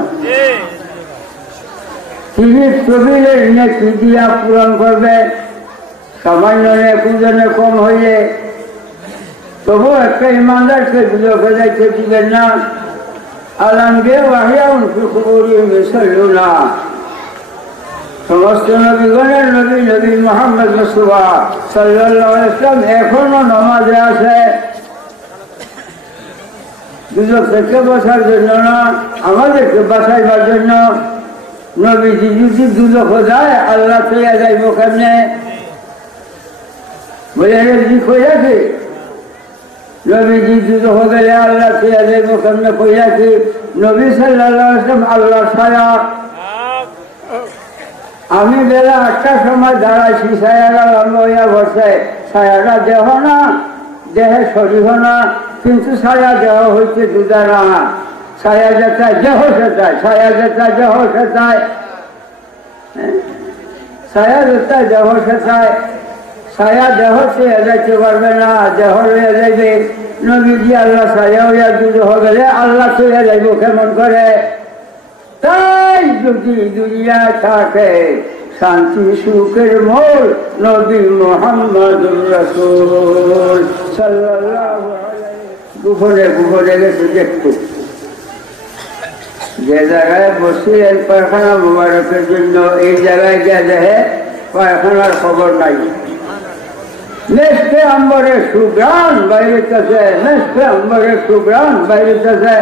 তিনি কবিরের নেকি দিয়া পূরণ করবে। সামান্য নেক ওজনে কম হইলে তবু একটা ইমানদারকে দুজকে যাইতে দিবেন না। আলামগে ওয়াহিয়াউন ফি কুবুরিহিম ইউসাল্লুনা। সমস্ত নবীগণের নবী নবী মুহাম্মদ মুস্তাফা সাল্লাল্লাহু আলাইহি ওয়াসাল্লাম এখনো নামাজে আছে। দুজক থেকে বসার জন্য না, আমাদেরকে বাঁচাইবার জন্য। নবীজি যদি দুজক যায় আল্লাহ পেয়ে যাইব কেমনে? বলে রেজি কইয়াছে নবীজি দুজক গেলে আল্লাহ পেয়ে যাইব কেমনে কইয়াছে? নবী সাল্লাল্লাহু আলাইহি ওয়াসাল্লাম আল্লাহর ছায়া। আমি বেলা 8টার সময় দাঁড়াইছি, ছায়ারা লম্বা হইয়া বসে। ছায়াটা দেহ না, দেহে শরীর না, কিন্তু ছায়া দেহ হইতে দুটা না। ছায়া যেটায় দেহ সেটায়, ছায়া যেটায় দেহ সেটায়, ছায়া যেটায় দেহ সেটায়। ছায়া দেহ সে যাইতে পারবে না, দেহ হইয়া যাইবে। নবীজি আল্লাহ ছায়া হইয়া দুধ হয়ে গেলে আল্লাহ চলে যাইব কেমন করে? তাই যদি দুনিয়া থাকে শান্তি সুখের মোল নবী মুহাম্মদুর রাসূল সাল্লাল্লাহু আলাইহি গোপনে গোপনে গেছে দেখতে যে জায়গায় বসছিলেন পায়খানা মুবারকের জন্য এই জায়গায় গিয়ে দেখে পায়খানার খবর নাই নেশকে আম্বরের সুগ্রাণ বাইরেছে নেশকে আম্বরের সুগ্রাণ বাইরেছে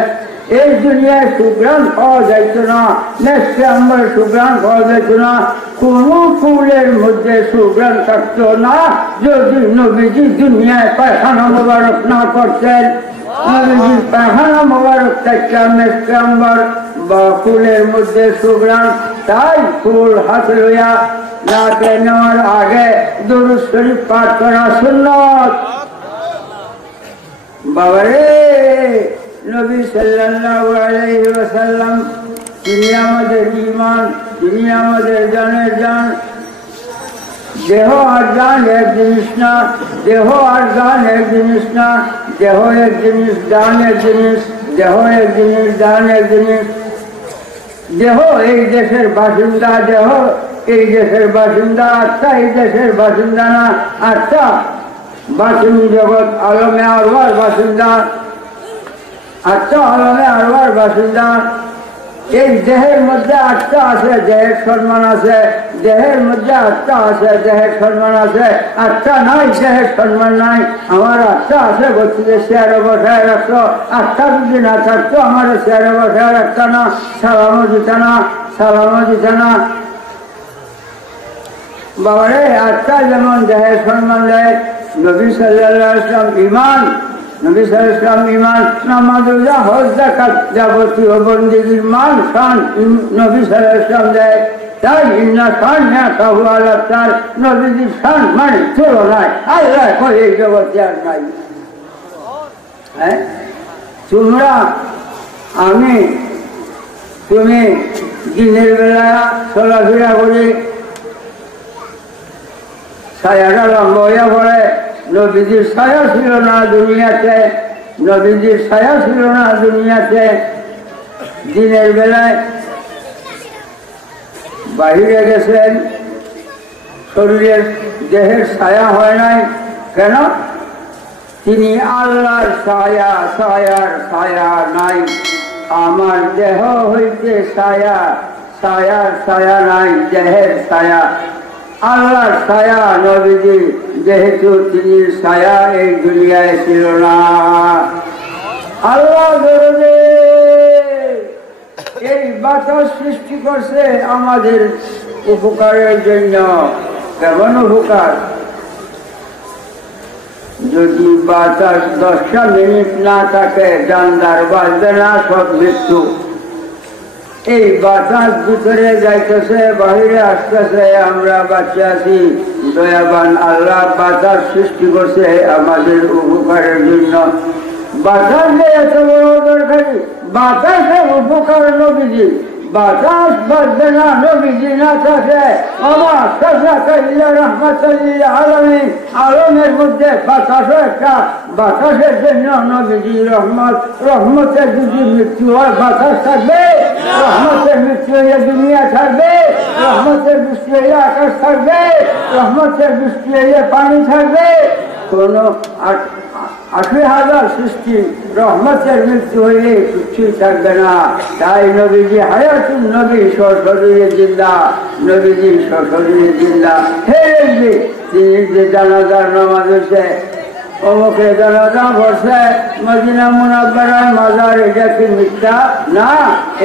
এই দুনিয়ায় সুগ্রাণ পাওয়া যাইত না নেশকে আম্বরের সুগ্রাণ পাওয়া যাইত না কোন ফুলের মধ্যে সুগ্রাণ থাকতো না যদি নবীজি দুনিয়ায় পায়খানা মুবারক না করতেন নবীজির পায়খানা মুবারক থেকে নেশকে আম্বর বা ফুলের মধ্যে সুগ্রাণ তাই ফুল হাতে লইয়া নাকে নেওয়ার আগে দুরূদ শরীফ পাঠ করা সুন্নাত বাবারে নবী সাল্লাল্লাহু আলাইহি ওয়াসাল্লাম তিনি আমাদের ঈমান তিনি আমাদের জানের জান দেহ আর জান এক জিনিস না দেহ আর জান এক জিনিস না দেহ এক জিনিস জান এক জিনিস দেহ এক জিনিস জান এক জিনিস দেহ এই দেশের বাসিন্দা দেহ এই দেশের বাসিন্দা আত্মা এই দেশের বাসিন্দা না আত্মা বাসিন জগৎ আলমে আরওয়ার বাসিন্দা আত্মা আলমে আরওয়ার বাসিন্দা এই দেহের মধ্যে আত্মা আছে দেহের সম্মান আছে দেহের মধ্যে আত্মা আছে দেহের সম্মান আছে আত্মা নাই দেহের সম্মান নাই আমার আত্মা আছে বলছে চেয়ারে বসায় রাখতো আত্মা যদি না থাকতো আমার চেয়ারে বসায় রাখতো না সালামও দিত না সালামও দিত না বাবারে আত্মা যেমন দেহের সম্মান দেয় নবী সাল্লাল্লাহু আলাইহি ওয়াসাল্লাম ঈমান নবী সাল্লাল্লাহু আলাইহি ওয়াসাল্লাম ঈমান নামাজ রোজা হজ যাকাত যাবতীয় বন্দেগীর মান শান নবী সাল্লাল্লাহু আলাইহি ওয়াসাল্লাম দেয় তাই ইন্না শাননাহু আলা তার নবীজির শান মানে তুলনায় আল্লাহ কই এই জগতে আর নাই হ্যাঁ তোমরা আমি তুমি দিনের বেলা চলাফেরা করে ছায়াটা লম্বা হইয়া পড়ে নবীজির ছায়া ছিল না দুনিয়াতে নবীজির ছায়া ছিল না দুনিয়াতে দিনের বেলায় বাহিরে গেছেন শরীরের দেহের ছায়া হয় নাই কেন তিনি আল্লাহর ছায়া ছায়ার ছায়া নাই আমার দেহ হইতে ছায়া ছায়ার ছায়া নাই দেহের ছায়া আল্লাহর ছায়া নবীজি যেহেতু তিনি ছায়া এই দুনিয়ায় ছিল না আল্লাহ এই বাতাস সৃষ্টি করছে আমাদের উপকারের জন্য কেমন উপকার যদি বাতাস 10টা মিনিট না থাকে জানদার বাজবে না সব মৃত্যু এই বাতাস ভিতরে যাইতেছে বাহিরে আসতেছে আমরা বাঁচে আছি দয়াবান আল্লাহ বাতাস সৃষ্টি করছে আমাদের উপকারের জন্য বাতাস যে এত বড় দরকারি বাতাসের উপকার নবীজি বাতাস বাজবে না নবীজি না থাকে আমার আলমী আলমের মধ্যে বাতাসও একটা বাতাসের জন্য নবীজি রহমত রহমতের যদি মৃত্যু হয় বাতাস থাকবে রহমতের মৃত্যু হইয়া দুনিয়া থাকবে রহমতের বৃষ্টি হইয়া আকাশ থাকবে রহমতের বৃষ্টি হইয়া পানি থাকবে কোনো 80,000 সৃষ্টি রহমতের মৃত্যু হইলে কিছুই থাকবে না তাই নবীজি হায়াতুন নবী সশরীরে জিন্দা নবীজি সশরীরে জিন্দা হে তিনি যে জানাজার নামাজ হয়েছে অমুকে জানাজা পড়ছে মদিনা মুনাব্বারার মাজার এটা কি মিথ্যা না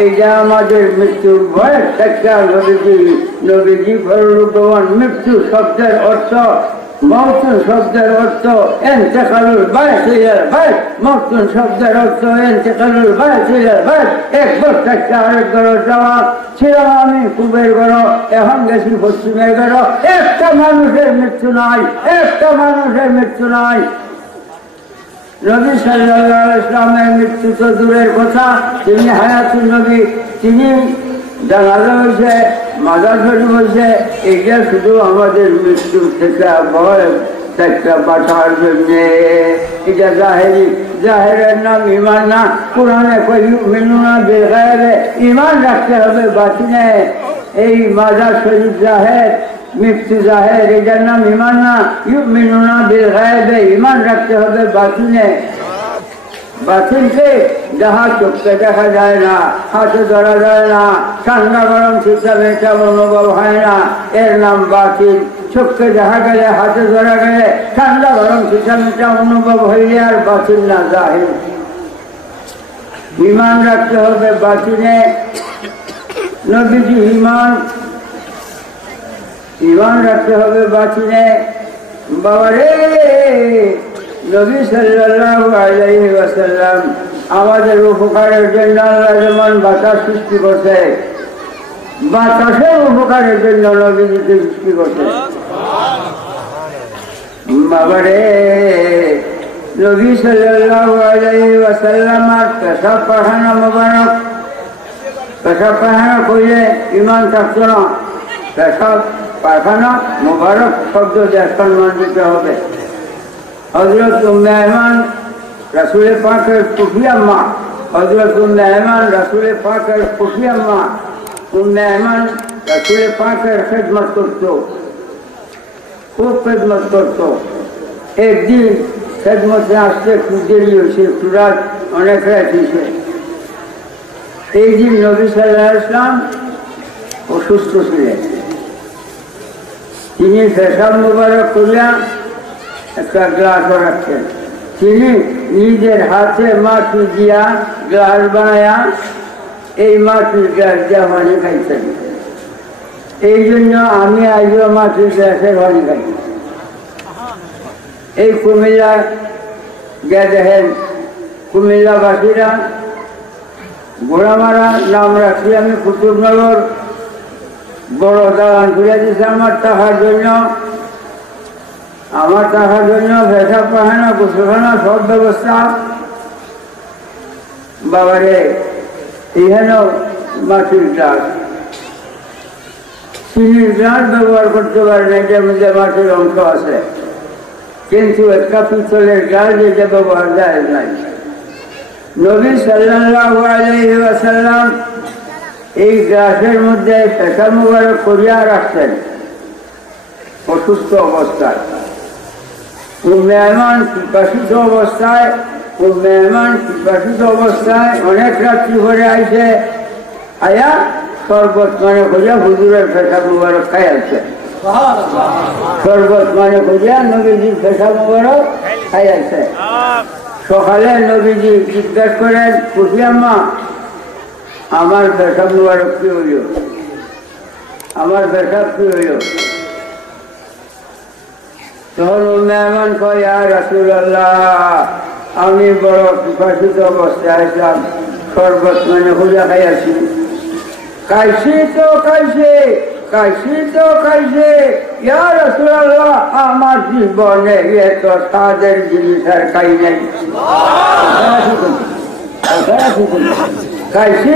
এইটা আমাদের মৃত্যুর ভয়ের একটা নবীজি ফরলুগমান মৃত্যু শব্দের অর্থ মৌতুন শব্দের অর্থ এন্তেকালুল বায়ত ইলাল বায়ত মৌতুন শব্দের অর্থ এন্তেকালুল বায়ত ইলাল বায়ত এক ঘর থেকে আরেক ঘরে যাওয়া ছিলাম আমি পূবের ঘর এখন গেছি পশ্চিমের ঘর একটা মানুষের মৃত্যু নাই একটা মানুষের মৃত্যু নাই নবী সাল্লাল্লাহু আলাইহি ওয়াসাল্লামের মৃত্যু তো দূরের কথা তিনি হায়াতুন নবী তিনি জানাজা হয়েছে মাজার শরীফ হয়েছে এইটা শুধু আমাদের মৃত্যুর থেকে ভয় একটা বাঁচার জন্যে এটা জাহেরের নাম ইমান না। কোরআনে কই ইউমিনুনা বিল গায়বে, ইমান রাখতে হবে বাতিনে। এই মাজার শরীফ জাহের, মৃত্যু জাহের, এটার নাম ইমান না। ইউমিনুনা বিল গায়বে, ইমান রাখতে হবে বাতিনে। বাতিলকে যাহা চোখে দেখা যায় না, হাতে ধরা যায় না, ঠান্ডা গরম শীতল এটা অনুভব হয় না, এর নাম বাতিল। চোখে দেখা গেলে, হাতে ধরা গেলে, ঠান্ডা গরম শীতল এটা অনুভব হইলে আর বাতিল না, জাহির। ইমান রাখতে হবে বাতিলে। নবীজি ইমান রাখতে হবে বাতিলে। বাবারে, নবী সাল্লাল্লাহু আলাইহি ওয়াসাল্লাম আমাদের উপকারের জন্য আল্লাহ যেমন বাতাস সৃষ্টি করছে, বাতাসের উপকারের জন্য নবীজিকে সৃষ্টি করছে। বাবারে, নবী সাল্লাল্লাহু আলাইহি ওয়াসাল্লাম আর পেশাব পায়খানা মোবারক, পেশাব পায়খানা করলে ইমান থাকতো না। পেশাব পায়খানা মোবারক শব্দ দিয়ে সম্মান দিতে হবে। হযরত উম্মে আয়মান রাসূল পাকের ফুফি আম্মা, হযরত উম্মে আয়মান রাসূল পাকের ফুফি আম্মা, উম্মে আয়মান রাসূল পাকের খেদমত করত, খুব খেদমত করত। একদিন খেদমতে আসতে খুব দেরি হয়েছে, রাত অনেক রাত হয়েছে। এই দিন নবী সাল্লাল্লাহু আলাইহি ওয়াসাল্লাম অসুস্থ ছিলেন। তিনি পেশাব মোবারক করিয়া একটা গ্লাসও রাখছেন। তিনি নিজের হাতে মাটি দিয়া গ্লাস বানায়া এই মাটির গ্লাস দিয়া পানি খাইছেন। এই জন্য আমি আজও মাটির গ্লাসের পানি খাই। এই কুমিল্লা গিয়ে দেখেন, কুমিল্লাবাসীরা গোড়ামারা নাম রাখছি আমি কুতুবনগর, বড় দালান খুলে দিচ্ছে আমার টাকার জন্য। আমার টাকার জন্য পেশাব পায়খানা, গোসলখানা সব ব্যবস্থা। বাবারে, এখানে মাটির গ্লাস, চিনির গ্লাস ব্যবহার করতে পারে না, এটার মধ্যে মাটির অংশ আছে। কিন্তু একটা পিতলের গ্লাস এটা ব্যবহার যায় নাই। নবী সাল্লাল্লাহু আলাইহি ওয়াসাল্লাম এই গ্লাসের মধ্যে পেশাব মোবারক করিয়া রাখতেন অসুস্থ অবস্থায়। উম্মে আয়মান পিপাসিত অবস্থায় অনেক রাত্রি ভরে আইছে, আয়া শরবত মানে করিয়া হুজুরের পেশাব মোবারক খাই আছে। শরবত মানে করিয়া নবীজির পেশাব মোবারক খাই আছে। সকালে নবীজি জিজ্ঞাসা করেন, ফুফি আম্মা আমার পেশাব মোবারক কি হইল, আমার পেশাব কি হইল? তখন উম্মে আয়মান কয়, ইয়া রাসূলুল্লাহ, আমি বড় পিপাসিত অবস্থায় আসলাম, শরবত মানে খুঁজা খাইয়াছি। খাইছি তো খাইছে, ইয়া রাসূলুল্লাহ, আমার জীবনে এত স্বাদের জিনিস আর খাই নাই। খাইছি,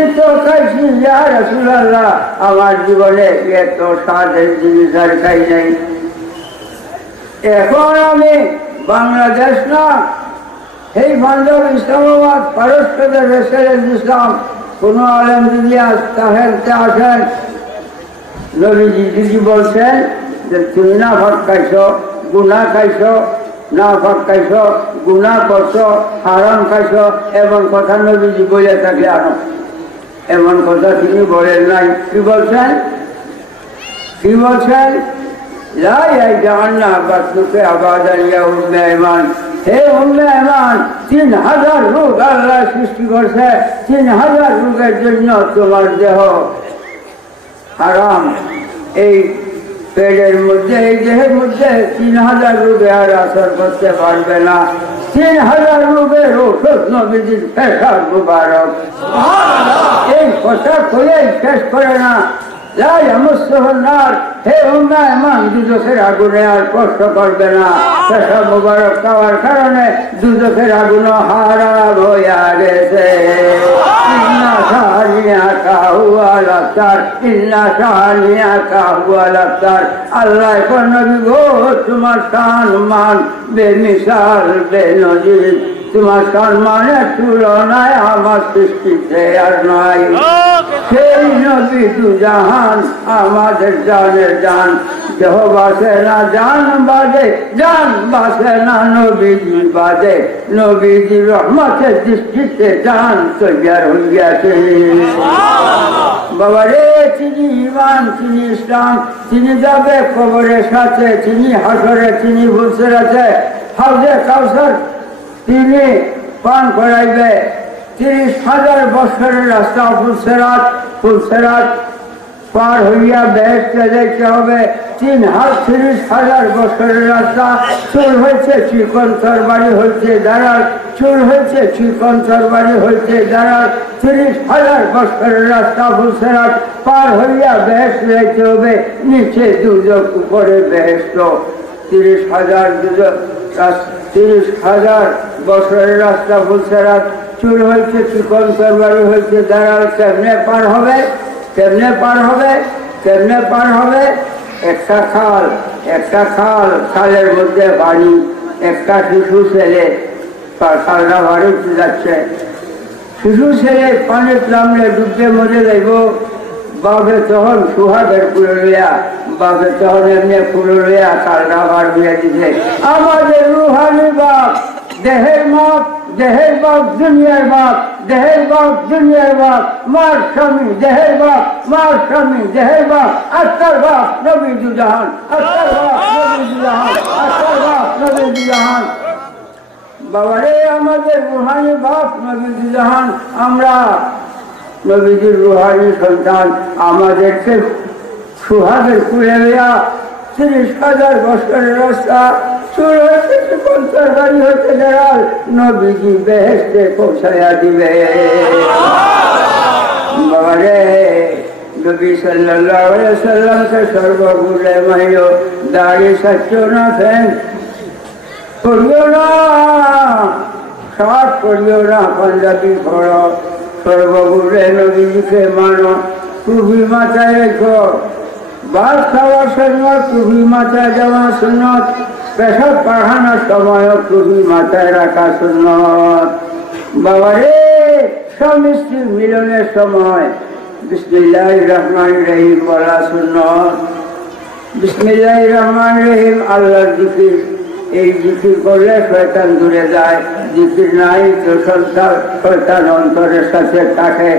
ইয়া রাসূলুল্লাহ, আমার জীবনে এত স্বাদের জিনিস আর খাই নাই। এখন আমি বাংলাদেশ না, এই পাঞ্জাব, ইসলামাবাদ, পারস্পরের রেসের ইসলাম, কোন আলেম যদি তাহেরতে আসেন, নবীজি বলছেন যে তুমি না ভাত খাইছ, গুনাহ খাইছ, না ভাত খাইছ, গুনাহ করছ, হারাম খাইছ, এমন কথা নবীজি বলে থাকলে আনো। এমন কথা তিনি বলেন নাই। কি বলছেন? লা ইয়াজআলনা বাতুকে আবাদান ইয়া উম্মে আয়মান, হে উম্মে আয়মান, 3000 রোগ আল্লাহ সৃষ্টি করছে, 3000 রোগের জন্য তোমার দেহ হারাম। এই পেটের মধ্যে, এই দেহের মধ্যে 3000 রোগে আর আসর করতে পারবে না। 3000 রোগের ঔষধ নবীজির পেশাব মুবারক। এই কথা কয়ে শেষ করে না, লা ইয়ামাসসুহুন নার, হে উম্মে আয়মান, দুজখের আগুনে আর কষ্ট করবে না। পেশাব মুবারক খাওয়ার কারণে দুজখের আগুন হারাম হইয়া গেছে। শানিয়াকা হুয়াল আবতার ইন্না শানিয়াকা হুয়াল আবতার। আল্লাহ নবী গো তোমার সম্মান বেমিসাল বেনজির, তোমার সম্মানের তুলনায় আমার সৃষ্টিতে আর নাই। সেই নবী দু জাহান আমাদের জানের জান, দেহ বাসে না জান বাদে, জান বাসে না নবীজি বাদে, নবীজি রহমতের দৃষ্টিতে জান তৈয়ার হইয়াছে। বাবা রে তিনি ইমান, তিনি ইসলাম, তিনি যাবে কবরের সাথে, তিনি হাসরে, তিনি বুঝতে আছে হাউজে কাউসার তিনি পান করাইবে। 30,000 বছরের রাস্তা ফুলসেরাত পার হইয়া বেহেশতে যাইতে হবে। 30,000 বছরের রাস্তা। চুল হয়েছে চিকন তরবারি হইতে দাঁড়াল, চুল হয়েছে চিকন তরবারি হইতে দাঁড়াল। 30,000 বছরের রাস্তা ফুলসেরাত পার হইয়া বেহেশত যাইতে হবে। নিচে দুজক, উপরে বেহেশত। 30,000 বছরের রাস্তা ফুলসেরাত, চুল হয়েছে চিকন তরবারি হয়েছে দাঁড়াল। কেমনে পার হবে, কেমনে পার হবে, কেমনে পার হবে? একটা খাল, খালের মধ্যে বাড়ি, একটা শিশু ছেলে খালটা বাড়িতে যাচ্ছে। শিশু ছেলে পানির নামলে ডুবতে মরে যাইব। বাপে তখন সুহাদের কুলে লইয়া, বাপে তখন এমনি কুলে লইয়া খালটা বার হইয়া দিছে। আমাদের রুহানি বাপ, দেহের বাপ, দেহের বাপ দুনিয়ার বাপ, দেহের বাপ দুনিয়ার বাপ, মার স্বামী দেহের বাপ, মার স্বামী দেহের বাপ, আত্মার বাপ নবী দু জাহান, আত্মার বাপ নবী দু জাহান, আত্মার বাপ নবী দু জাহান। বাবারে আমাদের রুহানি বাপ নবী দু জাহান, আমরা নবীজির রুহানি সন্তান। আমাদেরকে সুহাগের কুলে লইয়া 30,000 বছরের রাস্তা, চুল হয়েছে চিকন তরবারি হইতে দাঁড়াল, নবীজি বেহেশতে পৌঁছাইয়া দিবে। বাবারে নবী সাল্লাল্লাহু আলাইহি ওয়াসাল্লামকে সর্বগুণে মাইল, দাড়ি সচ্চ না ফেন করিও না, শার্ট করিও না, পাঞ্জাবি পড়ো, সর্বগুণে নবীজিকে মানো, টুপি মাথায় রেখো। ভাত খাওয়ার সময় টুপি মাথায় যাওয়া সুন্নত, পেশাব পাঠানোর সময় টুপি মাথায় রাখা সুন্নত। বাবারে স্বামী স্ত্রী মিলনের সময় বিসমিল্লাহির রহমানির রহিম বলা সুন্নত। বিসমিল্লাহির রহমানির রহিম আল্লাহর জিকির, এই জিকির করলে শয়তান দূরে যায়। জিকির নাই তো শয়তান অন্তরের সাথে থাকে,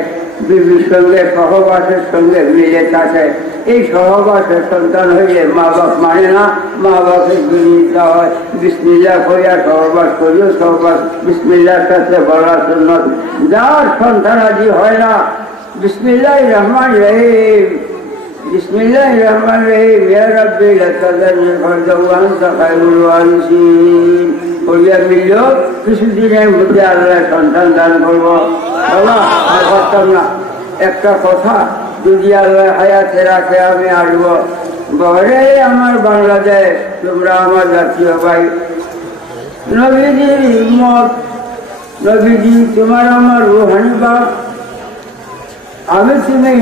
বিবির সঙ্গে সহবাসের সঙ্গে মিলে থাকে। এই সহবাসের সন্তান হইলে মা বাপ মানে না, মা বাপের বিনীত হয়। বিসমিল্লাহ করিয়া সহবাস করিও, সহবাস বিসমিল্লাহর সাথে বলা সুন্নত। যার সন্তানাদি হয় না, বিসমিল্লাহির রহমানির রহিম, বিসমিল্লাহির রহমানির রহিম, ইয়া রাব্বি লা তাযারনি ফারদান ওয়া আনতা খায়রুল ওয়ারিসিন করিয়া মিলল, কিছুদিনের মধ্যে আল্লাহ সন্তান দান করবো। বাবা আর করতাম না, একটা কথা যদি আল্লাহ হায়াতে রাখে আমি আসবো। বরে আমার বাংলাদেশ, তোমরা আমার জাতীয় ভাই, নবীজির হিম্মত, নবীজি তোমার আমার রুহানি বাপ, আমি তুমি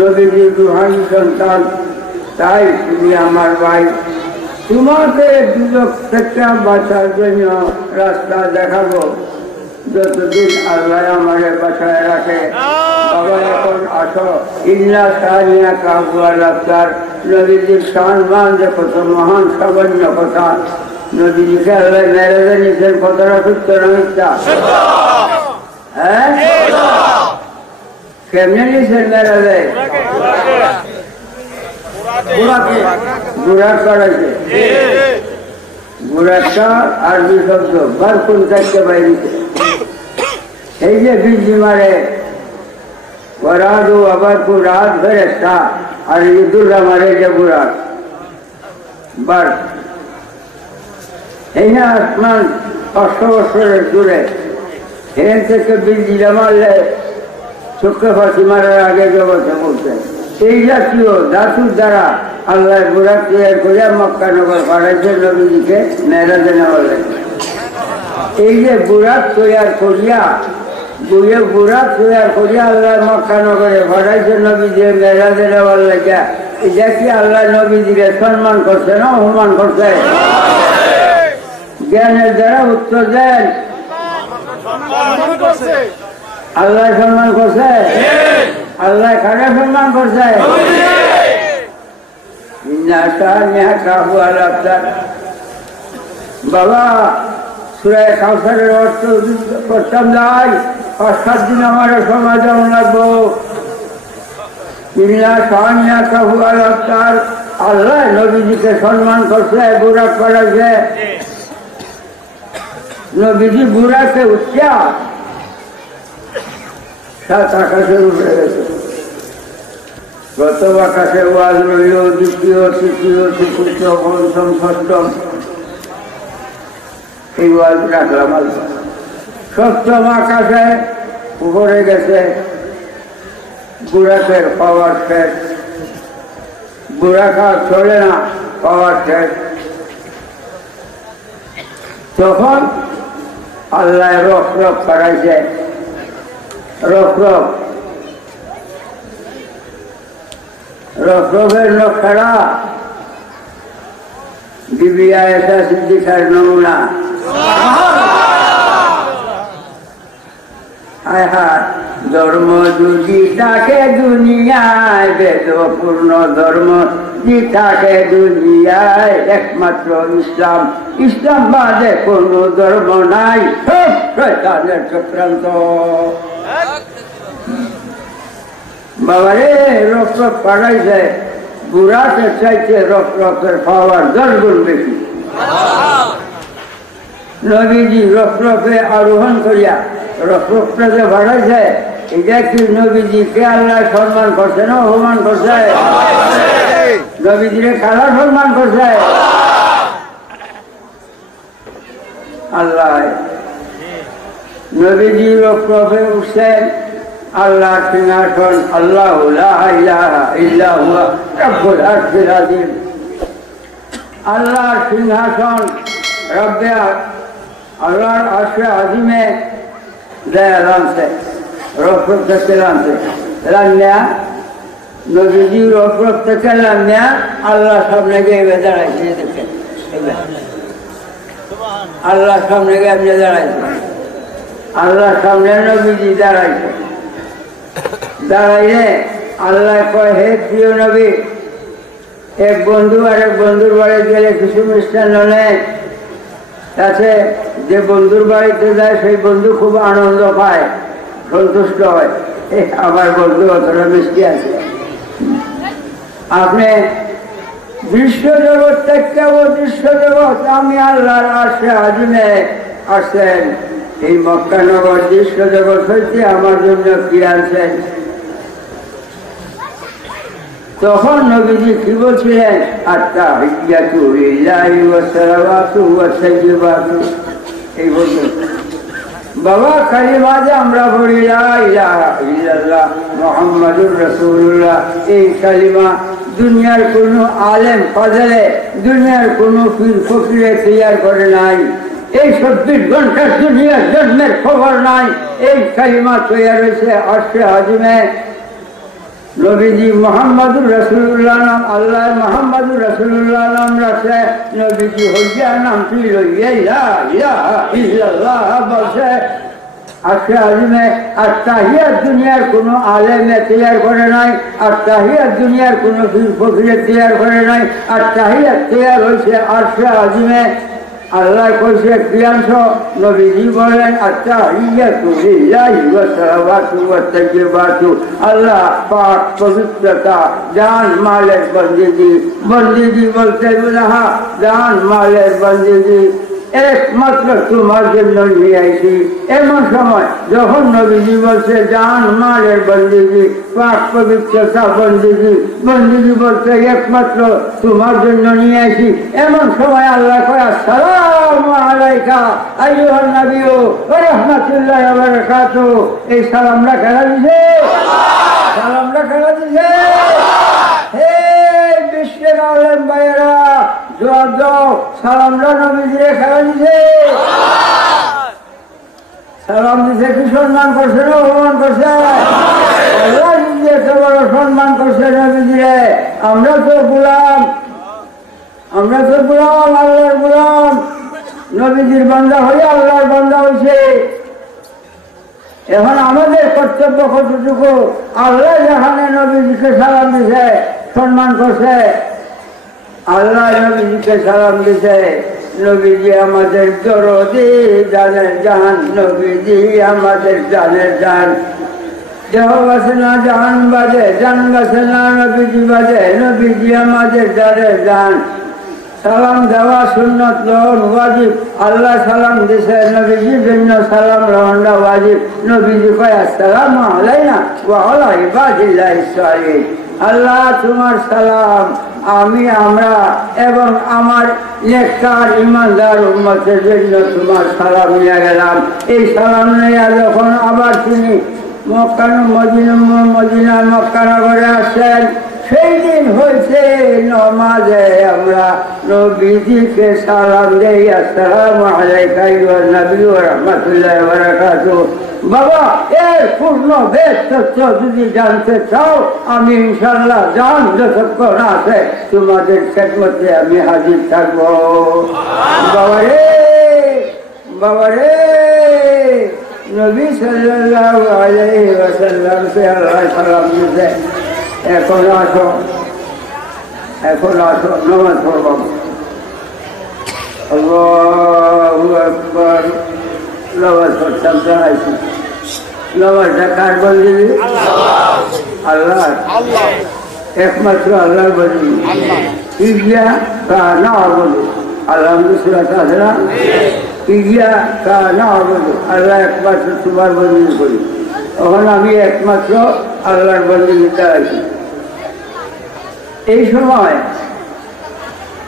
নবীজির রুহানি সন্তান, তাই তুমি আমার ভাই। তোমাকে দুজক থেকে বাঁচার জন্য রাস্তা দেখাবো, যতদিন আল্লাহ আমাদের বাসায় রাখে। বাবা এখন আসো, ইল্লা সারিয়া কাবুয়াল আফতার, নবীজির সম্মান যে কত মহান সামান্য কথা। নবীজিকে আল্লাহ মেরেজে নিচের কথাটা সত্য না মিথ্যা? হ্যাঁ, কেমনে নিচের মেরেজে? বুড়াট করাইছে। বুড়াটটা আরবি শব্দ, বারকুন থাকতে বাইরেছে। এই যে বীজি মারে ওরাদু আবার রাত ফেরেস্তা, আর ইদুল্লা মারে যে বুড়াট বার। এই না আসমান 500 বছরের দূরে, এখান থেকে বীজিরা মারলে চোখে ফাঁসি মারার আগে জগতে বলতেন। এই জাতীয় ধাতুর দ্বারা আল্লাহ বুড়াক তৈরি করে মক্কা নগর পাঠাইছে নবীজিকে মেরাজে নেওয়া লাগে। এই যে বুড়াক তৈরি করিয়া বুয়ে বুড়া তৈয়ার করিয়া আল্লাহ মক্কা নগরে ঘটাইছে নবীজি মেরাজে নেওয়ার লেগে। এটা কি আল্লাহ নবীজিকে সম্মান করছে না অপমান করছে? জ্ঞানের দ্বারা উত্তর দেন। আল্লাহ সম্মান করছে? আল্লাহ কাকে সম্মান করছে? বাবা সূরা কাউসারের অর্থ করতাম নাই, 5-7 দিন আমার সময় যেমন লাগবো। আল্লাহ নবীজিকে সম্মান করছে, বুড়াক করাছে। নবীজি বুড়াকে উঠিয়া 7 আকাশের উপরে গেছে। প্রথম আকাশে ওয়াজ রইল, দ্বিতীয়, তৃতীয়, চতুর্থ, পঞ্চম, ষষ্ঠম, এই ওয়াজ রাখলাম। সপ্তম আকাশে উপরে গেছে, বুড়াকের পাওয়ার শেষ। বুড়াকা চলে না, পাওয়ার শেষ। তখন আল্লাহ রক রক করাইছে। রক রক রকের নকশা বিবি আয়েশা সিদ্দিকার নমুনা। হায় হায়, ধর্ম যদি থাকে দুনিয়ায়, বেদপূর্ণ ধর্ম যদি থাকে দুনিয়ায়, একমাত্র ইসলাম। ইসলাম বাদে কোন ধর্ম নাই, সব শয়তানের চক্রান্ত। বাবারে রক রক পাঠাইছে, বুড়াকে চাইছে রক রকের পাওয়ার 10 গুণ বেশি। নবীজি রক রকে আরোহণ করিয়া রক রকটা যে বাড়াইছে, এটা কি নবীজিকে আল্লাহ সম্মান করছে না অপমান করছে? নবীজিকে কারা সম্মান করছে? আল্লাহ। নবীজি রক রকে উঠছেন, আল্লাহ সিংহাসন, আল্লাহ লা ইলাহা ইল্লা হুয়া রব্বুল আরশিল আযীম। আল্লাহর সিংহাসন রব্বে আল্লাহর আরশে আযীমে দেয়া লামছে, রফরফ থেকে লামছে। লামিয়া নবীজি রফরফ থেকে লামিয়া আল্লাহ সামনে গিয়ে দাঁড়াইছে। দেখেন আল্লাহ সামনে গিয়ে আপনি দাঁড়াইছে, আল্লাহ সামনে নবীজি দাঁড়াইছে। দাঁড়াইলে আল্লাহ কয়, হে প্রিয় নবী, এক বন্ধু আরেক বন্ধুর বাড়ি গেলে কিছু মিষ্টান্ন নেয়। তাতে যে বন্ধুর বাড়িতে যায় সেই বন্ধু খুব আনন্দ পায়, সন্তুষ্ট হয়, আমার বন্ধু অতটা মিষ্টি আছে। আপনি বিশ্বজগৎ থেকে বিশ্বজগৎ আমি আল্লাহর আরশে আযীমে আসছেন, এই মক্কা নগর বিশ্বজগৎ হইতে আমার জন্য কি আনছেন? তখন নবীজি কি বলছিলেন? আত্তাহিয়াতু লিল্লাহি ওয়া সালাওয়াতু ওয়া তাইয়্যিবাতু। এই বলছেন বাবা, কালিমা যে আমরা পড়ি লা ইলাহা ইল্লাল্লাহ মুহাম্মাদুর রাসূলুল্লাহ, এই কালিমা দুনিয়ার কোনো আলেম ফাজলে, দুনিয়ার কোনো পীর ফকিরে তৈয়ার করে নাই। এই 24 ঘন্টার দুনিয়ার জন্মের খবর নাই। এই কালিমা তৈয়ার হয়েছে আরশে আযীমে। নবীজি মোহাম্মদুর রাসূলুল্লাহ নাম, আল্লাহ মোহাম্মদুর রাসূলুল্লাহ নাম রাখছে। নবীজি হইয়া নামটি লইয়া লা ইলাহা ইল্লাল্লাহ বলছে আরশে আযীমে। আর তাহিয়াত দুনিয়ার কোনো আলেমে তৈয়ার করে নাই, আর তাহিয়াত দুনিয়ার কোনো পীর ফকিরে তৈয়ার করে নাই, আর তাহিয়াত তৈয়ার হয়েছে আরশে আযীমে। আল্লাহ কইছে ক্রিয়াংশ, নবীজি বলেন আত্তাহিয়াতু লিল্লাহি ওয়া সালাওয়াতু ওয়া তাইয়্যিবাতু। আল্লাহ পাক পবিত্রতা, জান মালের বন্দেগি। বন্দেগি বলতে গুনাহ, জান মালের বন্দেগি একমাত্র তোমার জন্য নিয়ে আইছি। এমন সময় যখন নবীজি বলছে জান মালের বন্দেগি, পাক পবিত্রতা বন্দেগি, বন্দেগি বলতে একমাত্র তোমার জন্য নিয়ে আইছি, এমন সময় আল্লাহ কয় আসসালামু আলাইকা আইয়ুহান নবিয়্যু ওয়া রাহমাতুল্লাহি ওয়া বারাকাতুহু। এই সালামটা খেলা দিছে, সালামটা খেলা দিছে। হে বিশ্বের আলেম ভাইয়েরা, জবাব দাও, সালামটা নবীজিরে খেলা দিছে। সালাম দিছে কি সম্মান করছে না অপমান করছে? আল্লাহ যদি এত বড় সম্মান করছে নবীজিরে, আমরা তো গোলাম, আল্লাহর গোলাম। নবীজির বান্দা হয়ে আল্লাহর বান্দা হয়েছে। এখন আমাদের কর্তব্য কতটুকু? আল্লাহ যেখানে নবীজিকে সালাম দিছে, সম্মান করছে, আল্লাহ নবীজিকে সালাম দিছে। নবীজি আমাদের দরদি জানের জান, নবীজি আমাদের জানের জান। দেহ বাসে না জান বাজে, জান বাসে না নবীজি বাজে, নবীজি আমাদের জানের জান। সালাম দেওয়া সুন্নত গ্রহণ ওয়াজিব। আল্লাহ সালাম দিছে, নবীজির জন্য সালাম গ্রহণটা ওয়াজিব। নবীজি কয় আসসালামু আলাইনা ওয়া আলা ইবাদিল্লাহিস সালিহিন। আল্লাহ তোমার সালাম আমরা এবং আমার নেককার ইমানদার উম্মতের জন্য তোমার সালাম নিয়ে গেলাম। এই সালাম নিয়ে যখন আবার তিনি মদিনা মক্কা নগরে আসছেন, সেই দিন হয়েছে নমাজে আমরা নবীজিকে সালাম দেই, আসসালামু আলাইকা আইয়ুহান নবী ওয়া রাহমাতুল্লাহি ওয়া বারাকাতুহু। বাবা, এর পূর্ণ ভেদ তথ্য যদি জানতে চাও, আমি ইনশাআল্লাহ জান যতক্ষণ আছে তোমাদের খেদমতে আমি হাজির থাকবো। বাবারে নবী সাল্লাল্লাহু আলাইহি ওয়াসাল্লাম কে আল্লাহ সালাম দিতে, এখন আসো নামাজ পড়ব। আল্লাহু আকবার। নামাজ পড়তাম জানাইছি। নামাজটা কার বলি? আল্লাহ, একমাত্র আল্লাহর বলি। ইয়া কানা বলি, আলহামদুলিল্লাহ আছে না? ইয়া কানা বলি, আল্লাহ একমাত্র তোমার বলি করি। তখন আমি একমাত্র আল্লাহর বন্দিগিতে আছি। এই সময়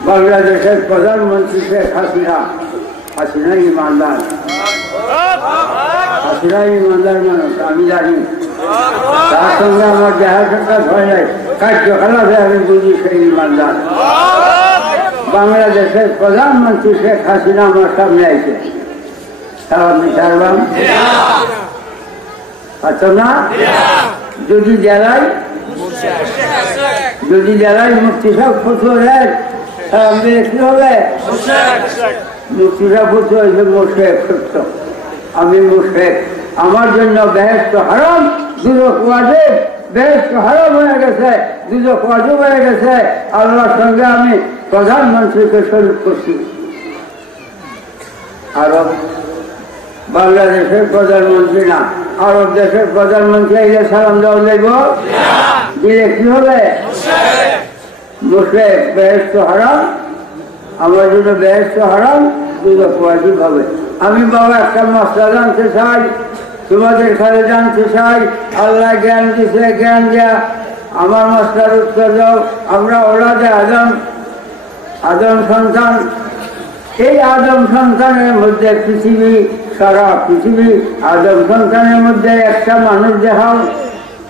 বাংলাদেশের প্রধানমন্ত্রী শেখ হাসিনা ইমানদার মানুষ, আমি জানি। তার সঙ্গে আমার দেখা সাক্ষাৎ হয় নাই, কার্যকলাপে আমি বুঝি সেই ইমানদার। বাংলাদেশের প্রধানমন্ত্রী শেখ হাসিনা আমার সামনে আইছে, সালাম দিতে পারলাম আচ্ছা না? যদি জেলায় মুফতি সাহেব ফতুয়া দেন, সালাম দিলে কি হবে? মুফতি সাহেব ফতুয়া হয়েছে মুশরিক, সত্য আমি মুশরিক, আমার জন্য বেহেশত হারাম, দুজক ওয়াজিব। বেহেশত হারাম হয়ে গেছে, দুজক ওয়াজিব হয়ে গেছে। আল্লাহর সঙ্গে আমি প্রধানমন্ত্রীকে শরীক করছি। আরব বাংলাদেশের প্রধানমন্ত্রী না, আরব দেশের প্রধানমন্ত্রী আইলে সালাম দেওয়া লাগব, দিলে কি হবে? মুশরিক, বেহেশত হারাম, আমার জন্য বেহেশত হারাম, দুজক ওয়াজিব হবে। আমি বাবা একটা মশলা জানতে চাই, তোমাদের কাছে জানতে চাই। আল্লাহ জ্ঞান দিছে, জ্ঞান দেয়া আমার মশলার উত্তর দাও। আমরা ওলাদে আদম সন্তান, এই আদম সন্তানের মধ্যে সারা পৃথিবী আদম সন্তানের মধ্যে একটা মানুষ দেখাও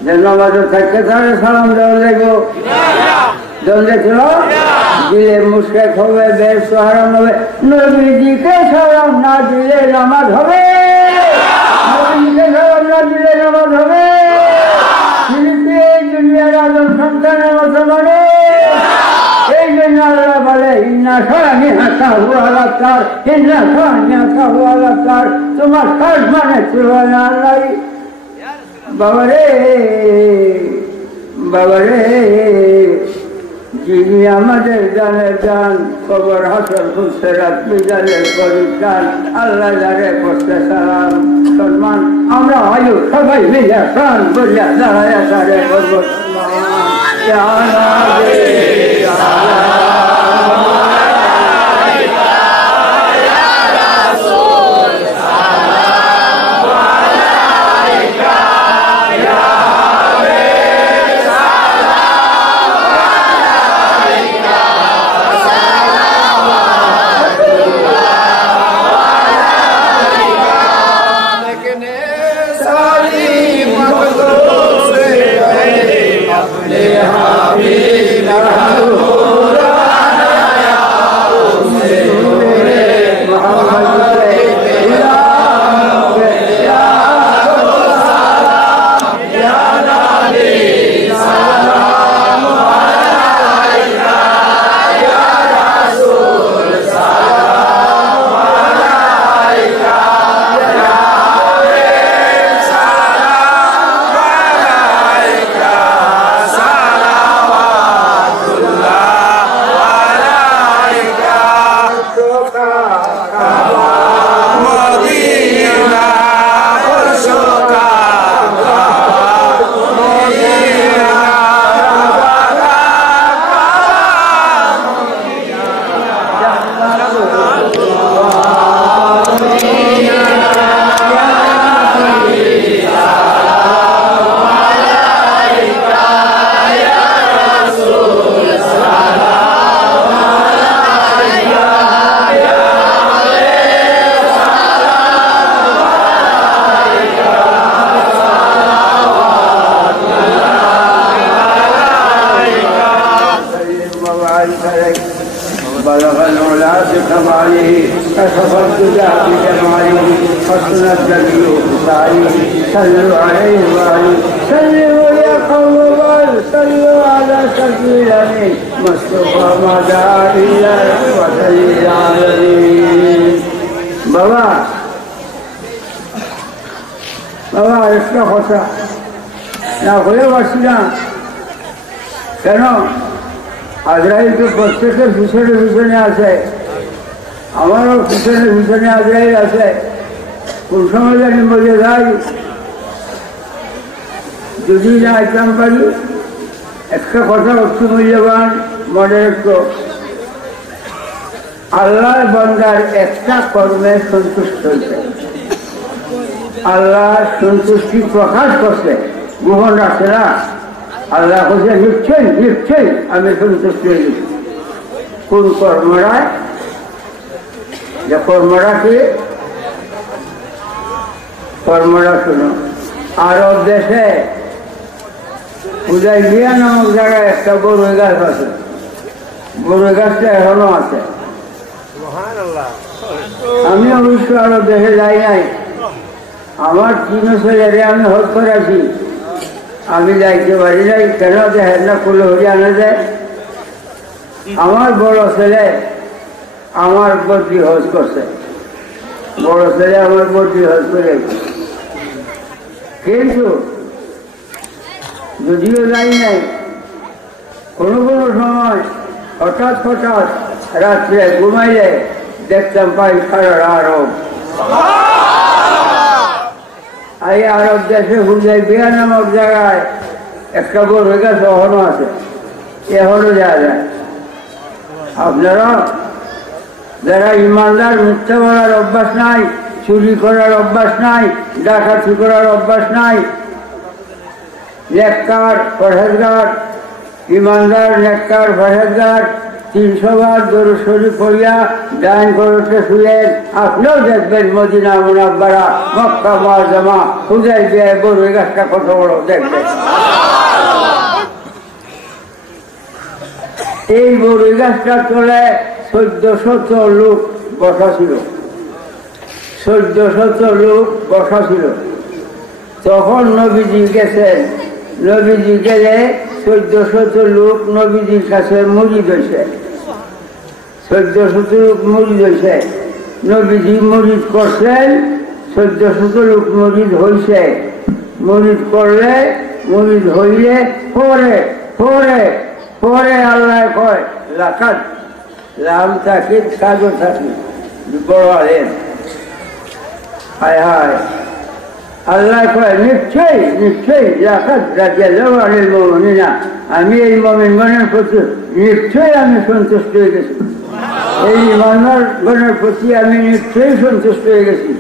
যে নামাজে থাকতে তাহলে সালাম দেওয়া লাগবে। দেখছিল দিলে মুশরিক হবে, বেহেশত হারাম হবে। নবীজিকে সালাম না দিলে নামাজ হবে, নবীজিকে সালাম না দিলে নামাজ হবে। এই দুনিয়ার আদম সন্তানের মতো মানে, এই জন্য আল্লাহ বলে তোমার কাজ মানে ছিল না আল্লাহ। বাবারে যিনি আমাদের জানের জান, কবর হাসর ফুলসেরাত মিজানের পরিত্রাণ, আল্লাহ যারে করতে সালাম সম্মান, আমরা আয়ু সবাই মিলে প্রাণ বলিয়া দাঁড়ায় তারে করবো كشفت ذات جمالي حسنت نبيه سعي صلوا عليه وآله سلموا يا قوم صلوا على سبيل الأمين مصطفى ما دعا إلا رحمة للعالمين বাবা বাবা একটা কথা না হয়ে পারছি না কেন আজরাইল তো প্রত্যেকের পিছনে পিছনে আছে আমারও পিছনে পিছনে আজরাইল আছে কোন সময় জানি বলে যাই যদি না আইতাম পারি একটা কথা অতি মূল্যবান মনে রাখতো আল্লাহ বান্দার একটা কর্মে সন্তুষ্ট হয়েছে আল্লাহ সন্তুষ্টি প্রকাশ করছে গোপন রাখছে না আল্লাহ বলছে নিশ্চয়ই নিশ্চয়ই আমি সন্তুষ্ট হয়ে গেছি কোন কর্মরায় যে কর্মরাকে কর্মরা শুনো আরব দেশে হুদাইবিয়া নামক জায়গায় একটা বড়ই গাছ আছে বড়ই গাছটা এখনো আছে আমি অবশ্য আরো দেশে যাই নাই আমার 3 ছেলেরে আমি হজ করেছি আমি যাইতে পারি নাই কেন দেখেন না কুলো হরি আনা যায় আমার বড় ছেলে আমার বদলি হজ করছে বড় ছেলে আমার বদলি হজ করে কিন্তু যদিও যাই নাই কোনো কোনো সময় হঠাৎ হঠাৎ রাত্রে ঘুমাইলে দেখতাম পাই সারা আরব এই আরব দেশে হুদাইবিয়া নামক জায়গায় একটা বড়ই গাছ এখনো আছে এখনো যাওয়া যায় আপনারা যারা ইমানদার মিথ্যা বলার অভ্যাস নাই চুরি করার অভ্যাস নাই ডাকাতি করার অভ্যাস নাই নেককার পরহেজগার ইমানদার নেককার পরহেজগার 300 বার দরুদ শরীফ পড়িয়া ডাইন করতে শুয়েন আপনিও দেখবেন মদিনা মুনাব্বারা মক্কা মুআজ্জামা হুদাইবিয়া বড়ই গাছটা কত বড় দেখবেন এই বড়ই গাছটা তলে 1400 লোক বসা ছিল 1400 লোক বসা ছিল তখন নবীজি গেছেন নবীজি গেলে 1400 লোক নবীজির কাছে মুরিদ হয়েছে 1400 লোক মুরিদ হয়েছে নবীজি মুরিদ করছেন 1400 লোক মুরিদ হয়েছে মুরিদ করলে মুরিদ হইলে পরে পরে পরে আল্লাহ কয় লাকাত লাম তাকিদ কাজও থাকি বড় আলেন হায় হায় আল্লাহ কয় নিশ্চয়ই নিশ্চয়ই লাকাত রাদিয়াল্লাহু আনিল মুমিনিনা আমি এই মুমিনগণের প্রতি নিশ্চয়ই আমি সন্তুষ্ট হয়ে গেছি এই ইমানদারগণের প্রতি আমি নিশ্চয়ই সন্তুষ্ট হয়ে গেছি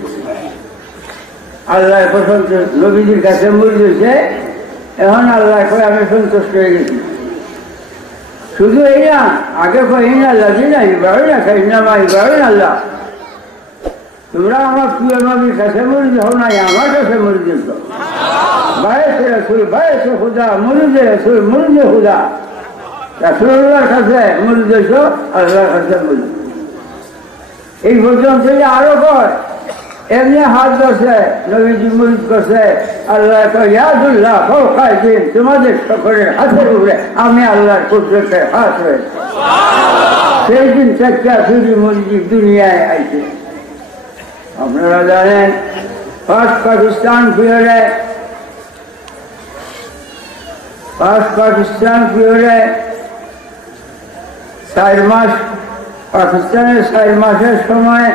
আল্লাহ পছন্দ নবীজির কাছে মুরিদ হয়েছে এখন আল্লাহ কয় আমি সন্তুষ্ট হয়ে গেছি শুধু এই না আগে কয় ইন্না আল্লাযিনা ইউবাইউনাকা ইন্নামা ইউবাইউনা আল্লাহ তোমরা আমার প্রিয় নবীর কাছে মুরিদ হও নাই আমার কাছে মুরিদ হতো বায়েসে রাসূল বায়েসে খুদা মুরিদে রাসূল মুরিদে খুদা রাসূলুল্লাহর কাছে মুরিদ হইছো আল্লাহর কাছে মুরিদ এই পর্যন্ত আরো কয় এমনি হাত ধরছে নবীজি মুরিদ করছে আল্লাহ কয় ইয়াদুল্লাহ ফাওকা আইদিন তোমাদের সকলের হাতের উপরে আমি আল্লাহর কুদরতে হাত রয়েছে সেই দিন থেকে ফিরি মুরিদি দুনিয়ায় আইছে আপনারা জানেন পাকিস্তান পিরিয়ডে 4 মাস পাকিস্তানের 4 মাসের সময়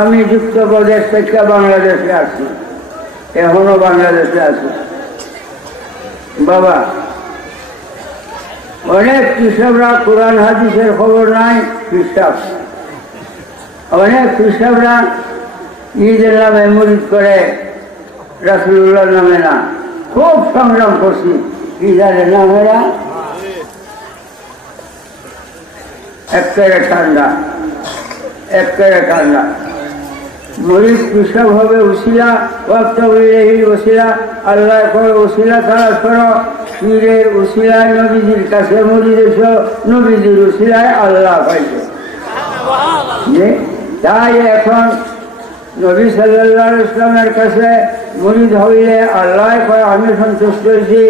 আমি যুক্তপ্রদেশ থেকে বাংলাদেশে আসছি এখনো বাংলাদেশে আছি বাবা অনেক কৃষকরা কোরআন হাদিসের খবর নাই কৃষক অনেক কৃষকরা ঈদের নামে মুরিদ করে রাসূলুল্লাহর নামে না খুব সংগ্রাম করছি ঈদের নামেরা একেবারে ঠান্ডা মুরিদ কৃষক হবে উসিলা ওয়াক্তাউলিহি ওসিলা আল্লাহ করে উসিলা তালাশ করো পীরের উসিলায় নবীজির কাছে মুরিদ এসো নবীজির উসিলায় আল্লাহ পাইছে তাই এখন নবী সাল্লাল্লাহু আলাইহি ওয়াসাল্লামের কাছে মুরিদ হইলে আল্লাহ কয় আমি সন্তুষ্ট হয়েছি,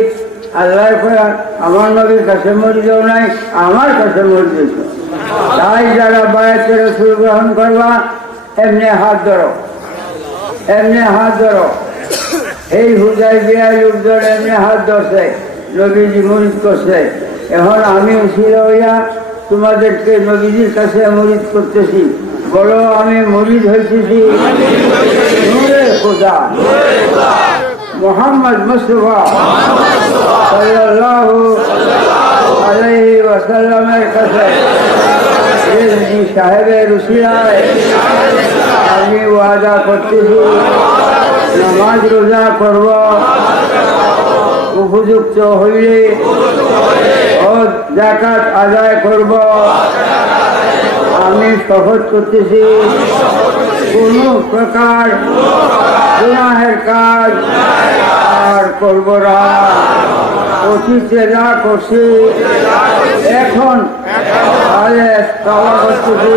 আল্লাহ কয় আমার নবীর কাছে মুরিদও নাই, আমার কাছে মুরিদ হয়েছে। তাই যারা বায়াতে রাসূল গ্রহণ করবা এমনি হাত ধরো, এমনি হাত ধরো। এই হুদায়বিয়া লোকজন এমনি হাত ধরছে, নবীজি মুরিদ করছে। এখন আমি উসিলা হইয়া তোমাদেরকে নবীজির কাছে মুরিদ করতেছি। বলো আমি মুরিদ হইতেছি নূরে খোদা মুহাম্মদ মুস্তাফা সাল্লাল্লাহু আলাইহি ওয়াসাল্লামের কাছে। রেজভী সাহেবের উসিলায় আমি ওয়াদা করতেছি নামাজ রোজা করব, উপযুক্ত হইলে ও যাকাত আদায় করব। আমি শপথ করতেছি কোন প্রকার গুনাহের কাজ আর করব না। অতীতে যা করছি এখন তওবা করতেছি,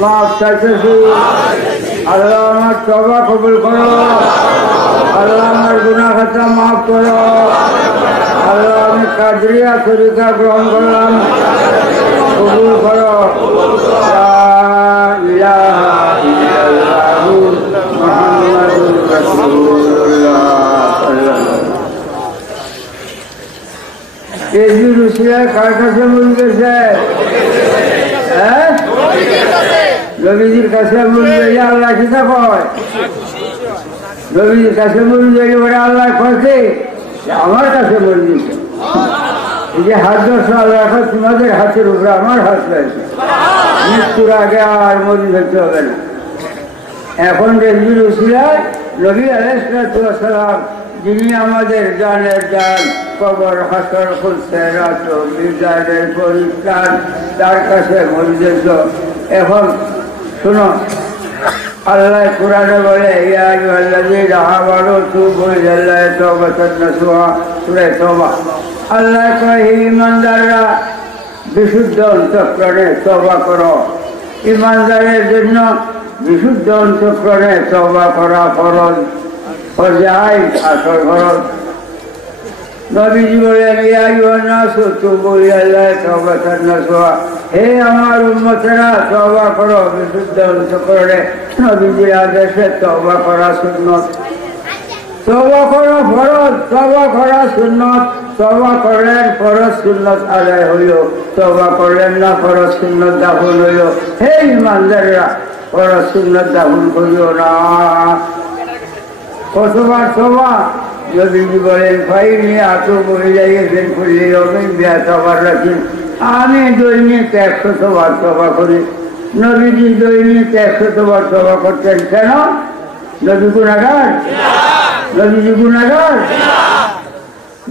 মাফ চাইতেছি। আল্লাহ আমার তওবা কবুল করো, আল্লাহ আমার গুনাহ খাতা মাফ করো। আল্লাহ আমি কাদরিয়া তরিকা গ্রহণ করলাম, কবুল করো। লা ইলাহা ইল্লাল্লাহু মুহাম্মাদুর রাসূলুল্লাহ সাল্লাল্লাহু। এই যে রুসিয়া কার কাছে মুরিদ গেছে? নবীজির কাছে মুরিদ হইলে আল্লাহ কিতা কয়? নবীজির কাছে মুরিদ হইলে পরে আল্লাহ কয়েছে আমার কাছে মুরিদ দিচ্ছে। এই যে হাত ধরছো আল্লাহ এখন তোমাদের হাতের উপরে আমার হাত রয়েছে। মৃত্যুর আগে আর মুরিদ হতে হবে না। এখন রেজবি রুসিলায় নবী আলাইহিস সালাম যিনি আমাদের জানের জান, কবর হাসর খুলছে রাত বিজানের পরিষ্কার, তার কাছে মুরিদের। এখন শুনো, আল্লাহ কুরআনে বলে ইয়া আইয়ুহাল্লাযীনা আমানু তুবু ইলাল্লাহি তাওবাতান নাসুহা, সূরা তওবা। আল্লাহ কয় হে ঈমানদাররা বিশুদ্ধ অন্তঃকরণে তওবা করো। ঈমানদারের জন্য বিশুদ্ধ অন্তঃকরণে তওবা করা ফরজ, ফরজাইন আসল ফরজ। নবীজি বলেন ইয়া আইয়ুহান নাসু তুবু ইলাল্লাহি তাওবাতান নাসুহা, হে আমার উম্মতেরা তওবা করো বিশুদ্ধ অন্তঃকরণে। নবীজির আদেশে তওবা করা সুন্নাত, তওবা করো ফরজ, তওবা করা সুন্নাত। তওবা করলেন ফরজ সুন্নাত আদায় হইল, তওবা করলেন না ফরজ সুন্নাত দাফন হইল। হে ঈমানদাররা ফরজ সুন্নাত দাফন করিও না। কতবার তওবা? নবীজি বলেন ফাইনি আতুবু ইলাইহি কুল্লি ইয়াউমিন বিআতাবার রাখিন, আমি দৈনিক 100 বার তওবা করি। নবীজি দৈনিক 100 বার তওবা করতেন। কেন? নবী গুনাহগার? নবীজি গুনাহগার?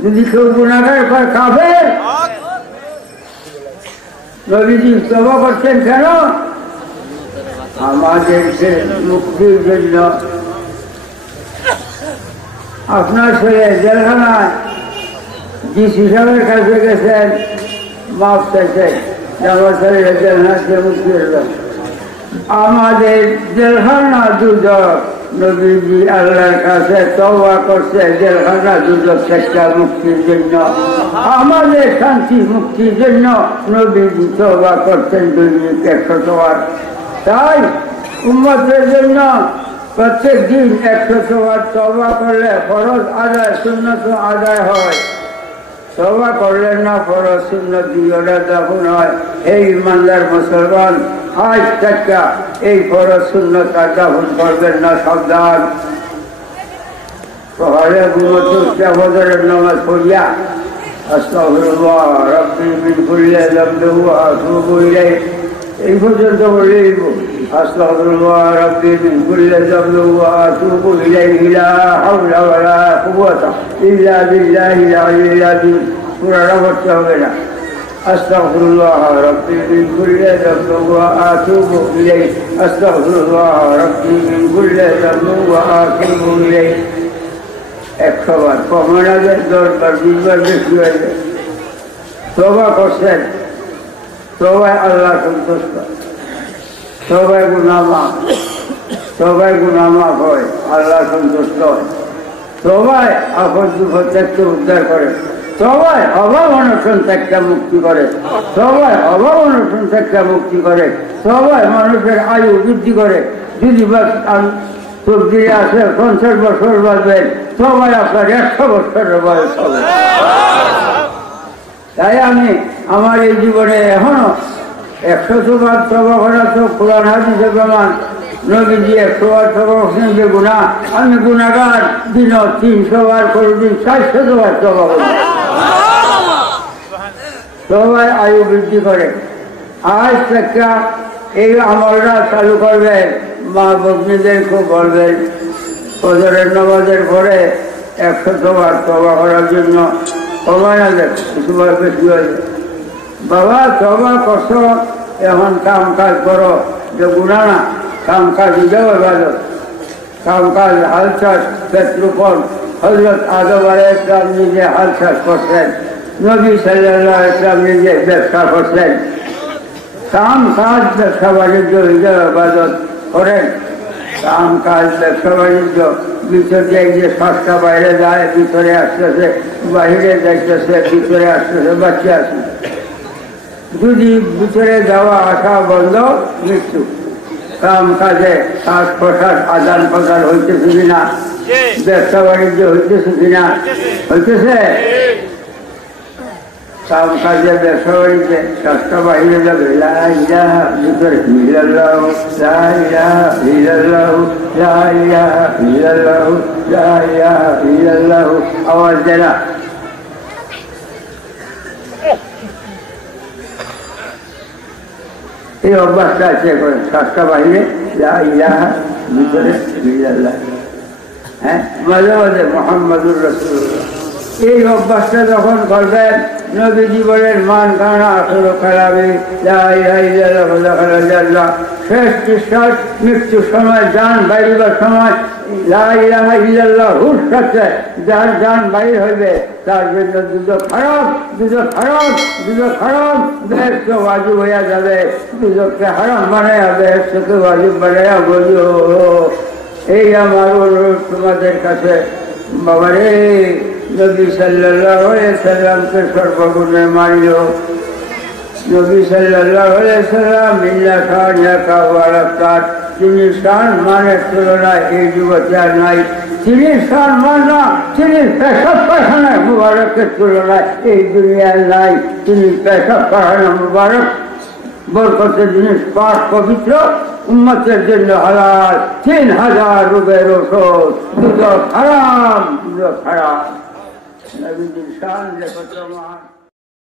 যদি কেউ গুনাহগার হয় কাফের। নবীজি তওবা করতেন কেন? আমাদেরকে মুক্তির জন্য। আপনার ছেলে জেলখানায় ডিসি সাহেবের কাছে গেছেন, মাফ চাইছেন, আমার ছেলে জেলখানাতে মুক্তি হলেন। আমাদের জেলখানা দুদক নবীজি আল্লাহর কাছে তওবা করছে জেলখানা দুদক থেকে মুক্তির জন্য, আমাদের শান্তি মুক্তির জন্য নবীজি তওবা করতেন দৈনিক 100 বার। তাই উম্মতের জন্য প্রত্যেক দিন 100 বার তওবা করলে ফরজ আদায় সুন্নত আদায় হয়। তওবা করলেন না ফরজ সুন্নত দুইটা দাফন হয়। এই ইমানদার মুসলমান আজ থেকে এই ফরজ সুন্নত দাফন করবেন না, সাবধান। সকালে ঘুমোতে ফজরের নামাজ পড়িয়া আস্তাগফিরুল্লাহ রাব্বি মিন কুল্লি যামবি ওয়া আতুবু ইলাইহি এই পর্যন্ত বললেই আস্তাগফিরুল্লাহ রাব্বি মিন কুল্লি যামবি ওয়া আতুবু ইলাইহি লা হাওলা ওয়া লা কুওয়াতা ইল্লা বিল্লাহিল আলিয়্যিল আযীম। পুরোটা পড়তে হবে না। আস্তাগফিরুল্লাহ রাব্বি মিন কুল্লি যামবি ওয়া আতুবু ইলাইহি, আস্তাগফিরুল্লাহ রাব্বি মিন কুল্লি যামবি ওয়া আতুবু ইলাইহি। 100 বার কমে না যায়, 10 বার 20 বার বেশি হয়ে যায়। তওবা করছেন, তওবায় আল্লাহ সন্তুষ্ট। সবাই গুনাহ মাফ, সবাই গুনাহ মাফ হয়, আল্লাহ সন্তুষ্ট হয়, সবাই আপদ বিপদ থেকে উদ্ধার করে, সবাই অভাব অনশন থেকে মুক্তি করে, সবাই অভাব অনশন থেকে মুক্তি করে, সবাই মানুষের আয়ু বৃদ্ধি করে। যদি সবজি আছে 50 বছর বাঁচবেন, সবাই আপনার 100 বছরের বয়স হবে। তাই আমি আমার এই জীবনে এখনো 100 বার তওবা করা তো কোরআন হাদিসের প্রমাণ। নবীজি 100 বার তওবা করছেন যে গুনাহ, আমি গুনাহগার দিন 300 বার করে দিন 400 বার তওবা করি। সবাই আয়ু বৃদ্ধি করে। আজ থেকে এই আমলটা চালু করবেন, মা ভগ্নীদেরকে বলবেন ফজরের নামাজের পরে 100 বার তওবা করার জন্য। তওবা না দেখ কিছু বেশি হয়ে বাবা তওবা করছো, এখন কাম কাজ করো, যে গুনাহ না, কাম কাজ দেওয়া ভালো, কাম কাজ হাল চাষ পেট্রোপন। হযরত আদম আলাইহিস সালাম নিজে হাল চাষ করছেন, নবী সাল্লাল্লাহু আলাইহি ওয়াসাল্লাম নিজে ব্যবসা করছেন। কাম কাজ ব্যবসা বাণিজ্য ইবাদত করেন, কাম কাজ ব্যবসা বাণিজ্য। ভিতর দিয়ে যে শ্বাসটা বাইরে যায়, ভিতরে আসতেছে, বাহিরে যাইতেছে, ভিতরে আসতেছে, বাচ্চা আসে। যদি ভিতরে যাওয়া আসা বন্ধ, মৃত্যু। কাম কাজে শ্বাস প্রশ্বাস আদান প্রদান হইতেছে কিনা, ব্যবসা বাণিজ্য হইতেছে কিনা, হইতেছে। কাম কাজে ব্যবসা বাণিজ্যে শ্বাসটা বাহিরে যাবে, লা ইলাহা ভিতরে ইল্লাল্লাহু, লা ইলাহা ইল্লাল্লাহু, লা ইলাহা ইল্লাল্লাহু, লা ইলাহা ইল্লাল্লাহু। আওয়াজ দেয় না। এই অভ্যাসটা আছে করে, শ্বাসটা বাহিরে লা ইলাহা, ভিতরে ইল্লাল্লাহ। হ্যাঁ, মাঝে মাঝে মুহাম্মাদুর রাসূলুল্লাহ। এই অভ্যাসটা যখন করবেন, নবীজি বলেন মান কানা আখিরু কালামি লা ইলাহা ইল্লাল্লাহু দাখালাল জান্নাহ। শেষ নিঃশ্বাস মৃত্যুর সময়, জান বাইরিবার সময় লা ইলাহা ইল্লাল্লাহুর সাথে যার জান বাইর হইবে, তার জন্য দুজক হারাম, দুজক হারাম, দুজক হারাম, বেহেশত ওয়াজিব হইয়া যাবে। দুজককে হারাম বানাইয়া বেহেশতকে ওয়াজিব বানাইয়া বলিও। এই আমার অনুরোধ তোমাদের কাছে। বাবারে, নবী সাল্লাল্লাহু আলাইহি সাল্লামকে সর্বগুণে মানিও। নবী সাল্লাল্লাহু আলাইহি সাল্লাম মিল্লা শানিয়াকা ওয়া রাফাত। তিনি শান মানের তুলনায় এই জগতে আর নাই। তিনি শান মান না, তিনি পেশাব পায়খানা মুবারকের তুলনায় এই দুনিয়ায় নাই। তিনি পেশাব পায়খানা মুবারক বরকতের জিনিস, পাক পবিত্র, উম্মতের জন্য হালাল। 3000 রোগের ওষুধ। দুধ হারাম, দুধ হারাম। নবীজির শান যে কত মহান।